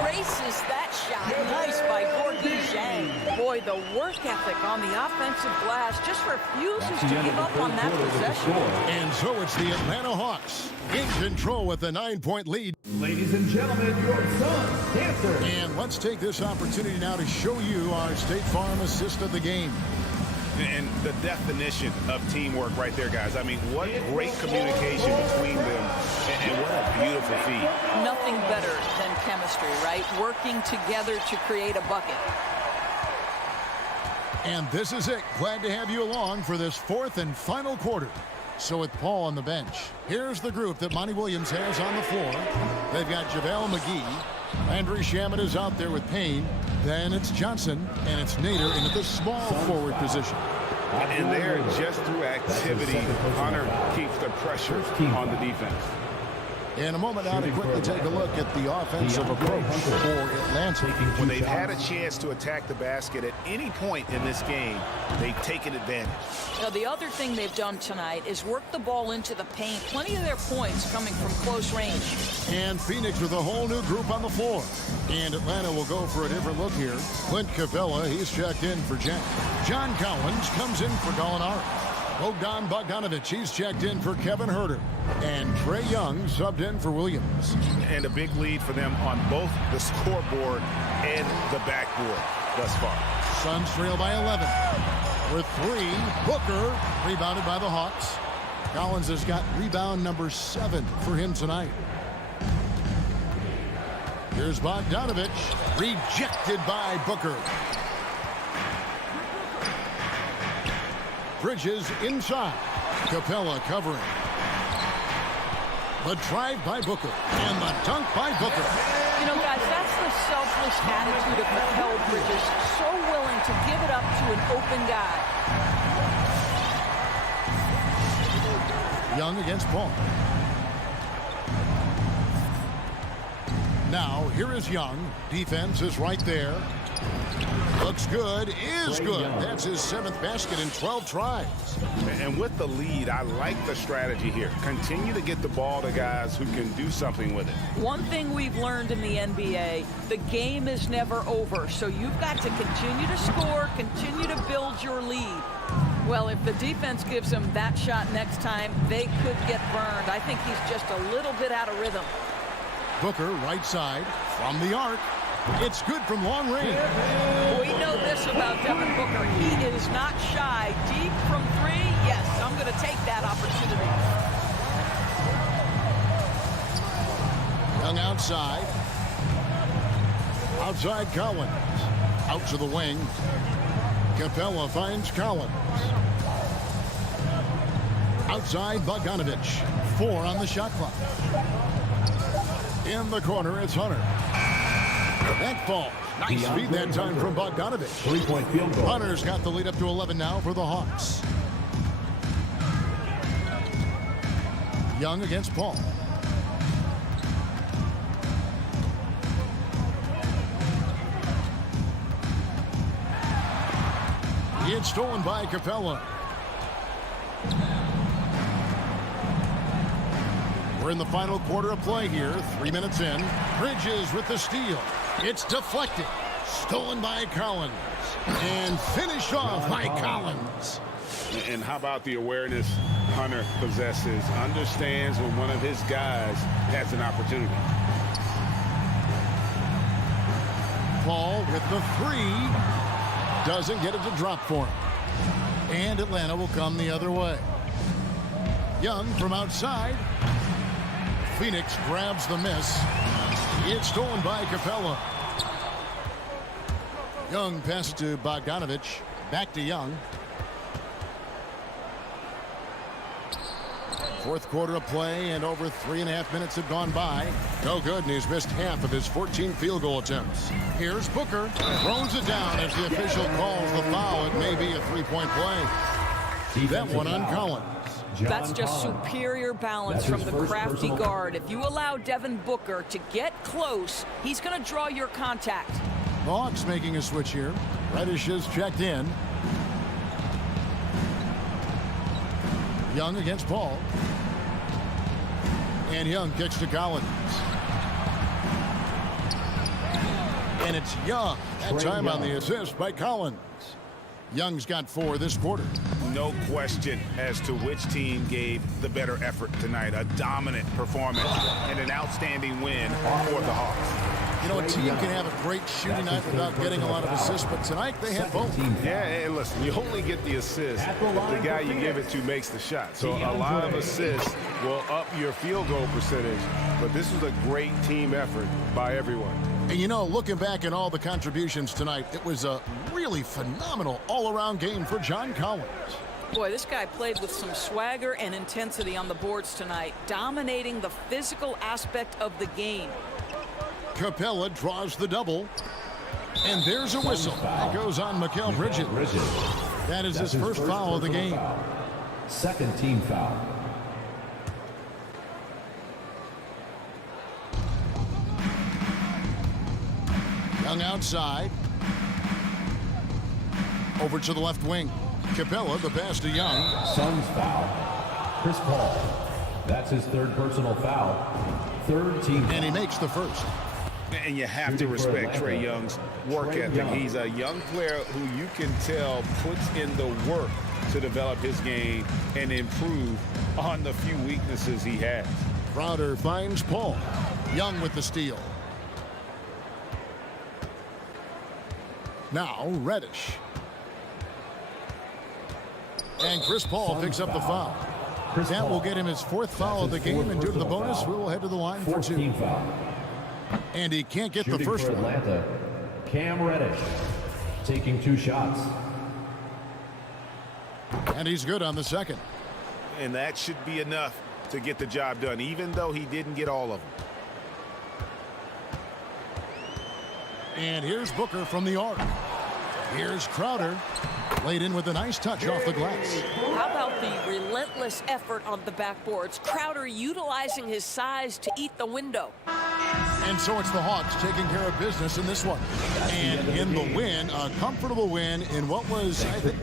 erases that shot. Nice by Gorgie Jang. Boy, the work ethic on the offensive glass just refuses to give up on that possession. And so it's the Atlanta Hawks in control with a 9-point lead. Ladies and gentlemen, your Suns dancer. And let's take this opportunity now to show you our State Farm assist of the game. And the definition of teamwork right there, guys. I mean, what great communication between them, and what a beautiful feat. Nothing better than chemistry, right? Working together to create a bucket. And this is it. Glad to have you along for this fourth and final quarter. So with Paul on the bench, here's the group that Monty Williams has on the floor. They've got JaVale McGee. Landry Shamet is out there with Payne. Then it's Johnson, and it's Nader into the small forward position. And there, just through activity, Hunter keeps the pressure on the defense. In a moment now to quickly take a look at the offensive approach for Atlanta. When they've had a chance to attack the basket at any point in this game, they've taken advantage. Now, the other thing they've done tonight is work the ball into the paint. Plenty of their points coming from close range. And Phoenix with a whole new group on the floor. And Atlanta will go for a different look here. Clint Capella, he's checked in for Jack. John Collins comes in for Gallinari. Bogdan Bogdanovic, he's checked in for Kevin Herter. And Trae Young subbed in for Williams. And a big lead for them on both the scoreboard and the backboard thus far. Suns trail by 11. With 3, Booker rebounded by the Hawks. Collins has got rebound number 7 for him tonight. Here's Bogdanovic, rejected by Booker. Bridges inside. Capella covering. The drive by Booker. And the dunk by Booker. You know, guys, that's the selfless attitude of Mikal Bridges. So willing to give it up to an open guy. Young against Paul. Now, here is Young. Defense is right there. Looks good, is good. That's his 7th basket in 12 tries. And with the lead, I like the strategy here. Continue to get the ball to guys who can do something with it. One thing we've learned in the NBA, the game is never over. So you've got to continue to score, continue to build your lead. Well, if the defense gives him that shot next time, they could get burned. I think he's just a little bit out of rhythm. Booker, right side, from the arc. It's good from long range. We know this about Devin Booker. He is not shy. Deep from 3, yes, I'm going to take that opportunity. Young outside. Outside Collins. Out to the wing. Capella finds Collins. Outside Bogdanovich. 4 on the shot clock. In the corner, it's Hunter. That falls. Nice feed that time from Bogdanovich. 3-point field goal. Hunter's got the lead up to 11 now for the Hawks. Young against Paul. It's stolen by Capella. We're in the final quarter of play here. 3 minutes in. Bridges with the steal. It's deflected. Stolen by Collins. And finished off by Collins. And how about the awareness Hunter possesses? Understands when one of his guys has an opportunity. Paul with the 3. Doesn't get it to drop for him. And Atlanta will come the other way. Young from outside. Phoenix grabs the miss. It's stolen by Capella. Young passes to Bogdanovich. Back to Young. Fourth quarter of play, and over 3.5 minutes have gone by. No good, and he's missed half of his 14 field goal attempts. Here's Booker. Throws it down as the official calls the foul. It may be a 3-point play. That one on Collins. That's just superior balance from the crafty guard. If you allow Devin Booker to get close, he's going to draw your contact. Hawks making a switch here. Reddish is checked in. Young against Paul. And Young kicks to Collins. And it's Young. That time on the assist by Collins. Young's got 4 this quarter. No question as to which team gave the better effort tonight. A dominant performance and an outstanding win for the Hawks. You know, a team can have a great shooting night without getting a lot of assists, but tonight they had both. Yeah, and listen, you only get the assist if the guy you give it to makes the shot. So a lot of assists will up your field goal percentage, but this was a great team effort by everyone. And you know, looking back at all the contributions tonight, it was a really phenomenal all-around game for John Collins. Boy, this guy played with some swagger and intensity on the boards tonight, dominating the physical aspect of the game. Capella draws the double. And there's a whistle. That goes on Mikal Bridges. That is his first foul of the game. Second team foul. Young outside. Over to the left wing. Capella, the pass to Young. Suns foul. Chris Paul. That's his 3rd personal foul. 3rd team foul. And he makes the first. And you have to respect Trae Young's work ethic. He's a young player who you can tell puts in the work to develop his game and improve on the few weaknesses he has. Crowder finds Paul. Young with the steal. Now Reddish. And Chris Paul picks up the foul. That will get him his 4th foul of the game, and due to the bonus, we will head to the line for 2. And he can't get the first one. Atlanta, Cam Reddish taking 2 shots. And he's good on the second. And that should be enough to get the job done, even though he didn't get all of them. And here's Booker from the arc. Here's Crowder. Laid in with a nice touch off the glass. How about the relentless effort on the backboards? Crowder utilizing his size to eat the window. And so it's the Hawks taking care of business in this one. And in the win, a comfortable win in what was, I think,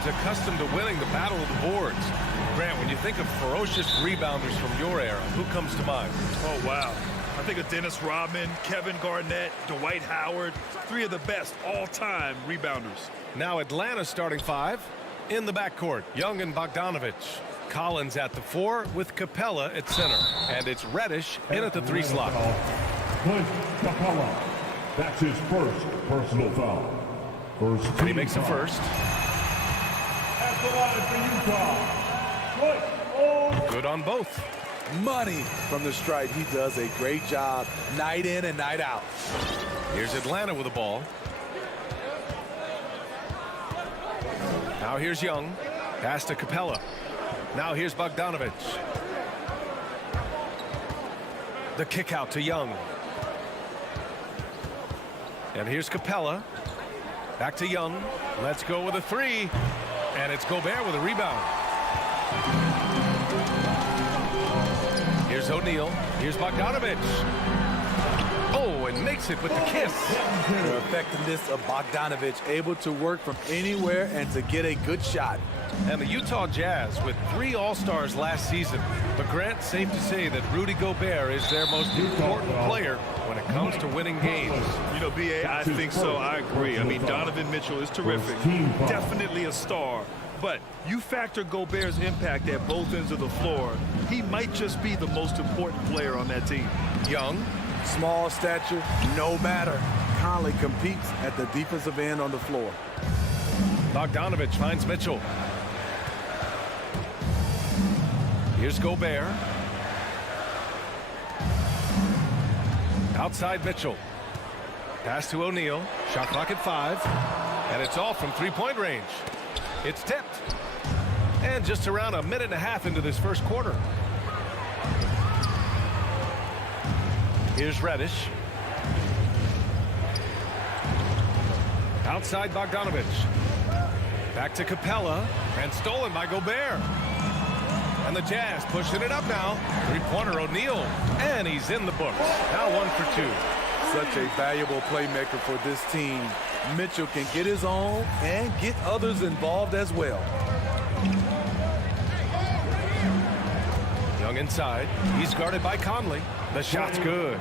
teams accustomed to winning the battle of the boards. Grant, when you think of ferocious rebounders from your era, who comes to mind? Oh, wow. I think of Dennis Rodman, Kevin Garnett, Dwight Howard, 3 of the best all-time rebounders. Now Atlanta starting 5 in the backcourt. Young and Bogdanovich. Collins at the 4 with Capella at center. And it's Reddish in at the 3 slot. Clint Capella. That's his first personal foul. And he makes the first. At the line for Utah. Good on both. Money from the stripe. He does a great job night in and night out. Here's Atlanta with the ball. Now here's Young. Pass to Capella. Now here's Bogdanovich. The kick out to Young. And here's Capella. Back to Young. Let's go with a 3. And it's Gobert with a rebound. Here's O'Neal. Here's Bogdanovich. Oh, and makes it with the kiss. The effectiveness of Bogdanovich, able to work from anywhere and to get a good shot. And the Utah Jazz with 3 All-Stars last season. But Grant, safe to say that Rudy Gobert is their most important player when it comes to winning games. You know, B.A., I think so. I agree. I mean, Donovan Mitchell is terrific. Definitely a star. But you factor Gobert's impact at both ends of the floor, he might just be the most important player on that team. Young. Small stature, no matter. Conley competes at the defensive end on the floor. Bogdanovich finds Mitchell. Here's Gobert. Outside Mitchell. Pass to O'Neal. Shot clock at 5. And it's off from 3-point range. It's tipped. And just around a minute and a half into this first quarter. Here's Reddish. Outside Bogdanovich. Back to Capella. And stolen by Gobert. And the Jazz pushing it up now. 3-pointer O'Neal. And he's in the books. Now 1 for 2. Such a valuable playmaker for this team. Mitchell can get his own and get others involved as well. Young inside. He's guarded by Conley. The shot's good.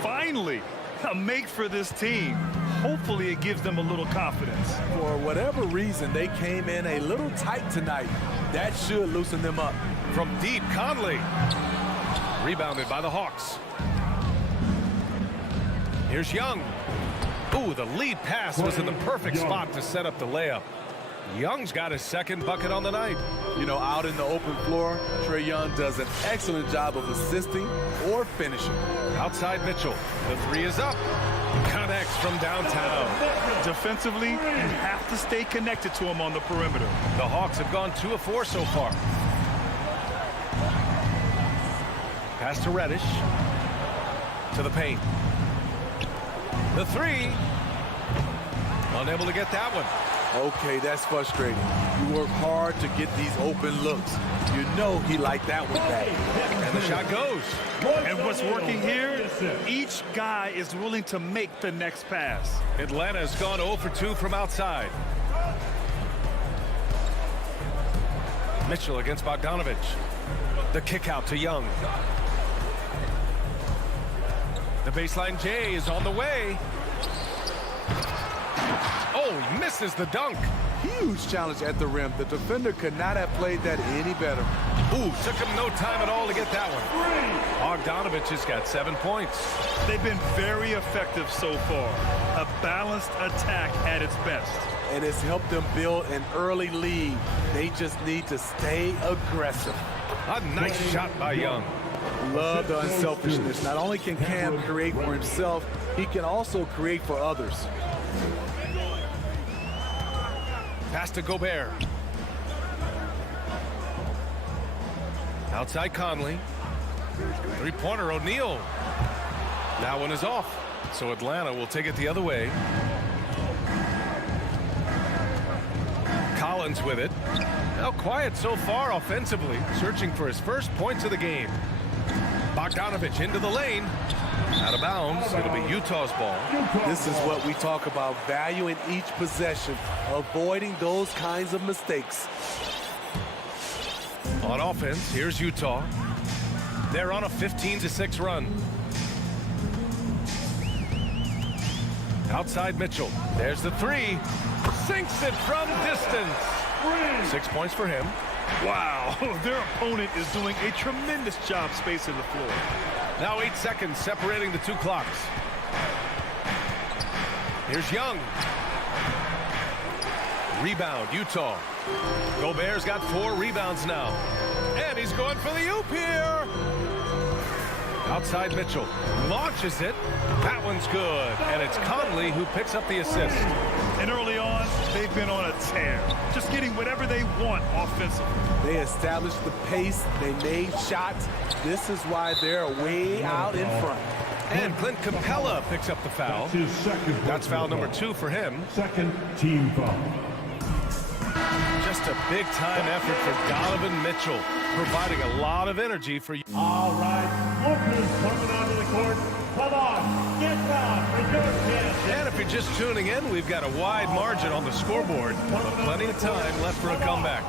Finally, a make for this team. Hopefully it gives them a little confidence. For whatever reason, they came in a little tight tonight. That should loosen them up. From deep, Conley. Rebounded by the Hawks. Here's Young. Ooh, the lead pass was in the perfect spot to set up the layup. Young's got his second bucket on the night. You know, out in the open floor, Trae Young does an excellent job of assisting or finishing. Outside Mitchell. The 3 is up. Connects from downtown. Defensively, you have to stay connected to him on the perimeter. The Hawks have gone 2 of 4 so far. Pass to Reddish. To the paint. The 3. Unable to get that one. Okay, that's frustrating. You work hard to get these open looks. You know he liked that one back. And the shot goes. And what's working here, each guy is willing to make the next pass. Atlanta has gone 0 for 2 from outside. Mitchell against Bogdanovich. The kick out to Young. The baseline J is on the way. Oh, he misses the dunk. Huge challenge at the rim. The defender could not have played that any better. Ooh, took him no time at all to get that one. Bogdanovich has got 7 points. They've been very effective so far. A balanced attack at its best. And it's helped them build an early lead. They just need to stay aggressive. A nice shot by Young. Love the unselfishness. Not only can Cam create for himself, he can also create for others. Pass to Gobert. Outside Conley. 3-pointer O'Neal. That one is off. So Atlanta will take it the other way. Collins with it. Now quiet so far offensively. Searching for his first points of the game. Bogdanovich into the lane. Out of bounds. It'll be Utah's ball. This is what we talk about, value in each possession, avoiding those kinds of mistakes. On offense, here's Utah. They're on a 15-6 run. Outside Mitchell. There's the three. Sinks it from distance. 6 points for him. Wow, their opponent is doing a tremendous job spacing the floor. Now 8 seconds separating the two clocks. Here's Young. Rebound, Utah. Gobert's got 4 rebounds now. And he's going for the oop here. Outside Mitchell. Launches it. That one's good. And it's Conley who picks up the assist. And early on, they've been on a tear. Just getting whatever they want offensively. They established the pace. They made shots. This is why they're way out in front. And Clint Capella picks up the foul. That's his second. That's foul number 2 for him. Second team foul. Just a big-time effort for Donovan Mitchell, providing a lot of energy for you. All right, Booker's coming onto the court. Come on, get down for your chance. And if you're just tuning in, we've got a wide margin on the scoreboard, but plenty of time left for a comeback.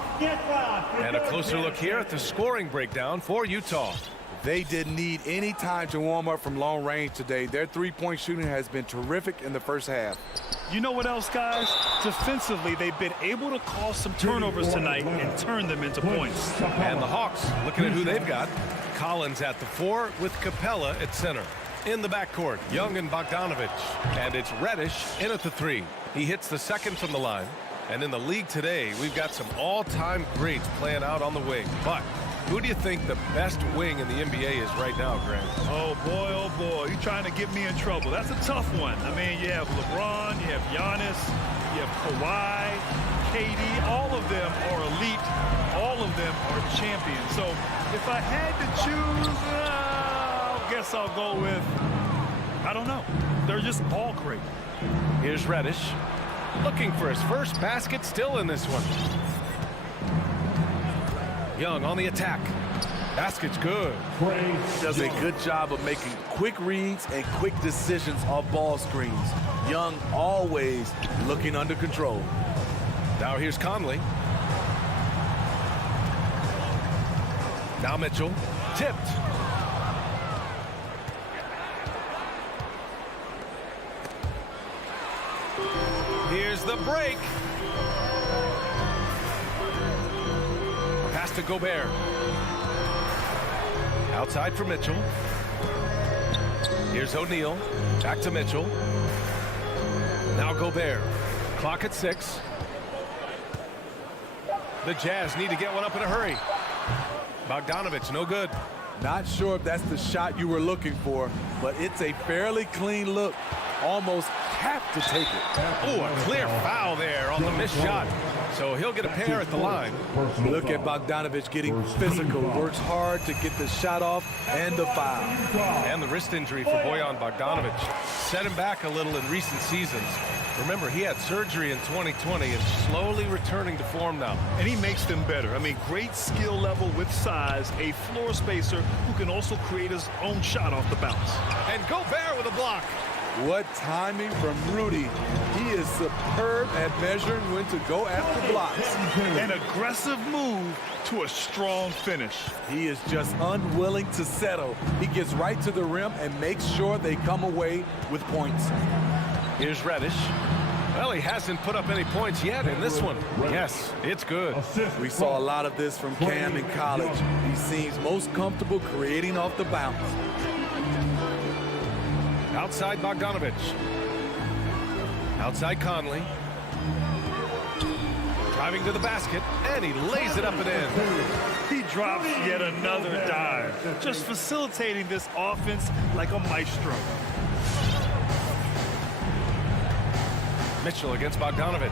And a closer look here at the scoring breakdown for Utah. They didn't need any time to warm up from long range today. Their three-point shooting has been terrific in the first half. You know what else, guys? Defensively, they've been able to cause some turnovers tonight and turn them into points. And the Hawks, looking at who they've got. Collins at the 4 with Capella at center. In the backcourt, Young and Bogdanovich. And it's Reddish in at the 3. He hits the second from the line. And in the league today, we've got some all-time greats playing out on the wing. But who do you think the best wing in the NBA is right now, Grant? Oh, boy, you're trying to get me in trouble. That's a tough one. I mean, you have LeBron, you have Giannis, you have Kawhi, KD. All of them are elite. All of them are champions. So if I had to choose, I guess I'll go with, I don't know. They're just all great. Here's Reddish. Looking for his first basket, still in this one. Young on the attack. Basket's good. Does a good job of making quick reads and quick decisions off ball screens. Young always looking under control. Now here's Conley. Now Mitchell. Tipped. Here's the break. Pass to Gobert. Outside for Mitchell. Here's O'Neal. Back to Mitchell. Now Gobert. Clock at 6. The Jazz need to get one up in a hurry. Bogdanovich, no good. Not sure if that's the shot you were looking for, but it's a fairly clean look. Almost have to take it. Oh, a clear foul there on the missed shot. So he'll get a pair at the line. Look at Bogdanovich getting physical. Works hard to get the shot off and the foul. And the wrist injury for Bojan Bogdanovich set him back a little in recent seasons. Remember, he had surgery in 2020 and slowly returning to form now. And he makes them better. I mean, great skill level with size, a floor spacer who can also create his own shot off the bounce. And Gobert with a block. What timing from Rudy. He is superb at measuring when to go after blocks. An aggressive move to a strong finish. He is just unwilling to settle. He gets right to the rim and makes sure they come away with points. Here's Reddish. Well, he hasn't put up any points yet in this one. Yes, it's good. We saw a lot of this from Cam in college. He seems most comfortable creating off the bounce. Outside Bogdanovich. Outside Conley. Driving to the basket, and he lays it up and in. He drops yet another dive, just facilitating this offense like a maestro. Mitchell against Bogdanovich.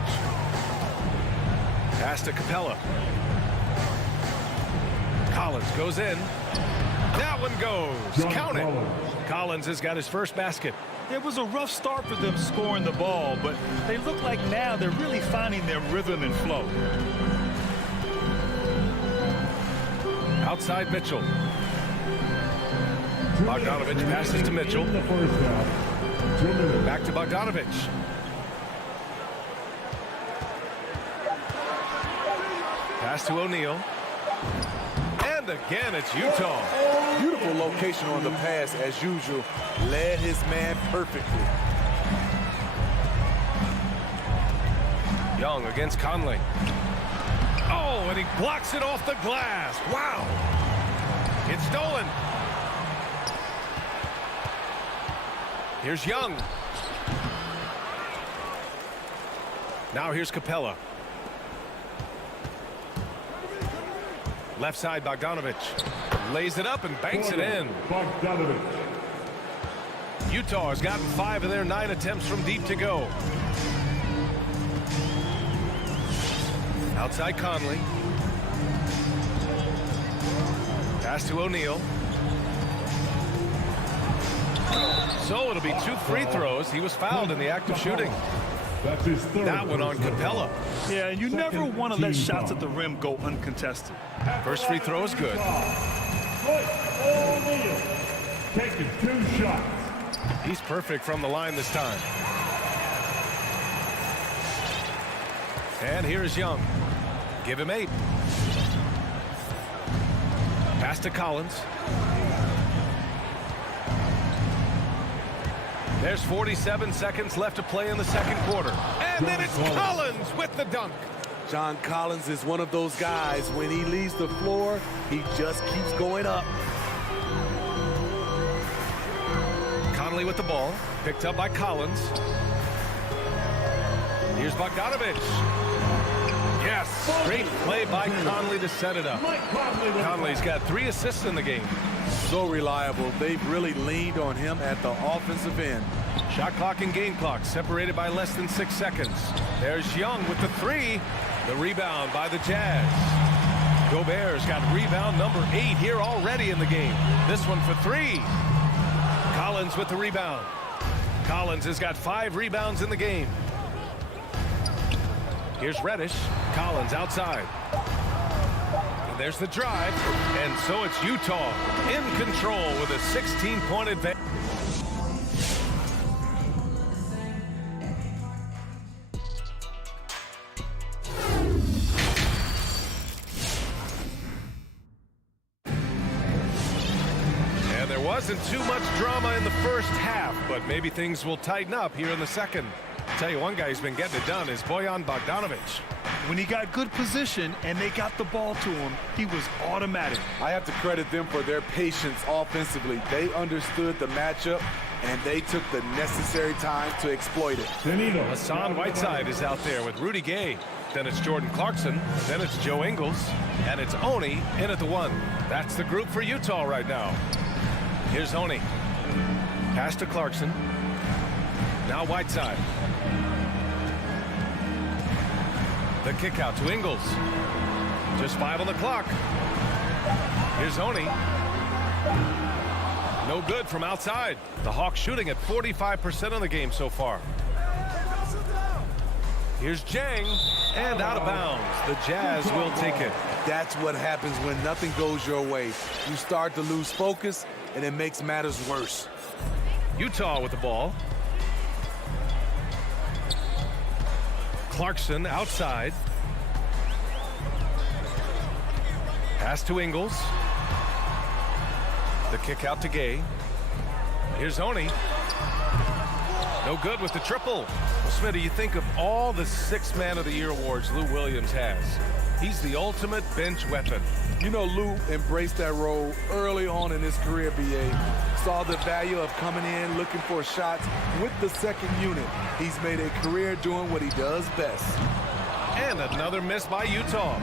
Pass to Capella. Collins goes in. That one goes. Count it. Collins has got his first basket. It was a rough start for them scoring the ball, but they look like now they're really finding their rhythm and flow. Outside Mitchell. Bogdanovich passes to Mitchell. In the first half. 2 minutes. Back to Bogdanovich. Pass to O'Neal. And again, it's Utah. Beautiful location on the pass, as usual. Led his man perfectly. Young against Conley. Oh, and he blocks it off the glass. Wow. It's stolen. Here's Young. Now here's Capella. Left side, Bogdanovich. Lays it up and banks it in. Bogdanovich. Utah has gotten 5 of their 9 attempts from deep to go. Outside Conley. Pass to O'Neal. So it'll be 2 free throws. He was fouled in the act of shooting. That's his third. That one on Capella. Yeah, and you never want to let shots at the rim go uncontested. First free throw is good. O'Neal taking 2 shots. He's perfect from the line this time. And here's Young. Give him 8. Pass to Collins. There's 47 seconds left to play in the second quarter. And then it's Collins with the dunk. John Collins is one of those guys. When he leaves the floor, he just keeps going up. Conley with the ball. Picked up by Collins. Here's Bogdanovich. Yes, great play by Conley to set it up. Conley's got 3 assists in the game. So reliable. They've really leaned on him at the offensive end. Shot clock and game clock separated by less than 6 seconds. There's Young with the 3. The rebound by the Jazz. Gobert's got rebound number 8 here already in the game. This one for 3. Collins with the rebound. Collins has got 5 rebounds in the game. Here's Reddish. Collins outside. And there's the drive. And so it's Utah in control with a 16-point advantage. And there wasn't too much drama in the first half, but maybe things will tighten up here in the second. Tell you one guy who's been getting it done is Bojan Bogdanovich. When he got good position and they got the ball to him, he was automatic. I have to credit them for their patience offensively. They understood the matchup, and they took the necessary time to exploit it. Hassan Whiteside is out there with Rudy Gay. Then it's Jordan Clarkson. Then it's Joe Ingles. And it's Oni in at the 1. That's the group for Utah right now. Here's Oni. Pass to Clarkson. Now Whiteside. The kick out to Ingles. Just 5 on the clock. Here's Oni. No good from outside. The Hawks shooting at 45% of the game so far. Here's Jang, and out of bounds. The Jazz will take it. That's what happens when nothing goes your way. You start to lose focus, and it makes matters worse. Utah with the ball. Clarkson outside. Pass to Ingles. The kick out to Gay. Here's Oni. No good with the triple. Well, Smitty, you think of all the 6th Man of the Year awards Lou Williams has. He's the ultimate bench weapon. You know, Lou embraced that role early on in his career, BA. Saw the value of coming in, looking for shots with the second unit. He's made a career doing what he does best. And another miss by Utah.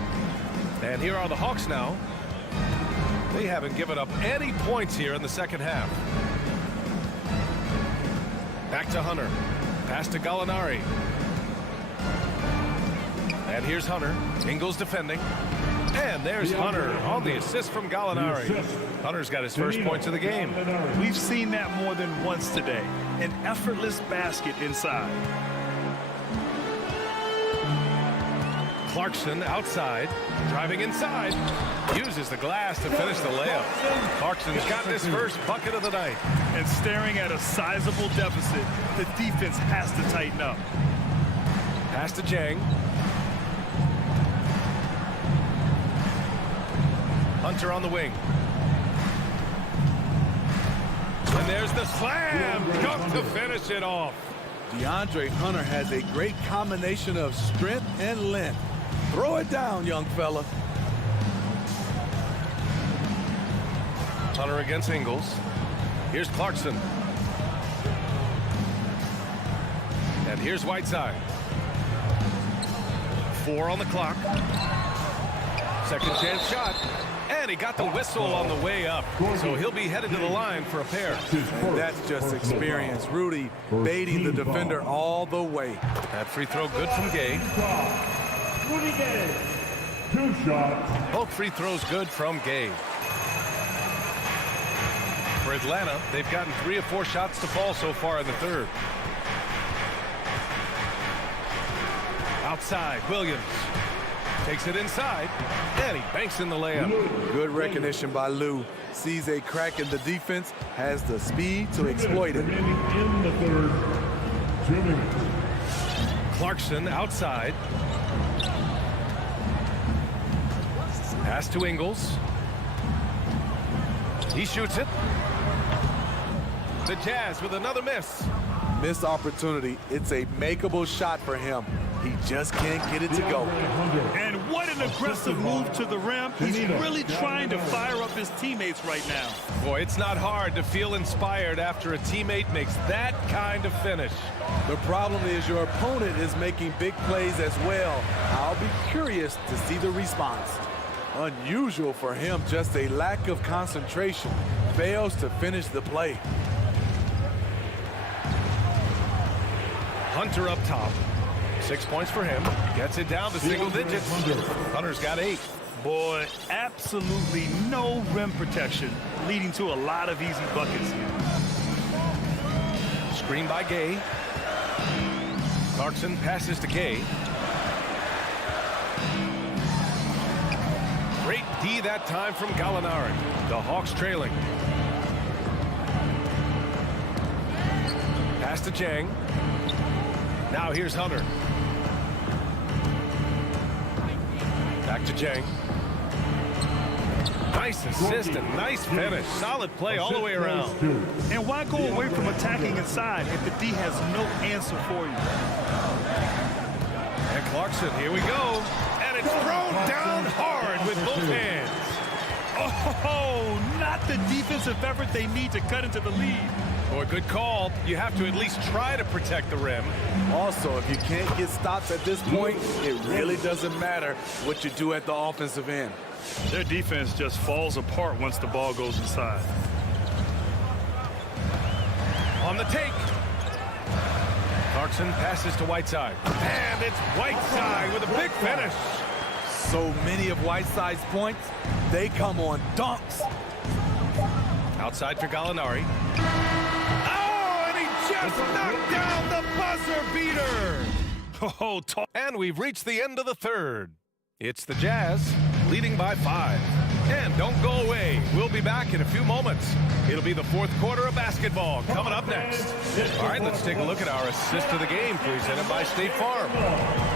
And here are the Hawks now. They haven't given up any points here in the second half. Back to Hunter. Pass to Gallinari. And here's Hunter. Ingles defending. And there's Hunter on the assist from Gallinari. Hunter's got his first points of the game. We've seen that more than once today. An effortless basket inside. Clarkson outside, driving inside, uses the glass to finish the layup. Clarkson's got his first bucket of the night. And staring at a sizable deficit, the defense has to tighten up. Pass to Jang. Hunter on the wing. And there's the slam dunk to finish it off. DeAndre Hunter has a great combination of strength and length. Throw it down, young fella. Hunter against Ingles. Here's Clarkson. And here's Whiteside. 4 on the clock. Second chance shot. And he got the whistle on the way up. So he'll be headed to the line for a pair. And that's just experience. Rudy baiting the defender all the way. That free throw good from Gay. Rudy Gay. 2 shots. Both free throws good from Gay. For Atlanta, they've gotten 3 of 4 shots to fall so far in the third. Outside, Williams takes it inside, and he banks in the layup. Good recognition by Lou. Sees a crack in the defense, has the speed to exploit it. In the third, 2 minutes. Clarkson outside. Pass to Ingles. He shoots it. The Jazz with another miss. Missed opportunity. It's a makeable shot for him. He just can't get it to go. And what an aggressive move to the rim. He's really trying to fire up his teammates right now. Boy, it's not hard to feel inspired after a teammate makes that kind of finish. The problem is your opponent is making big plays as well. I'll be curious to see the response. Unusual for him, just a lack of concentration. Fails to finish the play. Hunter up top. 6 points for him. Gets it down to single digits. Hunter's got 8. Boy, absolutely no rim protection, leading to a lot of easy buckets. Screen by Gay. Clarkson passes to Gay. Great D that time from Gallinari. The Hawks trailing. Pass to Jang. Now here's Hunter. Back to Jang. Nice assist and nice finish. Solid play all the way around. And why go away from attacking inside if the D has no answer for you? And Clarkson, here we go. And it's thrown down hard with both hands. Oh, not the defensive effort they need to cut into the lead. Boy, good call. You have to at least try to protect the rim. Also, if you can't get stops at this point, it really doesn't matter what you do at the offensive end. Their defense just falls apart once the ball goes inside. On the take. Clarkson passes to Whiteside. And it's Whiteside with a big finish. So many of Whiteside's points, they come on dunks. Outside for Gallinari. Oh, and he just knocked down the buzzer beater. And we've reached the end of the third. It's the Jazz leading by 5. And don't go away. We'll be back in a few moments. It'll be the fourth quarter of basketball coming up next. All right, let's take a look at our assist of the game presented by State Farm.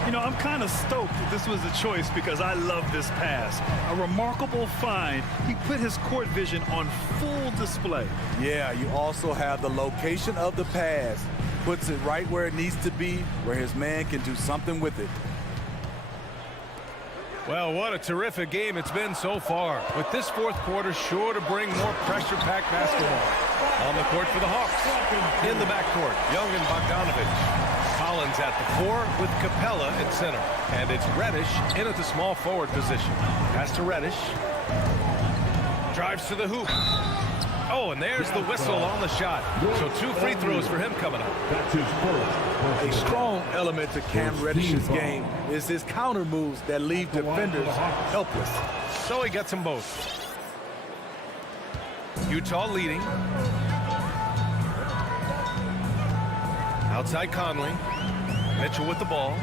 You know, I'm kind of stoked that this was a choice because I love this pass. A remarkable find. He put his court vision on full display. Yeah, you also have the location of the pass. Puts it right where it needs to be, where his man can do something with it. Well, what a terrific game it's been so far. With this fourth quarter sure to bring more pressure-packed basketball. On the court for the Hawks. In the backcourt, Young and Bogdanovich. Collins at the 4 with Capella at center. And it's Reddish in at the small forward position. Pass to Reddish. Drives to the hoop. Oh, and there's the whistle on the shot. So 2 free throws for him coming up. That's his first. A strong element to Cam Reddish's game is his counter moves that leave defenders helpless. So he gets them both. Utah leading. Outside Conley. Mitchell with the ball.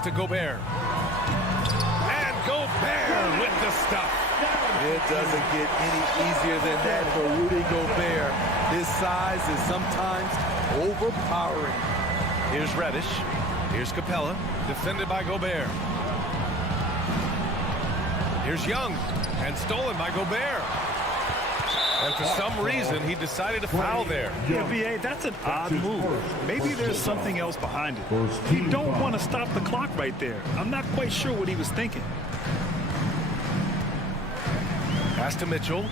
Pass to Gobert. And Gobert with the stuff. It doesn't get any easier than that for Rudy Gobert. His size is sometimes overpowering. Here's Reddish. Here's Capella, defended by Gobert. Here's Young, and stolen by Gobert. And for some reason, he decided to foul there. Yeah, B.A., that's an odd move. Maybe there's something else behind it. You don't want to stop the clock right there. I'm not quite sure what he was thinking. Pass to Mitchell.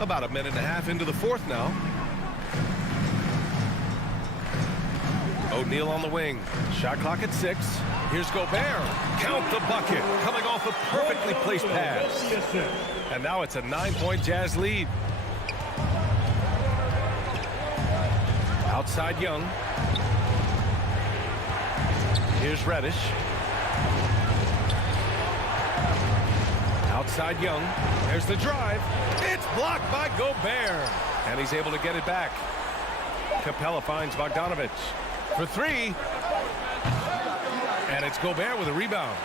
About a minute and a half into the fourth now. O'Neal on the wing. Shot clock at 6. Here's Gobert. Count the bucket. Coming off a perfectly placed pass. And now it's a 9-point Jazz lead. Outside Young. Here's Reddish. Outside Young. There's the drive. It's blocked by Gobert. And he's able to get it back. Capella finds Bogdanovich for 3. And it's Gobert with a rebound.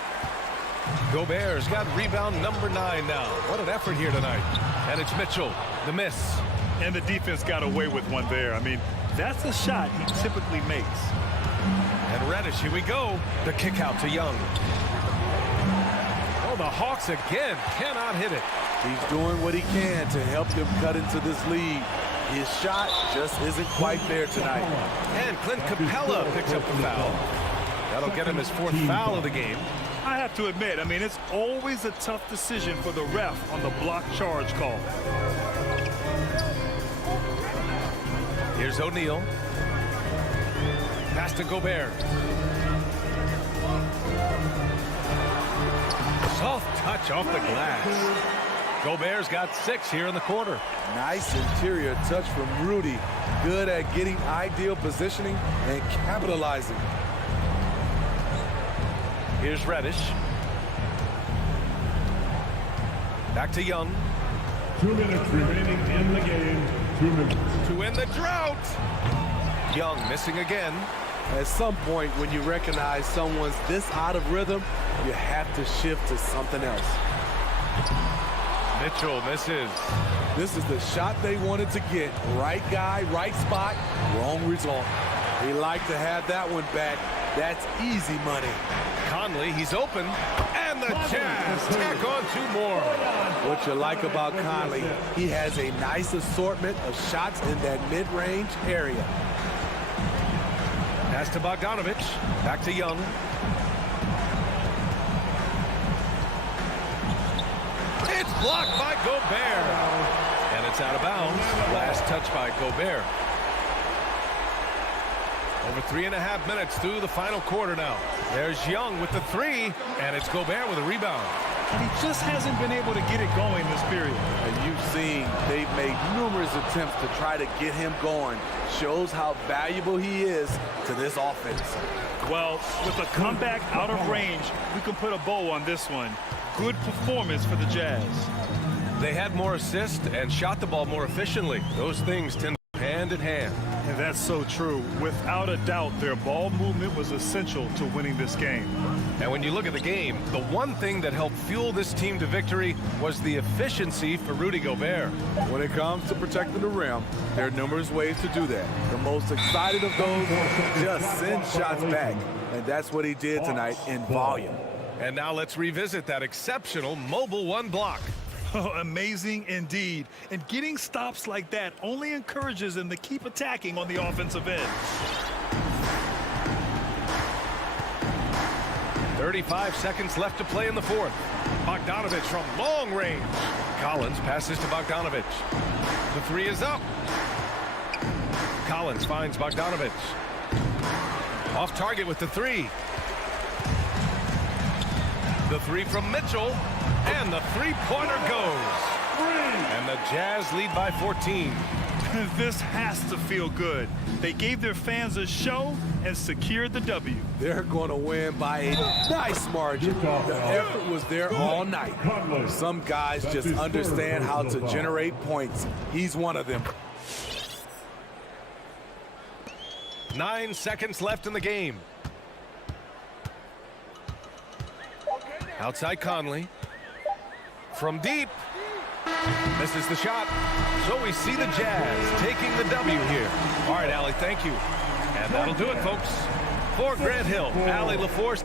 Gobert's got rebound number 9 now. What an effort here tonight. And it's Mitchell. The miss. And the defense got away with one there. I mean, that's a shot he typically makes. And Reddish, here we go. The kick out to Young. Oh, the Hawks again cannot hit it. He's doing what he can to help them cut into this lead. His shot just isn't quite there tonight. And Clint Capella picks up the foul. That'll get him his 4th foul of the game. I have to admit, I mean, it's always a tough decision for the ref on the block charge call. Here's O'Neal. Pass to Gobert. Soft touch off the glass. Gobert's got 6 here in the quarter. Nice interior touch from Rudy. Good at getting ideal positioning and capitalizing. Here's Reddish. Back to Young. 2 minutes remaining in the game. 2 minutes. To end the drought. Young missing again. At some point, when you recognize someone's this out of rhythm, you have to shift to something else. Mitchell misses. This is the shot they wanted to get. Right guy, right spot, wrong result. They like to have that one back. That's easy money. Conley, he's open. And the Jazz tack on 2 more. What you like about Conley, he has a nice assortment of shots in that mid-range area. Pass to Bogdanovich. Back to Young. It's blocked by Gobert. And it's out of bounds. Last touch by Gobert. Over 3.5 minutes through the final quarter now. There's Young with the 3, and it's Gobert with a rebound. And he just hasn't been able to get it going this period. And you've seen they've made numerous attempts to try to get him going. Shows how valuable he is to this offense. Well, with a comeback out of range, we can put a bow on this one. Good performance for the Jazz. They had more assists and shot the ball more efficiently. Those things tend to go hand in hand. And that's so true. Without a doubt, their ball movement was essential to winning this game. And when you look at the game, the one thing that helped fuel this team to victory was the efficiency for Rudy Gobert. When it comes to protecting the rim, there are numerous ways to do that. The most excited of those, just send shots back. And that's what he did tonight in volume. And now let's revisit that exceptional mobile 1 block. Oh, amazing indeed. And getting stops like that only encourages them to keep attacking on the offensive end. 35 seconds left to play in the 4th. Bogdanovich from long range. Collins passes to Bogdanovich. The 3 is up. Collins finds Bogdanovich. Off target with the 3. The 3 from Mitchell. And the 3-pointer goes. And the Jazz lead by 14. This has to feel good. They gave their fans a show and secured the W. They're going to win by a nice margin. The effort was there all night. Some guys just understand how to generate points. He's one of them. 9 seconds left in the game. Outside Conley. From deep. Misses the shot. So we see the Jazz taking the W here. All right, Allie, thank you. And that'll do it, folks. For Grant Hill, Allie LaForce.